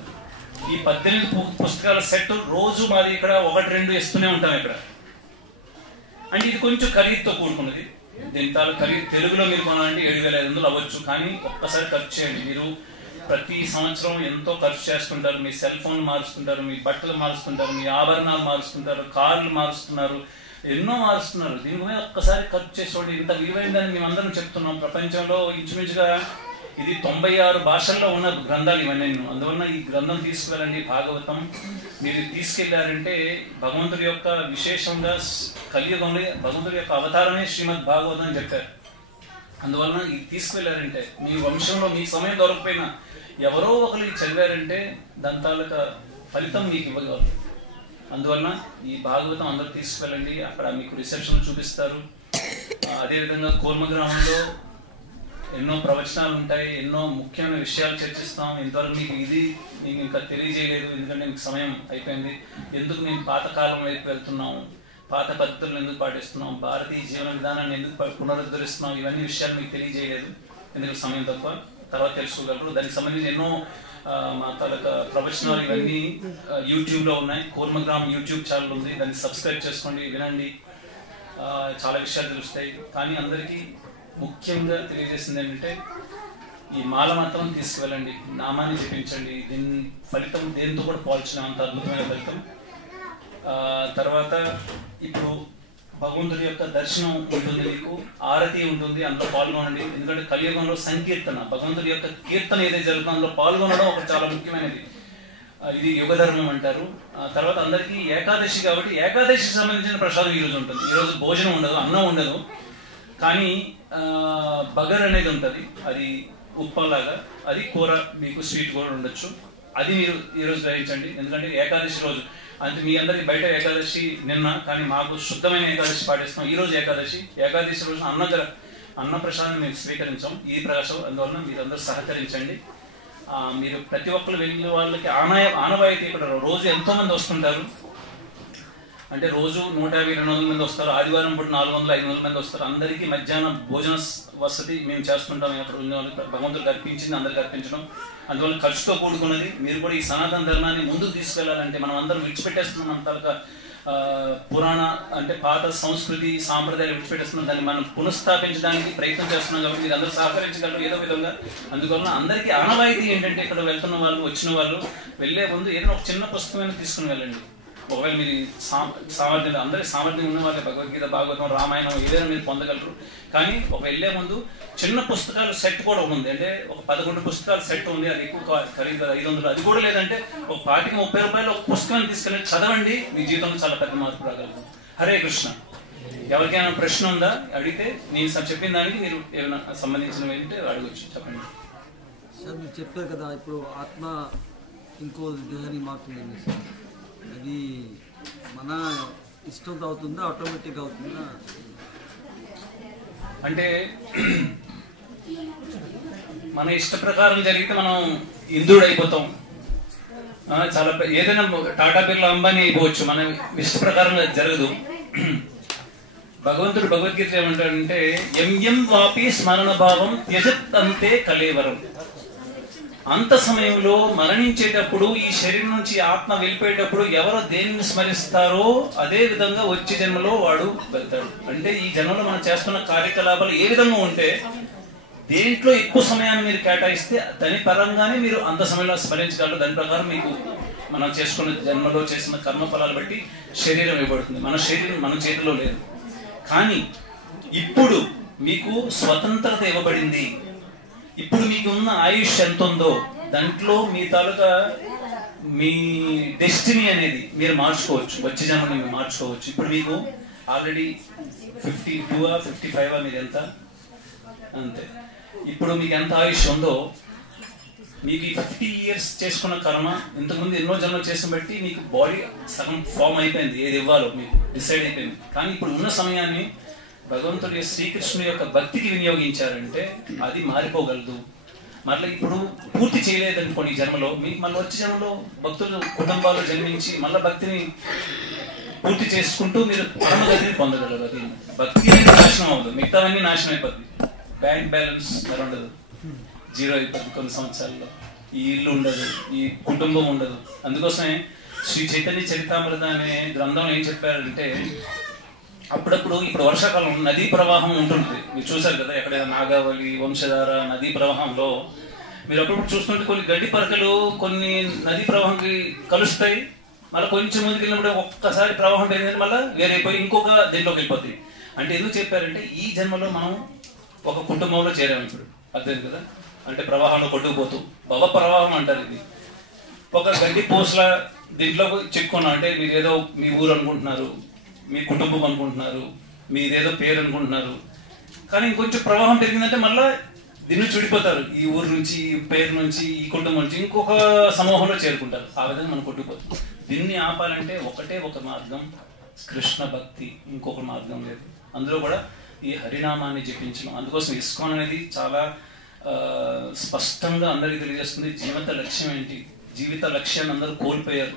ఈ 18 పుస్తకాల సెట్ రోజు మాది ఇక్కడ 1-2 ఇస్తూనే ఉంటాం ఇక్కడ. అంటే ఇది కొంచెం ఖరీదుతో కూడుకున్నది. దీని ఖరీదు తెలుగులో మీరు కొనాలంటే 7500 అవ్వచ్చు. కానీ ఒక్కసారి ఖర్చు చేయండి. మీరు ప్రతి సంవత్సరం ఎంతో ఖర్చు చేస్తుంటారు. మీ సెల్ ఫోన్ మారుస్తుంటారు, మీ బట్టలు మారుస్తుంటారు, మీ ఆభరణాలు మారుస్తుంటారు, కార్లు మారుస్తున్నారు, ఎన్నో మారుస్తున్నారు. దీని మీద ఒక్కసారి ఖర్చు చేసుకోండి. ఇంత విలువైందని మేమందరం చెప్తున్నాం. ప్రపంచంలో ఇంచుమించుగా ఇది 96 భాషల్లో ఉన్న గ్రంథాలు ఇవన్నీ. అందువల్ల ఈ గ్రంథం తీసుకువెళ్ళండి. భాగవతం మీరు తీసుకెళ్లారంటే భగవంతుడి యొక్క విశేషంగా కలియుగంలో భగవంతుడి యొక్క అవతారమే శ్రీమద్ భాగవతం అని చెప్పారు. అందువలన ఇది తీసుకువెళ్ళారంటే మీ వంశంలో మీ సమయం దొరకపోయినా ఎవరో ఒకరు చదివారంటే దాని తాలూకా ఫలితం మీకు ఇవ్వగలరు. అందువలన ఈ భాగవతం అందరూ తీసుకువెళ్ళండి, అక్కడ మీకు రిసెప్షన్ చూపిస్తారు. అదేవిధంగా కూర్మ గ్రామంలో ఎన్నో ప్రవచనాలు ఉంటాయి, ఎన్నో ముఖ్యమైన విషయాలు చర్చిస్తాం. ఇంతవరకు మీకు ఇది నేను ఇంకా తెలియజేయలేదు, ఎందుకంటే మీకు సమయం అయిపోయింది. ఎందుకు మేము పాతకాలం వైపు వెళ్తున్నాం, పాత పద్ధతులను ఎందుకు పాటిస్తున్నాం, భారతీయ జీవన విధానాన్ని ఎందుకు పునరుద్ధరిస్తున్నాం, ఇవన్నీ విషయాలు మీకు తెలియజేయలేదు, ఎందుకంటే సమయం తక్కువ. తర్వాత తెలుసుకోగలరు. దానికి సంబంధించి ఎన్నో మా తాలూకా ప్రవచనాలు ఇవన్నీ యూట్యూబ్లో ఉన్నాయి. కూర్మగ్రామ్ యూట్యూబ్ ఛానల్ ఉంది, దాన్ని సబ్స్క్రైబ్ చేసుకోండి, వినండి, చాలా విషయాలు తెలుస్తాయి. కానీ అందరికీ ముఖ్యంగా తెలియజేసింది ఏంటంటే ఈ మాల మాత్రం తీసుకువెళ్ళండి, నామాన్ని జపించండి. దీని ఫలితం దేంతో కూడా పోల్చిన అంత అద్భుతమైన ఫలితం. తర్వాత ఇప్పుడు భగవంతుడి యొక్క దర్శనం ఉంటుంది, మీకు ఆరతి ఉంటుంది, అందులో పాల్గొనండి. ఎందుకంటే కలియుగంలో సంకీర్తన, భగవంతుడి యొక్క కీర్తన ఏదైతే జరుగుతుందో అందులో పాల్గొనడం ఒక చాలా ముఖ్యమైనది. ఇది యుగధర్మం అంటారు. తర్వాత అందరికీ ఏకాదశి కాబట్టి ఏకాదశికి సంబంధించిన ప్రసాదం ఈరోజు ఉంటుంది. ఈరోజు భోజనం ఉండదు, అన్నం ఉండదు, కానీ బగర్ అనేది ఉంటుంది, అది ఉప్పలాగా, అది కూర, మీకు స్వీట్ కూడా ఉండొచ్చు. అది మీరు ఈరోజు గ్రహించండి, ఎందుకంటే ఏకాదశి రోజు. అంటే మీ అందరికి బయట ఏకాదశి నిన్న, కానీ మాకు శుద్ధమైన ఏకాదశి పాటిస్తాం. ఈ రోజు ఏకాదశి రోజు అన్న ప్రసాదం మేము స్వీకరించాం ఈ ప్రకాశం. అందువలన మీరందరూ సహకరించండి. మీరు ప్రతి ఒక్కరు వెళ్ళిన వాళ్ళకి ఆనవాయితీ ఇక్కడ రోజు ఎంతో మంది వస్తుంటారు. అంటే రోజు 150-200 మంది వస్తారు. ఆదివారం పూట 400-500 మంది వస్తారు. అందరికీ మధ్యాహ్నం భోజన వసతి మేము చేస్తుంటాం. అక్కడ ఉన్న వాళ్ళకి భగవంతుడికి అర్పించింది అందరికి అర్పించడం. అందువల్ల ఖర్చుతో కూడుకున్నది. మీరు కూడా ఈ సనాతన ధర్మాన్ని ముందుకు తీసుకెళ్లాలంటే మనం అందరం విడిచిపెట్టేస్తున్నాం. మన తాలూకా పురాణ అంటే పాత సంస్కృతి సాంప్రదాయాలు విడిచిపెట్టేస్తున్నాం. దాన్ని మనం పునఃస్థాపించడానికి ప్రయత్నం చేస్తున్నాం. కాబట్టి మీరు అందరూ సహకరించగలరు ఏదో విధంగా. అందువల్ల అందరికీ ఆనవాయితీ ఏంటంటే ఇక్కడ వెళ్తున్న వాళ్ళు, వచ్చిన వాళ్ళు వెళ్లే ముందు ఏదైనా ఒక చిన్న పుస్తకమైన తీసుకుని వెళ్ళండి. ఒకవేళ మీరు సామర్థ్యం, అందరికీ సామర్థ్యం ఉన్న వాళ్ళే భగవద్గీత, భాగవతం, రామాయణం ఏదైనా మీరు పొందగలరు. కానీ ఒక వెళ్లే ముందు చిన్న పుస్తకాలు సెట్ కూడా ఉంది. అంటే ఒక 11 పుస్తకాలు సెట్ ఉంది, అది ఎక్కువ ఖరీదు 500. అది కూడా లేదంటే ఒక 25-30 రూపాయలు ఒక పుస్తకాన్ని తీసుకెళ్ళి చదవండి, మీ జీవితంలో చాలా పెద్ద మార్పు రాగలరు. హరే కృష్ణ. ఎవరికైనా ప్రశ్న ఉందా అడిగితే నేను చెప్పిన దానికి మీరు ఏమైనా సంబంధించినవి ఏంటంటే అడగచ్చు, చెప్పండి. సార్ మీరు చెప్పారు కదా, ఇప్పుడు ఆత్మ ఇంకో దేహానికి మారుతుంది సార్, అది మన ఇష్టంతో అవుతుందా, ఆటోమేటిక్గా అవుతుందా? అంటే మన ఇష్ట ప్రకారం జరిగితే మనం ఇంద్రుడు అయిపోతాం. చాలా ఏదైనా టాటా బిర్లా అంబానీ అయిపోవచ్చు, మన ఇష్ట ప్రకారం జరగదు. భగవంతుడు భగవద్గీత ఏమంటాడంటే ఎం వాపి స్మరణ భావం త్యజత్ అంతే కలేవరం. అంత సమయంలో మరణించేటప్పుడు ఈ శరీరం నుంచి ఆత్మ వెళ్ళిపోయేటప్పుడు ఎవరు దేనిని స్మరిస్తారో అదే విధంగా వచ్చే జన్మలో వాడు వెళ్తాడు. అంటే ఈ జన్మలో మనం చేస్తున్న కార్యకలాపాలు ఏ విధంగా ఉంటే దేంట్లో ఎక్కువ సమయాన్ని మీరు కేటాయిస్తే దాని పరంగానే మీరు అంత సమయంలో స్మరించగలరు. దాని ప్రకారం మీకు మనం చేసుకున్న జన్మలో చేసిన కర్మ ఫలాలు బట్టి శరీరం ఇవ్వబడుతుంది. మన శరీరం మన చేతిలో లేదు. కానీ ఇప్పుడు మీకు స్వతంత్రత ఇవ్వబడింది. ఇప్పుడు మీకు ఉన్న ఆయుష్ ఎంత ఉందో దాంట్లో మీ తాలూకా మీ డెస్టినీ అనేది మీరు మార్చుకోవచ్చు, వచ్చే జన్మని మీరు మార్చుకోవచ్చు. ఇప్పుడు మీకు ఆల్రెడీ 52-55 మీరు ఎంత అంతే. ఇప్పుడు మీకు ఎంత ఆయుష్ ఉందో మీకు ఈ 50 years చేసుకున్న కర్మ ఇంతకుముందు ఎన్నో జన్మలు చేసిన బట్టి మీకు బాడీ సగం ఫామ్ అయిపోయింది, ఏది ఇవ్వాలో మీకు డిసైడ్ అయిపోయింది. కానీ ఇప్పుడు ఉన్న సమయాన్ని భగవంతుడి శ్రీకృష్ణుని యొక్క భక్తికి వినియోగించారంటే అది మారిపోగలదు. మళ్ళీ ఇప్పుడు పూర్తి చేయలేదనుకోండి ఈ జన్మలో, మీకు మళ్ళీ వచ్చే జన్మలో భక్తులు కుటుంబాల్లో జన్మించి మళ్ళీ భక్తిని పూర్తి చేసుకుంటూ మీరు పరమగతిని పొందగలరు. అది భక్తి అనేది నాశనం అవ్వదు, మిగతావన్నీ నాశనం అయిపోతుంది. బ్యాంక్ బ్యాలెన్స్ మరి ఉండదు, జీరో అయిపోతుంది కొన్ని సంవత్సరాల్లో. ఈ ఇల్లు ఉండదు, ఈ కుటుంబం ఉండదు. అందుకోసమే శ్రీ చైతన్య చరితామృత అనే గ్రంథం ఏం చెప్పారంటే అప్పుడప్పుడు ఇప్పుడు వర్షాకాలం నదీ ప్రవాహం ఉంటుంది, మీరు చూసారు కదా ఎక్కడైనా నాగావళి, వంశధార నదీ ప్రవాహంలో మీరు అప్పుడప్పుడు చూస్తుంటే కొన్ని గడ్డి పరకలు కొన్ని నదీ ప్రవాహంకి కలుస్తాయి. మళ్ళీ కొంచెం ముందుకు వెళ్ళినప్పుడు ఒక్కసారి ప్రవాహం పెరిగింది మళ్ళీ వేరైపోయి ఇంకొక దీంట్లోకి వెళ్ళిపోతాయి. అంటే ఎందుకు చెప్పారంటే ఈ జన్మలో మనం ఒక కుటుంబంలో చేరాము ఇప్పుడు, అర్థం కదా. అంటే ప్రవాహంలో కొట్టుకుపోతూ భవ ప్రవాహం అంటారు. ఇది ఒక గడ్డి పోస్ల దీంట్లో చెప్పుకున్నాం. అంటే మీరు ఏదో మీ ఊరు అనుకుంటున్నారు, మీ కుటుంబం అనుకుంటున్నారు, మీదేదో పేరు అనుకుంటున్నారు. కానీ ఇంకొంచెం ప్రవాహం పెరిగిందంటే మళ్ళీ దీన్ని చుడిపోతారు. ఈ ఊరు నుంచి, ఈ పేరు నుంచి, ఈ కుటుంబం నుంచి ఇంకొక సమూహంలో చేరుకుంటారు. ఆ విధంగా మనం కొట్టుకుపోతాం. దీన్ని ఆపాలంటే ఒకటే ఒక మార్గం, కృష్ణ భక్తి. ఇంకొక మార్గం లేదు. అందులో కూడా ఈ హరినామాన్ని జపించడం. అందుకోసం ఇస్కాన్ అనేది చాలా స్పష్టంగా అందరికీ తెలియజేస్తుంది. జీవిత లక్ష్యం ఏంటి? జీవిత లక్ష్యాన్ని అందరూ కోల్పోయారు.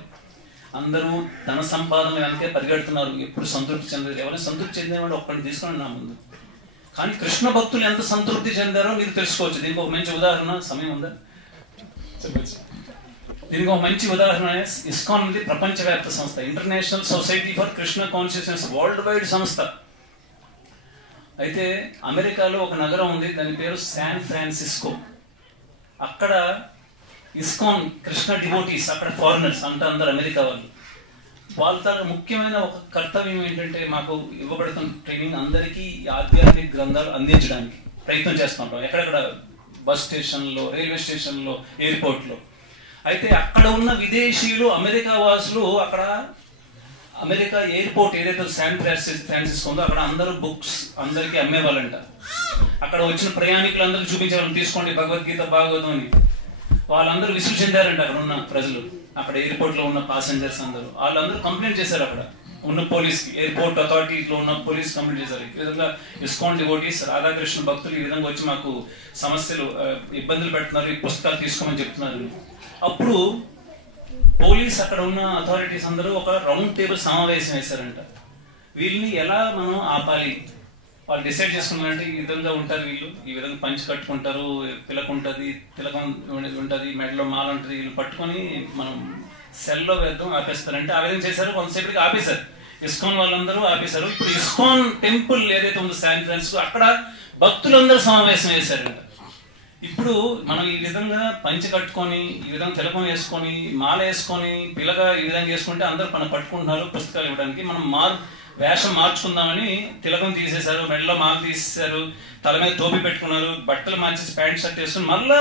అందరూ ధన సంపాదన వెనకే పరిగెడుతున్నారు. ఎప్పుడు సంతృప్తి చెందారు. ఎవరైనా సంతృప్తి చెందేవాడు ఒక్కడిని తీసుకుని నా ముందు. కానీ కృష్ణ భక్తులు ఎంత సంతృప్తి చెందారో మీరు తెలుసుకోవచ్చు. దీనికి ఒక మంచి ఉదాహరణ, సమయం ఉందా చెప్పచ్చు? దీనికి ఒక మంచి ఉదాహరణ ఇస్కాన్ అనేది ప్రపంచవ్యాప్త సంస్థ. International society for Krishna consciousness world wide సంస్థ. అయితే అమెరికాలో ఒక నగరం ఉంది, దాని పేరు శాన్ ఫ్రాన్సిస్కో. అక్కడ ఇస్కాన్ కృష్ణ డివోటీస్, అక్కడ ఫారినర్స్ అంటే అందరు అమెరికా వాళ్ళు. వాళ్ళ ముఖ్యమైన ఒక కర్తవ్యం ఏంటంటే, మాకు ఇవ్వబడుతున్న ట్రైనింగ్ అందరికీ ఆధ్యాత్మిక గ్రంథాలు అందించడానికి ప్రయత్నం చేస్తుంటాం. ఎక్కడెక్కడ బస్ స్టేషన్లో, రైల్వే స్టేషన్లో, ఎయిర్పోర్ట్లో. అయితే అక్కడ ఉన్న విదేశీయులు, అమెరికా వాసులు అక్కడ అమెరికా ఎయిర్పోర్ట్ ఏదైతే శాన్ ఫ్రాన్సిస్కో ఉందో అక్కడ అందరూ బుక్స్ అందరికీ అమ్మేవాళ్ళంట. అక్కడ వచ్చిన ప్రయాణికులందరూ చూపించేవాళ్ళని, తీసుకోండి భగవద్గీత, భాగవతం అని. వాళ్ళందరూ విసుగు చెందారంట అక్కడ ఉన్న ప్రజలు. అక్కడ ఎయిర్పోర్ట్ లో ఉన్న ప్యాసింజర్స్ అందరూ వాళ్ళందరూ కంప్లైంట్ చేశారు. అక్కడ ఉన్న పోలీస్కి, ఎయిర్పోర్ట్ అథారిటీలో ఉన్న పోలీస్ కంప్లైంట్ చేశారు. ఈ విధంగా ఇస్కాన్ డివోటీస్, రాధాకృష్ణ భక్తులు ఈ విధంగా వచ్చి మాకు సమస్యలు, ఇబ్బందులు పెడుతున్నారు, ఈ పుస్తకాలు తీసుకోమని చెప్తున్నారు. అప్పుడు పోలీస్, అక్కడ ఉన్న అథారిటీస్ అందరూ ఒక రౌండ్ టేబుల్ సమావేశం వేశారంట. వీళ్ళని ఎలా మనం ఆపాలి, వాళ్ళు డిసైడ్ చేసుకున్నారంటే ఈ విధంగా ఉంటారు వీళ్ళు, ఈ విధంగా పంచి కట్టుకుంటారు, తిలకం ఉంటుంది, తిలకం ఉంటుంది, మెడలో మాల ఉంటుంది, వీళ్ళు పట్టుకొని మనం సెల్లో వేద్దాం, ఆపేస్తారంటే ఆ విధంగా చేశారు. కొంతసేపటికి ఆపేశారు. ఇస్కాన్ వాళ్ళందరూ ఆపేశారు. ఇప్పుడు ఇస్కాన్ టెంపుల్ ఏదైతే ఉందో శాన్ ఫ్రాన్సిస్కో, అక్కడ భక్తులందరూ సమావేశం వేశారంట. ఇప్పుడు మనం ఈ విధంగా పంచి కట్టుకొని, ఈ విధంగా తిలకం వేసుకొని, మాల వేసుకొని, పిల్లగా ఈ విధంగా వేసుకుంటే అందరూ మనం పట్టుకుంటున్నారు పుస్తకాలు ఇవ్వడానికి. మనం వేషం మార్చుకుందామని తిలకం తీసేశారు, మెడలో మాల తీసేశారు, తల మీద టోపీ పెట్టుకున్నారు, బట్టలు మార్చేసి ప్యాంట్ షర్ట్ వేసుకుని మళ్ళా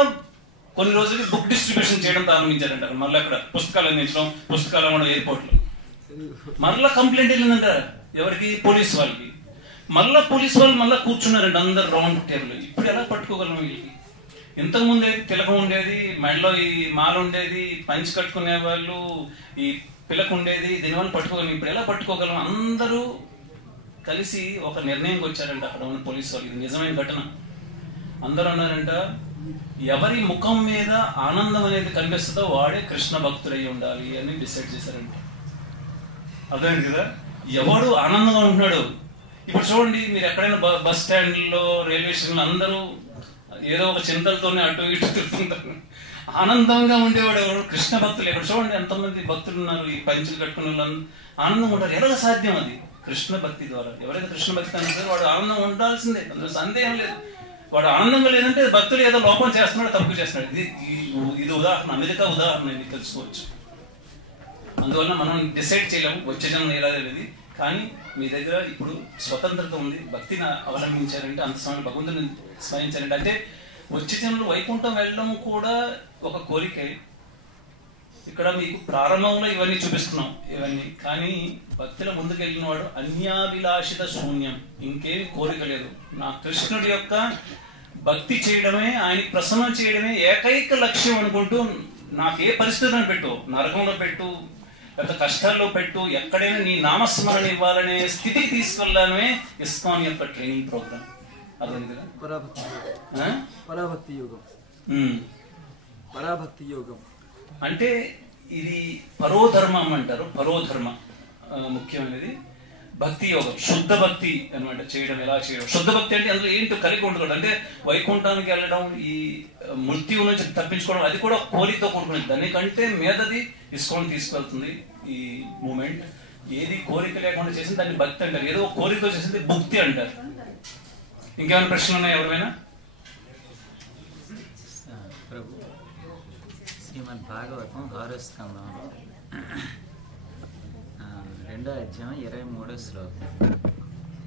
కొన్ని రోజులకి బుక్ డిస్ట్రిబ్యూషన్ చేయడం ప్రారంభించారంట. మళ్ళీ అక్కడ పుస్తకాలు అందించడం, పుస్తకాలు అమ్మడం ఎయిర్పోర్ట్ లో. మళ్ళా కంప్లైంట్ వెళ్ళిందంట ఎవరికి? పోలీస్ వాళ్ళకి. మళ్ళా పోలీస్ వాళ్ళు మళ్ళీ కూర్చున్నారంట అందరు రౌండ్ టేబుల్. ఇప్పుడు ఎలా పట్టుకోగలం వీళ్ళకి? ఇంతకు ముందు అయితే తిలకం ఉండేది, మెడలో ఈ మాల ఉండేది, పంచి కట్టుకునే వాళ్ళు, ఈ పిలక ఉండేది, దీనివల్ల పట్టుకోగలం. ఇప్పుడు ఎలా పట్టుకోగలం? అందరూ కలిసి ఒక నిర్ణయంకి వచ్చారంట అక్కడ ఉన్న పోలీసు వాళ్ళు. ఇది నిజమైన ఘటన. అందరూ అన్నారంట, ఎవరి ముఖం మీద ఆనందం అనేది కనిపిస్తుందో వాడే కృష్ణ భక్తుడై ఉండాలి అని డిసైడ్ చేశారంట. అర్థమైంది కదా? ఎవడు ఆనందంగా ఉంటున్నాడు. ఇప్పుడు చూడండి, మీరు ఎక్కడైనా బస్ స్టాండ్లో, రైల్వే స్టేషన్లో అందరూ ఏదో ఒక చింతలతోనే అటు ఇటు తిరుగుతుంటారు. ఆనందంగా ఉండేవాడు ఎవరు? కృష్ణ భక్తులు. ఇక్కడ చూడండి ఎంతమంది భక్తులు ఉన్నారు, ఈ పంచులు కట్టుకునే వాళ్ళు ఆనందంగా ఉంటారు. ఎలా సాధ్యం? అది కృష్ణ భక్తి ద్వారా. ఎవరైతే కృష్ణ భక్తి అంటారో వాడు ఆనందంగా ఉండాల్సిందే, అందులో సందేహం లేదు. వాడు ఆనందంగా లేదంటే భక్తులు ఏదో లోపం చేస్తున్నాడు, తప్పు చేస్తున్నాడు. ఇది ఉదాహరణ, అమెరికా ఉదాహరణ, ఇది తెలుసుకోవచ్చు. అందువల్ల మనం డిసైడ్ చేయలేము వచ్చే జన్మ ఎలా తెలియదు. కానీ మీ దగ్గర ఇప్పుడు స్వతంత్రత ఉంది, భక్తిని అవలంబించారంటే, అంత సమయం భగవంతుని స్మరించారంటే, అంటే వచ్చే జన్మలో వైకుంఠం వెళ్ళడం కూడా ఒక కోరికే. ఇక్కడ మీకు ప్రారంభంలో ఇవన్నీ చూపిస్తున్నాం ఇవన్నీ. కానీ భక్తిలో ముందుకు వెళ్ళిన వాడు అన్యాభిలాషిత శూన్యం, ఇంకేమి కోరిక లేదు. నా కృష్ణుడి యొక్క భక్తి చేయడమే, ఆయనకి ప్రసన్నం చేయడమే ఏకైక లక్ష్యం అనుకుంటూ, నాకు ఏ పరిస్థితులను పెట్టు, నరకంలో పెట్టు, పెద్ద కష్టాల్లో పెట్టు, ఎక్కడైనా నీ నామస్మరణ ఇవ్వాలనే స్థితికి తీసుకెళ్ళడమే ఇస్కాన్ యొక్క ట్రైనింగ్ ప్రోగ్రామ్. అర్థమైంది కదా? పరాభక్తి యోగం. పరాభక్తి యోగం అంటే ఇది పరోధర్మం అంటారు. పరోధర్మ ముఖ్యమైనది. భక్తి యోగం, శుద్ధ భక్తి అనమాట. చేయడం ఎలా చేయడం, శుద్ధ భక్తి అంటే అందులో ఏంటో కలిగి ఉండకూడదు. అంటే వైకుంఠానికి వెళ్ళడం, ఈ మృత్యువు నుంచి తప్పించుకోవడం, అది కూడా కోరికతో కూడుకునేది. దానికంటే మీదది ఇస్కాన్ తీసుకెళ్తుంది ఈ మూమెంట్. ఏది కోరిక లేకుండా చేసింది దాన్ని భక్తి అంటారు, ఏదో కోరికతో చేసింది భక్తి అంటారు. ఇంకేమైనా ప్రశ్నలు ఉన్నాయి ఎవరైనా? ప్రభు, శ్రీమద్ భాగవతం 6వ స్కందంలో 2వ అధ్యాయం 23వ శ్లోకం.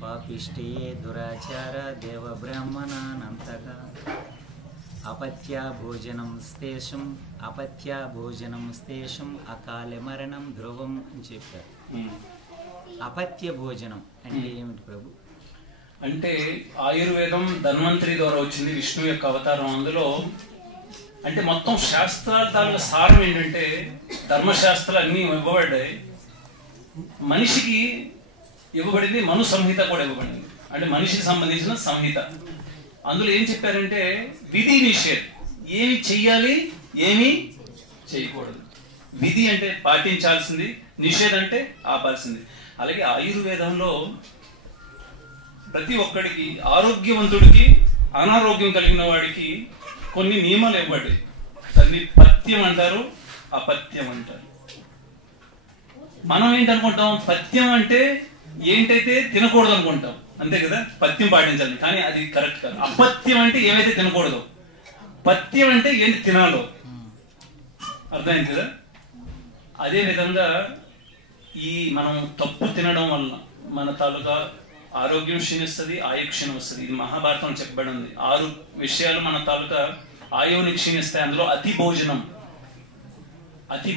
పాపిష్టి దురాచార దేవ బ్రాహ్మణానంతగా అపత్యా భోజనం స్తేషం అకాల మరణం ధ్రువం అని చెప్పారు. అపత్య భోజనం అంటే ఏమిటి ప్రభు? అంటే ఆయుర్వేదం ధన్వంతరి ద్వారా వచ్చింది, విష్ణు యొక్క అవతారం. అందులో అంటే మొత్తం శాస్త్రాల తాలూకు సారం ఏంటంటే ధర్మశాస్త్రాలు అన్నీ ఇవ్వబడ్డాయి, మనిషికి ఇవ్వబడింది మను సంహిత కూడా ఇవ్వబడింది, అంటే మనిషికి సంబంధించిన సంహిత. అందులో ఏం చెప్పారంటే విధి నిషేధ్, ఏమి చెయ్యాలి ఏమి చేయకూడదు. విధి అంటే పాటించాల్సింది, నిషేధ్ అంటే ఆపాల్సింది. అలాగే ఆయుర్వేదంలో ప్రతి ఒక్కడికి, ఆరోగ్యవంతుడికి అనారోగ్యం కలిగిన వాడికి కొన్ని నియమాలు ఇవ్వబడ్డాయి. దాన్ని పథ్యం అంటారు, అపథ్యం అంటారు. మనం ఏంటనుకుంటాం, పథ్యం అంటే ఏంటైతే తినకూడదు అనుకుంటాం, అంతే కదా, పథ్యం పాటించాలి. కానీ అది కరెక్ట్ కాదు. అపథ్యం అంటే ఏవైతే తినకూడదు, పథ్యం అంటే ఏంటి తినాలో. అర్థమైంది కదా. అదే విధంగా ఈ మనం తప్పు తినడం వల్ల మన తాలూకా ఆరోగ్యం క్షీణిస్తుంది, ఆయు క్షీణం వస్తుంది. ఇది మహాభారతం చెప్పబడి ఉంది. 6 విషయాలు మన తాలూకా ఆయువుని క్షీణిస్తాయి. అందులో అతి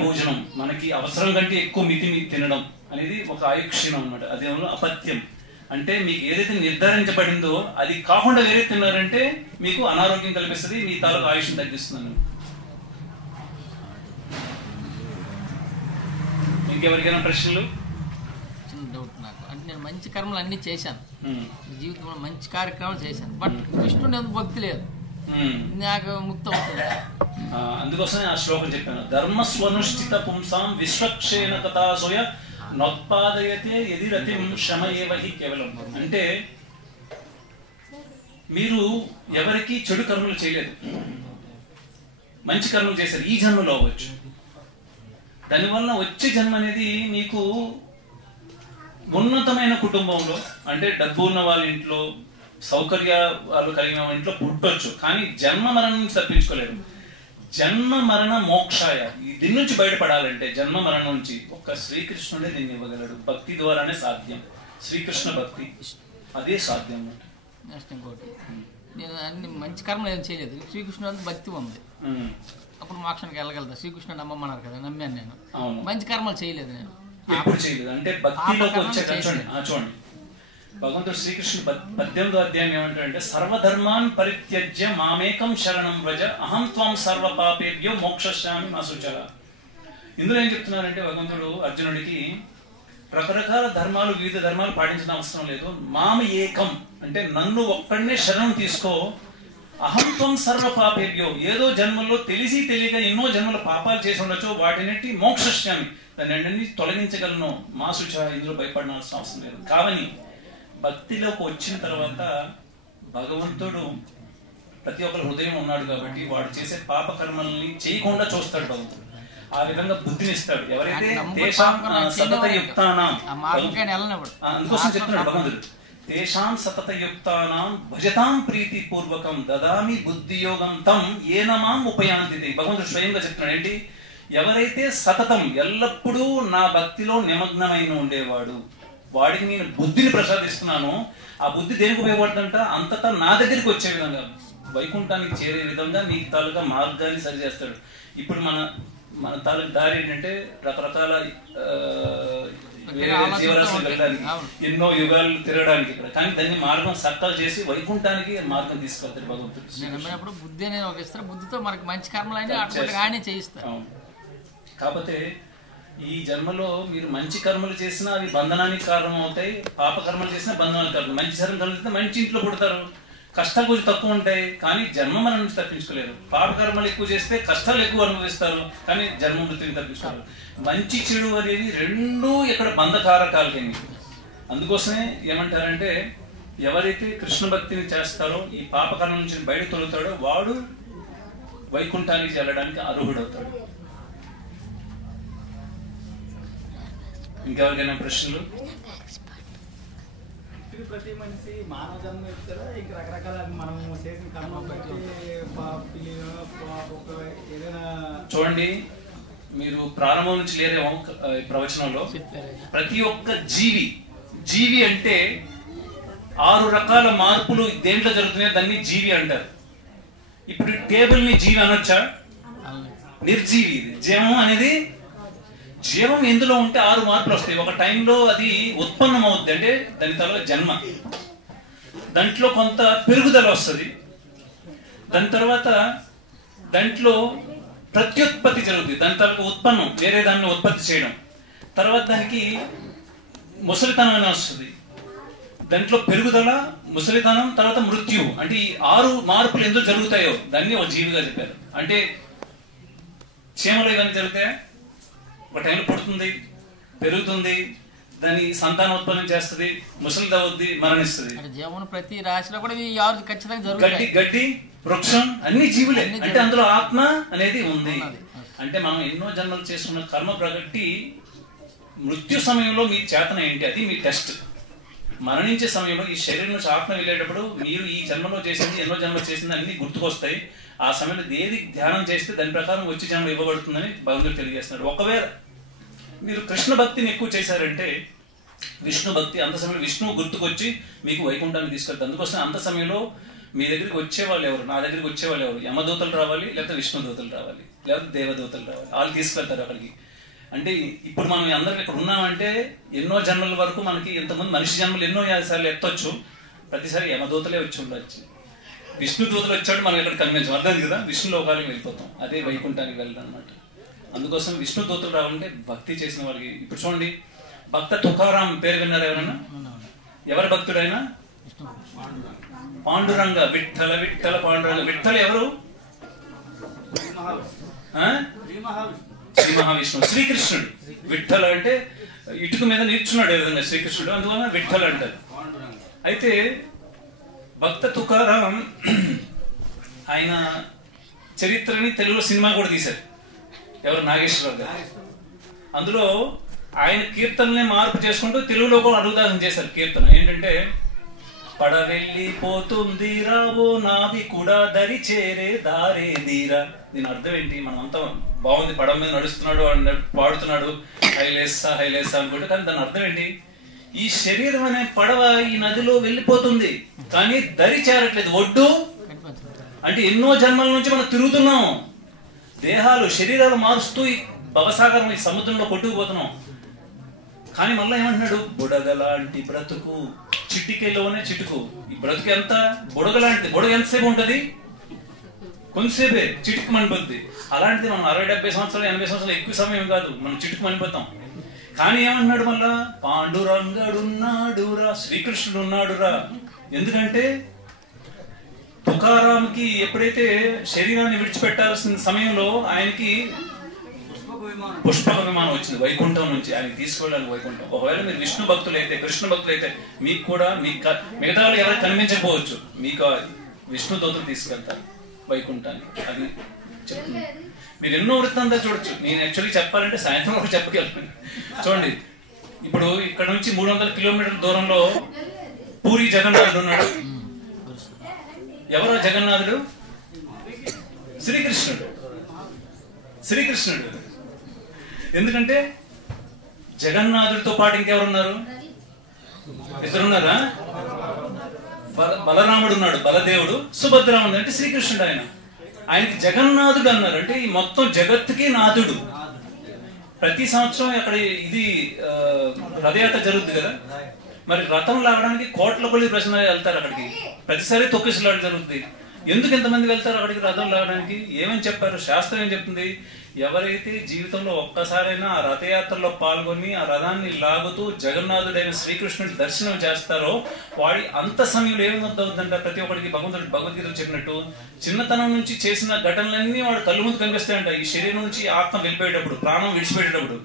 భోజనం మనకి అవసరం కంటే ఎక్కువ మితి తినడం అనేది ఒక ఆయు క్షీణం అన్నమాట. అదేమో అపథ్యం అంటే మీకు ఏదైతే నిర్ధారించబడిందో అది కాకుండా వేరే తిన్నారంటే మీకు అనారోగ్యం కల్పిస్తుంది, మీ తాలూకా ఆయుష్ని తగ్గిస్తుంది. ఇంకెవరికైనా ప్రశ్నలు? చిన్న డౌట్ నాకు, అంటే నేను మంచి కర్మలు అన్ని చేశాను, జీవితంలో మంచి కార్యక్రమాలు చేశాను, బట్ విష్ణుని ఎందుకు భక్తి లేదు, నాకు ముక్తి అవుతుంది. అందుకోసమే ఆ శ్లోకం చెప్పాను, ధర్మస్వనుష్ఠిత పుంసాం విశ్వక్షేణ కథాసోయ నోత్పాదయతే యదిరతిం శమయేవహి కేవలం. అంటే మీరు ఎవరికి చెడు కర్మలు చేయలేదు, మంచి కర్మలు చేశారు. ఈ జన్మలో అవ్వచ్చు, దానివల్ల వచ్చే జన్మ అనేది మీకు ఉన్నతమైన కుటుంబంలో, అంటే డబ్బు ఉన్న వాళ్ళ ఇంట్లో, సౌకర్యాలు కలిగిన వాళ్ళ ఇంట్లో పుట్టొచ్చు. కానీ జన్మ మరణం నుంచి తప్పించుకోలేరు. జన్మ మరణ మోక్షాయ, దీని నుంచి బయటపడాలంటే జన్మ మరణం నుంచి ఒక్క శ్రీకృష్ణుడే దీన్ని ఇవ్వగలడు. భక్తి ద్వారానే సాధ్యం, శ్రీకృష్ణ భక్తి అదే సాధ్యం. నెక్స్ట్ ఇంకోటి, నేను అన్ని మంచి కర్మలు ఏం చేయలేదు, శ్రీకృష్ణుడు భక్తి ఉంది, అప్పుడు మోక్షానికి వెళ్ళగలుగుతా. శ్రీకృష్ణుడు నమ్మమన్నారు కదా, నమ్మాను నేను. మంచి కర్మలు చేయలేదు, నేను ఎప్పుడు చేయలేదు. అంటే భక్తిలోకి వచ్చే చూడండి, భగవంతుడు శ్రీకృష్ణుడు 18వ అధ్యాయం ఏమంటాడంటే సర్వధర్మాన్ పరిత్యజ్య మామేకం శరణం వ్రజ అహం త్వం సర్వ పాపేభ్యో మోక్షశ్యామి మా శుచర. ఇందులో ఏం చెప్తున్నారంటే భగవంతుడు అర్జునుడికి రకరకాల ధర్మాలు, వివిధ ధర్మాలు పాటించిన అవసరం లేదు, మామ ఏకం అంటే నన్ను ఒక్కడనే శరణం తీసుకో, అహం త్వం సర్వ పాపేభ్యో, ఏదో జన్మల్లో తెలిసి తెలియక ఎన్నో జన్మల పాపాలు చేసి ఉండొచ్చు, వాటిని మోక్షశ్యామి, దాన్ని అన్ని తొలగించగలను, మా శుచర, ఇందులో భయపడాల్సిన అవసరం లేదు. కావని భక్తిలోకి వచ్చిన తర్వాత భగవంతుడు ప్రతి ఒక్కరి హృదయం ఉన్నాడు కాబట్టి వాడు చేసే పాప కర్మల్ని చేయకుండా చూస్తాడు భగవంతుడు. ఆ విధంగా బుద్ధిని ఇస్తాడు. ఎవరైతే తేషాం సతతయుక్తానాం, అందుకోసం చెప్తున్నాడు భగవంతుడు, తేషాం సతతయుక్తానాం భజతాం ప్రీతి పూర్వకం దదామి బుద్ధియోగం తం ఏన మాం ఉపయాంతి. భగవంతుడు స్వయంగా చెప్తున్నాడు ఏంటి, ఎవరైతే సతతం ఎల్లప్పుడూ నా భక్తిలో నిమగ్నమైన ఉండేవాడు, వాడికి నేను బుద్ధిని ప్రసాదిస్తున్నాను. ఆ బుద్ధి దేనికి ఉపయోగపడుతుందంట, అంతటా నా దగ్గరికి వచ్చే విధంగా, వైకుంఠానికి చేరే విధంగా నీ తాలూకా మార్గాన్ని సరి చేస్తాడు. ఇప్పుడు మన తాలూకు దారి ఏంటంటే రకరకాల జీవరాశులు వెళ్ళడానికి, ఎన్నో యుగాలు తిరగడానికి ఇక్కడ, కానీ దాన్ని మార్గం సక్కలు చేసి వైకుంఠానికి మార్గం తీసుకెళ్తాడు భగవంతుడు. బుద్ధి అనేది ఒక ఇస్తారు, బుద్ధితో మనకి మంచి కర్మలు చేయిస్తారు. కాకపోతే ఈ జన్మలో మీరు మంచి కర్మలు చేసినా అవి బంధనానికి కారణం అవుతాయి, పాప కర్మలు చేసినా బంధనానికి కారణం. మంచి కర్మలు చేసినా మంచి ఇంట్లో పుడతారు, కష్టాలు కొంచెం తక్కువ ఉంటాయి కానీ జన్మ మరణం నుంచి తప్పించుకోలేరు. పాప కర్మలు ఎక్కువ చేస్తే కష్టాలు ఎక్కువ అనుభవిస్తారు కానీ జన్మ మృతిని తప్పించుకోలేరు. మంచి చెడు అనేది రెండూ ఇక్కడ బంధకారకాలకి. అందుకోసమే ఏమంటారంటే ఎవరైతే కృష్ణ భక్తిని చేస్తారో, ఈ పాప కర్మ నుంచి బయట తొలుగుతాడో వాడు వైకుంఠానికి వెళ్ళడానికి అర్హుడవుతాడు. ఇంకెవరికైనా ప్రశ్నలు? ప్రతి మనిషి మానవ జన్మ చెప్తారా, ఇంక రకరకాల మనం చేసిన కర్మ ఏదైనా చూడండి, మీరు ప్రారంభం నుంచి లేరేమో ప్రవచనంలో, ప్రతి ఒక్క జీవి అంటే 6 రకాల మార్పులు దేంట్లో జరుగుతున్నాయో దాన్ని జీవి అంటారు. ఇప్పుడు టేబుల్ ని జీవి అనొచ్చా? నిర్జీవి. జీవం అనేది, జీవం ఎందులో ఉంటే 6 మార్పులు వస్తాయి. ఒక టైంలో అది ఉత్పన్నం అవుద్ది, అంటే దాని తర్వాత జన్మ. దాంట్లో కొంత పెరుగుదల వస్తుంది, దాని తర్వాత దాంట్లో ప్రత్యుత్పత్తి జరుగుతుంది, దాని తర్వాత ఉత్పన్నం వేరే దాన్ని ఉత్పత్తి చేయడం, తర్వాత దానికి ముసలితనం అని వస్తుంది, దాంట్లో పెరుగుదల, ముసలితనం, తర్వాత మృత్యు. అంటే ఈ 6 మార్పులు ఎందుకు జరుగుతాయో దాన్ని ఒక జీవిగా చెప్పారు. అంటే చీమలో ఇవన్నీ జరుగుతాయా? ఒక టైంలో పుడుతుంది, పెరుగుతుంది, దాని సంతానోత్పన్నం చేస్తుంది, ముసలిదవుద్ది, మరణిస్తుంది. జీవన ప్రతి రాశిలో కూడా ఈ 6 ఖచ్చితంగా గడ్డి గడ్డి వృక్షం అన్ని జీవులే. అంటే అందులో ఆత్మ అనేది ఉంది. అంటే మనం ఎన్నో జన్మలు చేసుకున్న కర్మ ప్రగట్టి మృత్యు సమయంలో మీ చేతన ఏంటి, అది మీ టెస్ట్. మరణించే సమయంలో ఈ శరీరం నుంచి ఆత్మ వెళ్ళేటప్పుడు మీరు ఈ జన్మలో చేసింది, ఎన్నో జన్మలు చేసింది అన్ని గుర్తుకొస్తాయి. ఆ సమయంలో ఏది ధ్యానం చేస్తే దాని ప్రకారం వచ్చి జన్మ ఇవ్వబడుతుందని భగవంతుడు తెలియజేస్తున్నాడు. ఒకవేళ మీరు కృష్ణ భక్తిని ఎక్కువ చేశారంటే విష్ణు భక్తి, అంత సమయంలో విష్ణువు గుర్తుకొచ్చి మీకు వైకుంఠాన్ని తీసుకెళ్తారు. అందుకోసం అంత సమయంలో మీ దగ్గరికి వచ్చేవాళ్ళు ఎవరు, నా దగ్గరికి వచ్చేవాళ్ళు ఎవరు, యమదూతలు రావాలి, లేకపోతే విష్ణు దూతలు రావాలి, లేకపోతే దేవదూతలు రావాలి, వాళ్ళు తీసుకెళ్తారు అక్కడికి. అంటే ఇప్పుడు మనం అందరికి ఇక్కడ ఉన్నామంటే ఎన్నో జన్మల వరకు మనకి ఇంతకుముందు మనిషి జన్మలు ఎన్నో సార్లు ఎత్తొచ్చు, ప్రతిసారి యమదూతలే వచ్చి ఉండొచ్చు. విష్ణు దూతలు వచ్చాడు మనం ఇక్కడ కనిపించాం, అర్థం కదా, విష్ణు లోకానికి వెళ్ళిపోతాం, అదే వైకుంఠానికి వెళ్ళడం అనమాట. అందుకోసం విష్ణు దూతలు రావాలంటే భక్తి చేసిన వాళ్ళకి. ఇప్పుడు చూడండి, భక్త తుకారాం పేరు విన్నారు ఎవరైనా? ఎవరి భక్తుడైనా? పాండురంగ, విఠల విఠల పాండురంగ. విఠల ఎవరు? శ్రీ మహావిష్ణువు, శ్రీకృష్ణుడు. విఠల అంటే ఇటుక మీద నిల్చున్నాడు ఏ విధంగా శ్రీకృష్ణుడు, అందువల్ల విఠల అంటారు. అయితే భక్త తుకారాం ఆయన చరిత్రని తెలుగులో సినిమా కూడా తీశారు. ఎవరు? నాగేశ్వరరావు గారు. అందులో ఆయన కీర్తననే మార్పు చేసుకుంటూ తెలుగులో కూడా అనువాదం చేశారు. కీర్తన ఏంటంటే, పడవెళ్ళిపోతుంది రావో నావి కూడా దరి చేరే దారే దీరా. దీని అర్థం ఏంటి? మనం అంతా బాగుంది, పడవ మీద నడుస్తున్నాడు, పాడుతున్నాడు, హైలేసా హైలేసా అనుకుంటే, కానీ దాని అర్థం ఏంటి? ఈ శరీరం అనే పడవ ఈ నదిలో వెళ్ళిపోతుంది, కానీ దరి చేరట్లేదు. ఒడ్డు అంటే ఎన్నో జన్మల నుంచి మనం తిరుగుతున్నాం, దేహాలు శరీరాలు మారుస్తూ ఈ భవసాగరం, ఈ సముద్రంలో కొట్టుకుపోతున్నాం. కానీ మళ్ళీ ఏమంటున్నాడు? బుడగలాంటి బ్రతుకు, చిటికెలోనే చిటుకు. ఈ బ్రతుకు ఎంత బుడగలాంటిది. బుడగ ఎంతసేపు ఉంటది? కొంతసేపే, చిటుకు మనిపోద్ది. అలాంటిది మనం 60-70 సంవత్సరాలు 80 సంవత్సరాలు ఎక్కువ సమయం కాదు, మనం చిటుకు మనిపోతాం. కానీ ఏమంటున్నాడు మళ్ళా? పాండురంగడున్నాడురా, శ్రీకృష్ణుడు ఉన్నాడురా. ఎందుకంటే తుకారాంకి ఎప్పుడైతే శరీరాన్ని విడిచిపెట్టాల్సిన సమయంలో ఆయనకి పుష్పక విమానం వచ్చింది వైకుంఠం నుంచి, ఆయనకి తీసుకెళ్ళాలి వైకుంఠం. ఒకవేళ మీరు విష్ణు భక్తులైతే, కృష్ణ భక్తులైతే మీకు కూడా మిగతా వాళ్ళు ఎవరైనా కనిపించకపోవచ్చు, మీకు విష్ణు దూతలు తీసుకెళ్తారు వైకుంఠాన్ని. అది చెప్తుంది. మీరు ఎన్నో వృత్తాంతాలు చూడొచ్చు. నేను యాక్చువల్లీ చెప్పాలంటే సాయంత్రం వరకు చెప్పగలను. చూడండి, ఇప్పుడు ఇక్కడ నుంచి 300 కిలోమీటర్ల దూరంలో పూరి జగన్నాథుడు ఉన్నాడు. ఎవరో జగన్నాథుడు? శ్రీకృష్ణుడు. శ్రీకృష్ణుడు. ఎందుకంటే జగన్నాథుడితో పాటు ఇంకెవరున్నారు? ఇద్దరున్నారా? బలరాముడు ఉన్నాడు, బలదేవుడు. సుభద్ర ఉంది, అంటే శ్రీకృష్ణుడు. ఆయనకి జగన్నాథుడు అన్నారు. అంటే ఈ మొత్తం జగత్తుకి నాథుడు. ప్రతి సంవత్సరం అక్కడ ఇది రథయాత్ర జరుగుతుంది కదా, మరి రథం లాగడానికి కోట్ల కొద్ది ప్రశ్న వెళ్తారు అక్కడికి. ప్రతిసారి తొక్కిసలాట జరుగుతుంది. ఎందుకు ఎంతమంది వెళ్తారు అక్కడికి రథం లాగడానికి? ఏమని చెప్పారు? శాస్త్రం ఏం చెప్తుంది? ఎవరైతే జీవితంలో ఒక్కసారైనా ఆ రథయాత్రలో పాల్గొని ఆ రథాన్ని లాగుతూ జగన్నాథుడైన శ్రీకృష్ణుడి దర్శనం చేస్తారో వాడి అంత సమయంలో ఏమవుతుందంట? ప్రతి ఒక్కడికి భగవద్గీతలో చెప్పినట్టు చిన్నతనం నుంచి చేసిన ఘటనలన్నీ వాడు కళ్ళు ముందు కనిపిస్తాయంట. ఈ శరీరం నుంచి ఆత్మ వెళ్ళిపోయేటప్పుడు, ప్రాణం విడిచిపోయేటప్పుడు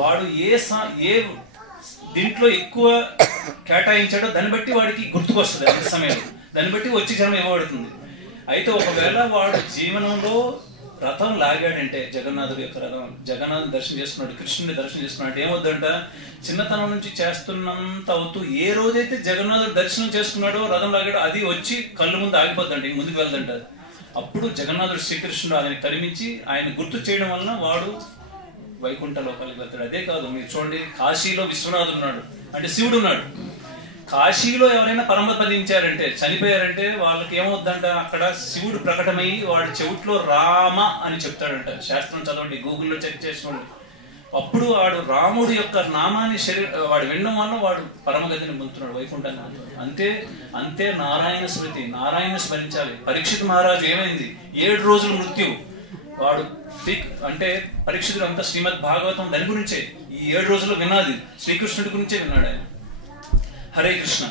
వాడు ఏ దీంట్లో ఎక్కువ కేటాయించాడో దాన్ని బట్టి వాడికి గుర్తుకొస్తుంది. అంత సమయంలో దాన్ని బట్టి వచ్చి జన్మ ఇవ్వబడుతుంది. అయితే ఒకవేళ వాడు జీవనంలో రథం లాగాడంటే, జగన్నాథుడి యొక్క రథం, జగన్నాథ్ దర్శనం చేసుకున్నాడు, కృష్ణుని దర్శనం చేసుకున్నాడు, ఏమవుద్దంట? చిన్నతనం నుంచి చేస్తున్నంత అవుతూ ఏ రోజైతే జగన్నాథుడు దర్శనం చేసుకున్నాడో, రథం లాగాడో, అది వచ్చి కళ్ళు ముందు ఆగిపోద్దంట, ముందుకు వెళ్దంట. అప్పుడు జగన్నాథుడు శ్రీకృష్ణుడు ఆయన తరిమించి ఆయన గుర్తు చేయడం వలన వాడు వైకుంఠ లోకాలకు వెళ్తాడు. అదే కాదు, మీరు చూడండి, కాశీలో విశ్వనాథుడు ఉన్నాడు, అంటే శివుడు ఉన్నాడు. కాశీలో ఎవరైనా పరమపదించారంటే, చనిపోయారంటే వాళ్ళకి ఏమవుద్దంట? అక్కడ శివుడు ప్రకటమయ్యి వాడి చెవుట్లో రామ అని చెప్తాడంట. శాస్త్రం చదవండి, గూగుల్లో చెక్ చేసుకోండి. అప్పుడు వాడు రాముడు యొక్క నామాన్ని వాడు వినడం వల్ల వాడు పరమగతిని పొందుతున్నాడు, వైకుంఠాన్ని పొందుతున్నాడు. అంతే అంతే నారాయణ స్మృతి, నారాయణ స్మరించాలి. పరీక్షిత్ మహారాజు ఏమైంది, 7 రోజులు మృత్యు. వాడు అంటే పరీక్షితుడు అంతా శ్రీమద్ భాగవతం దాని గురించే, ఈ 7 రోజుల్లో వినాది శ్రీకృష్ణుడి గురించే విన్నాడు ఆయన. హరే కృష్ణ.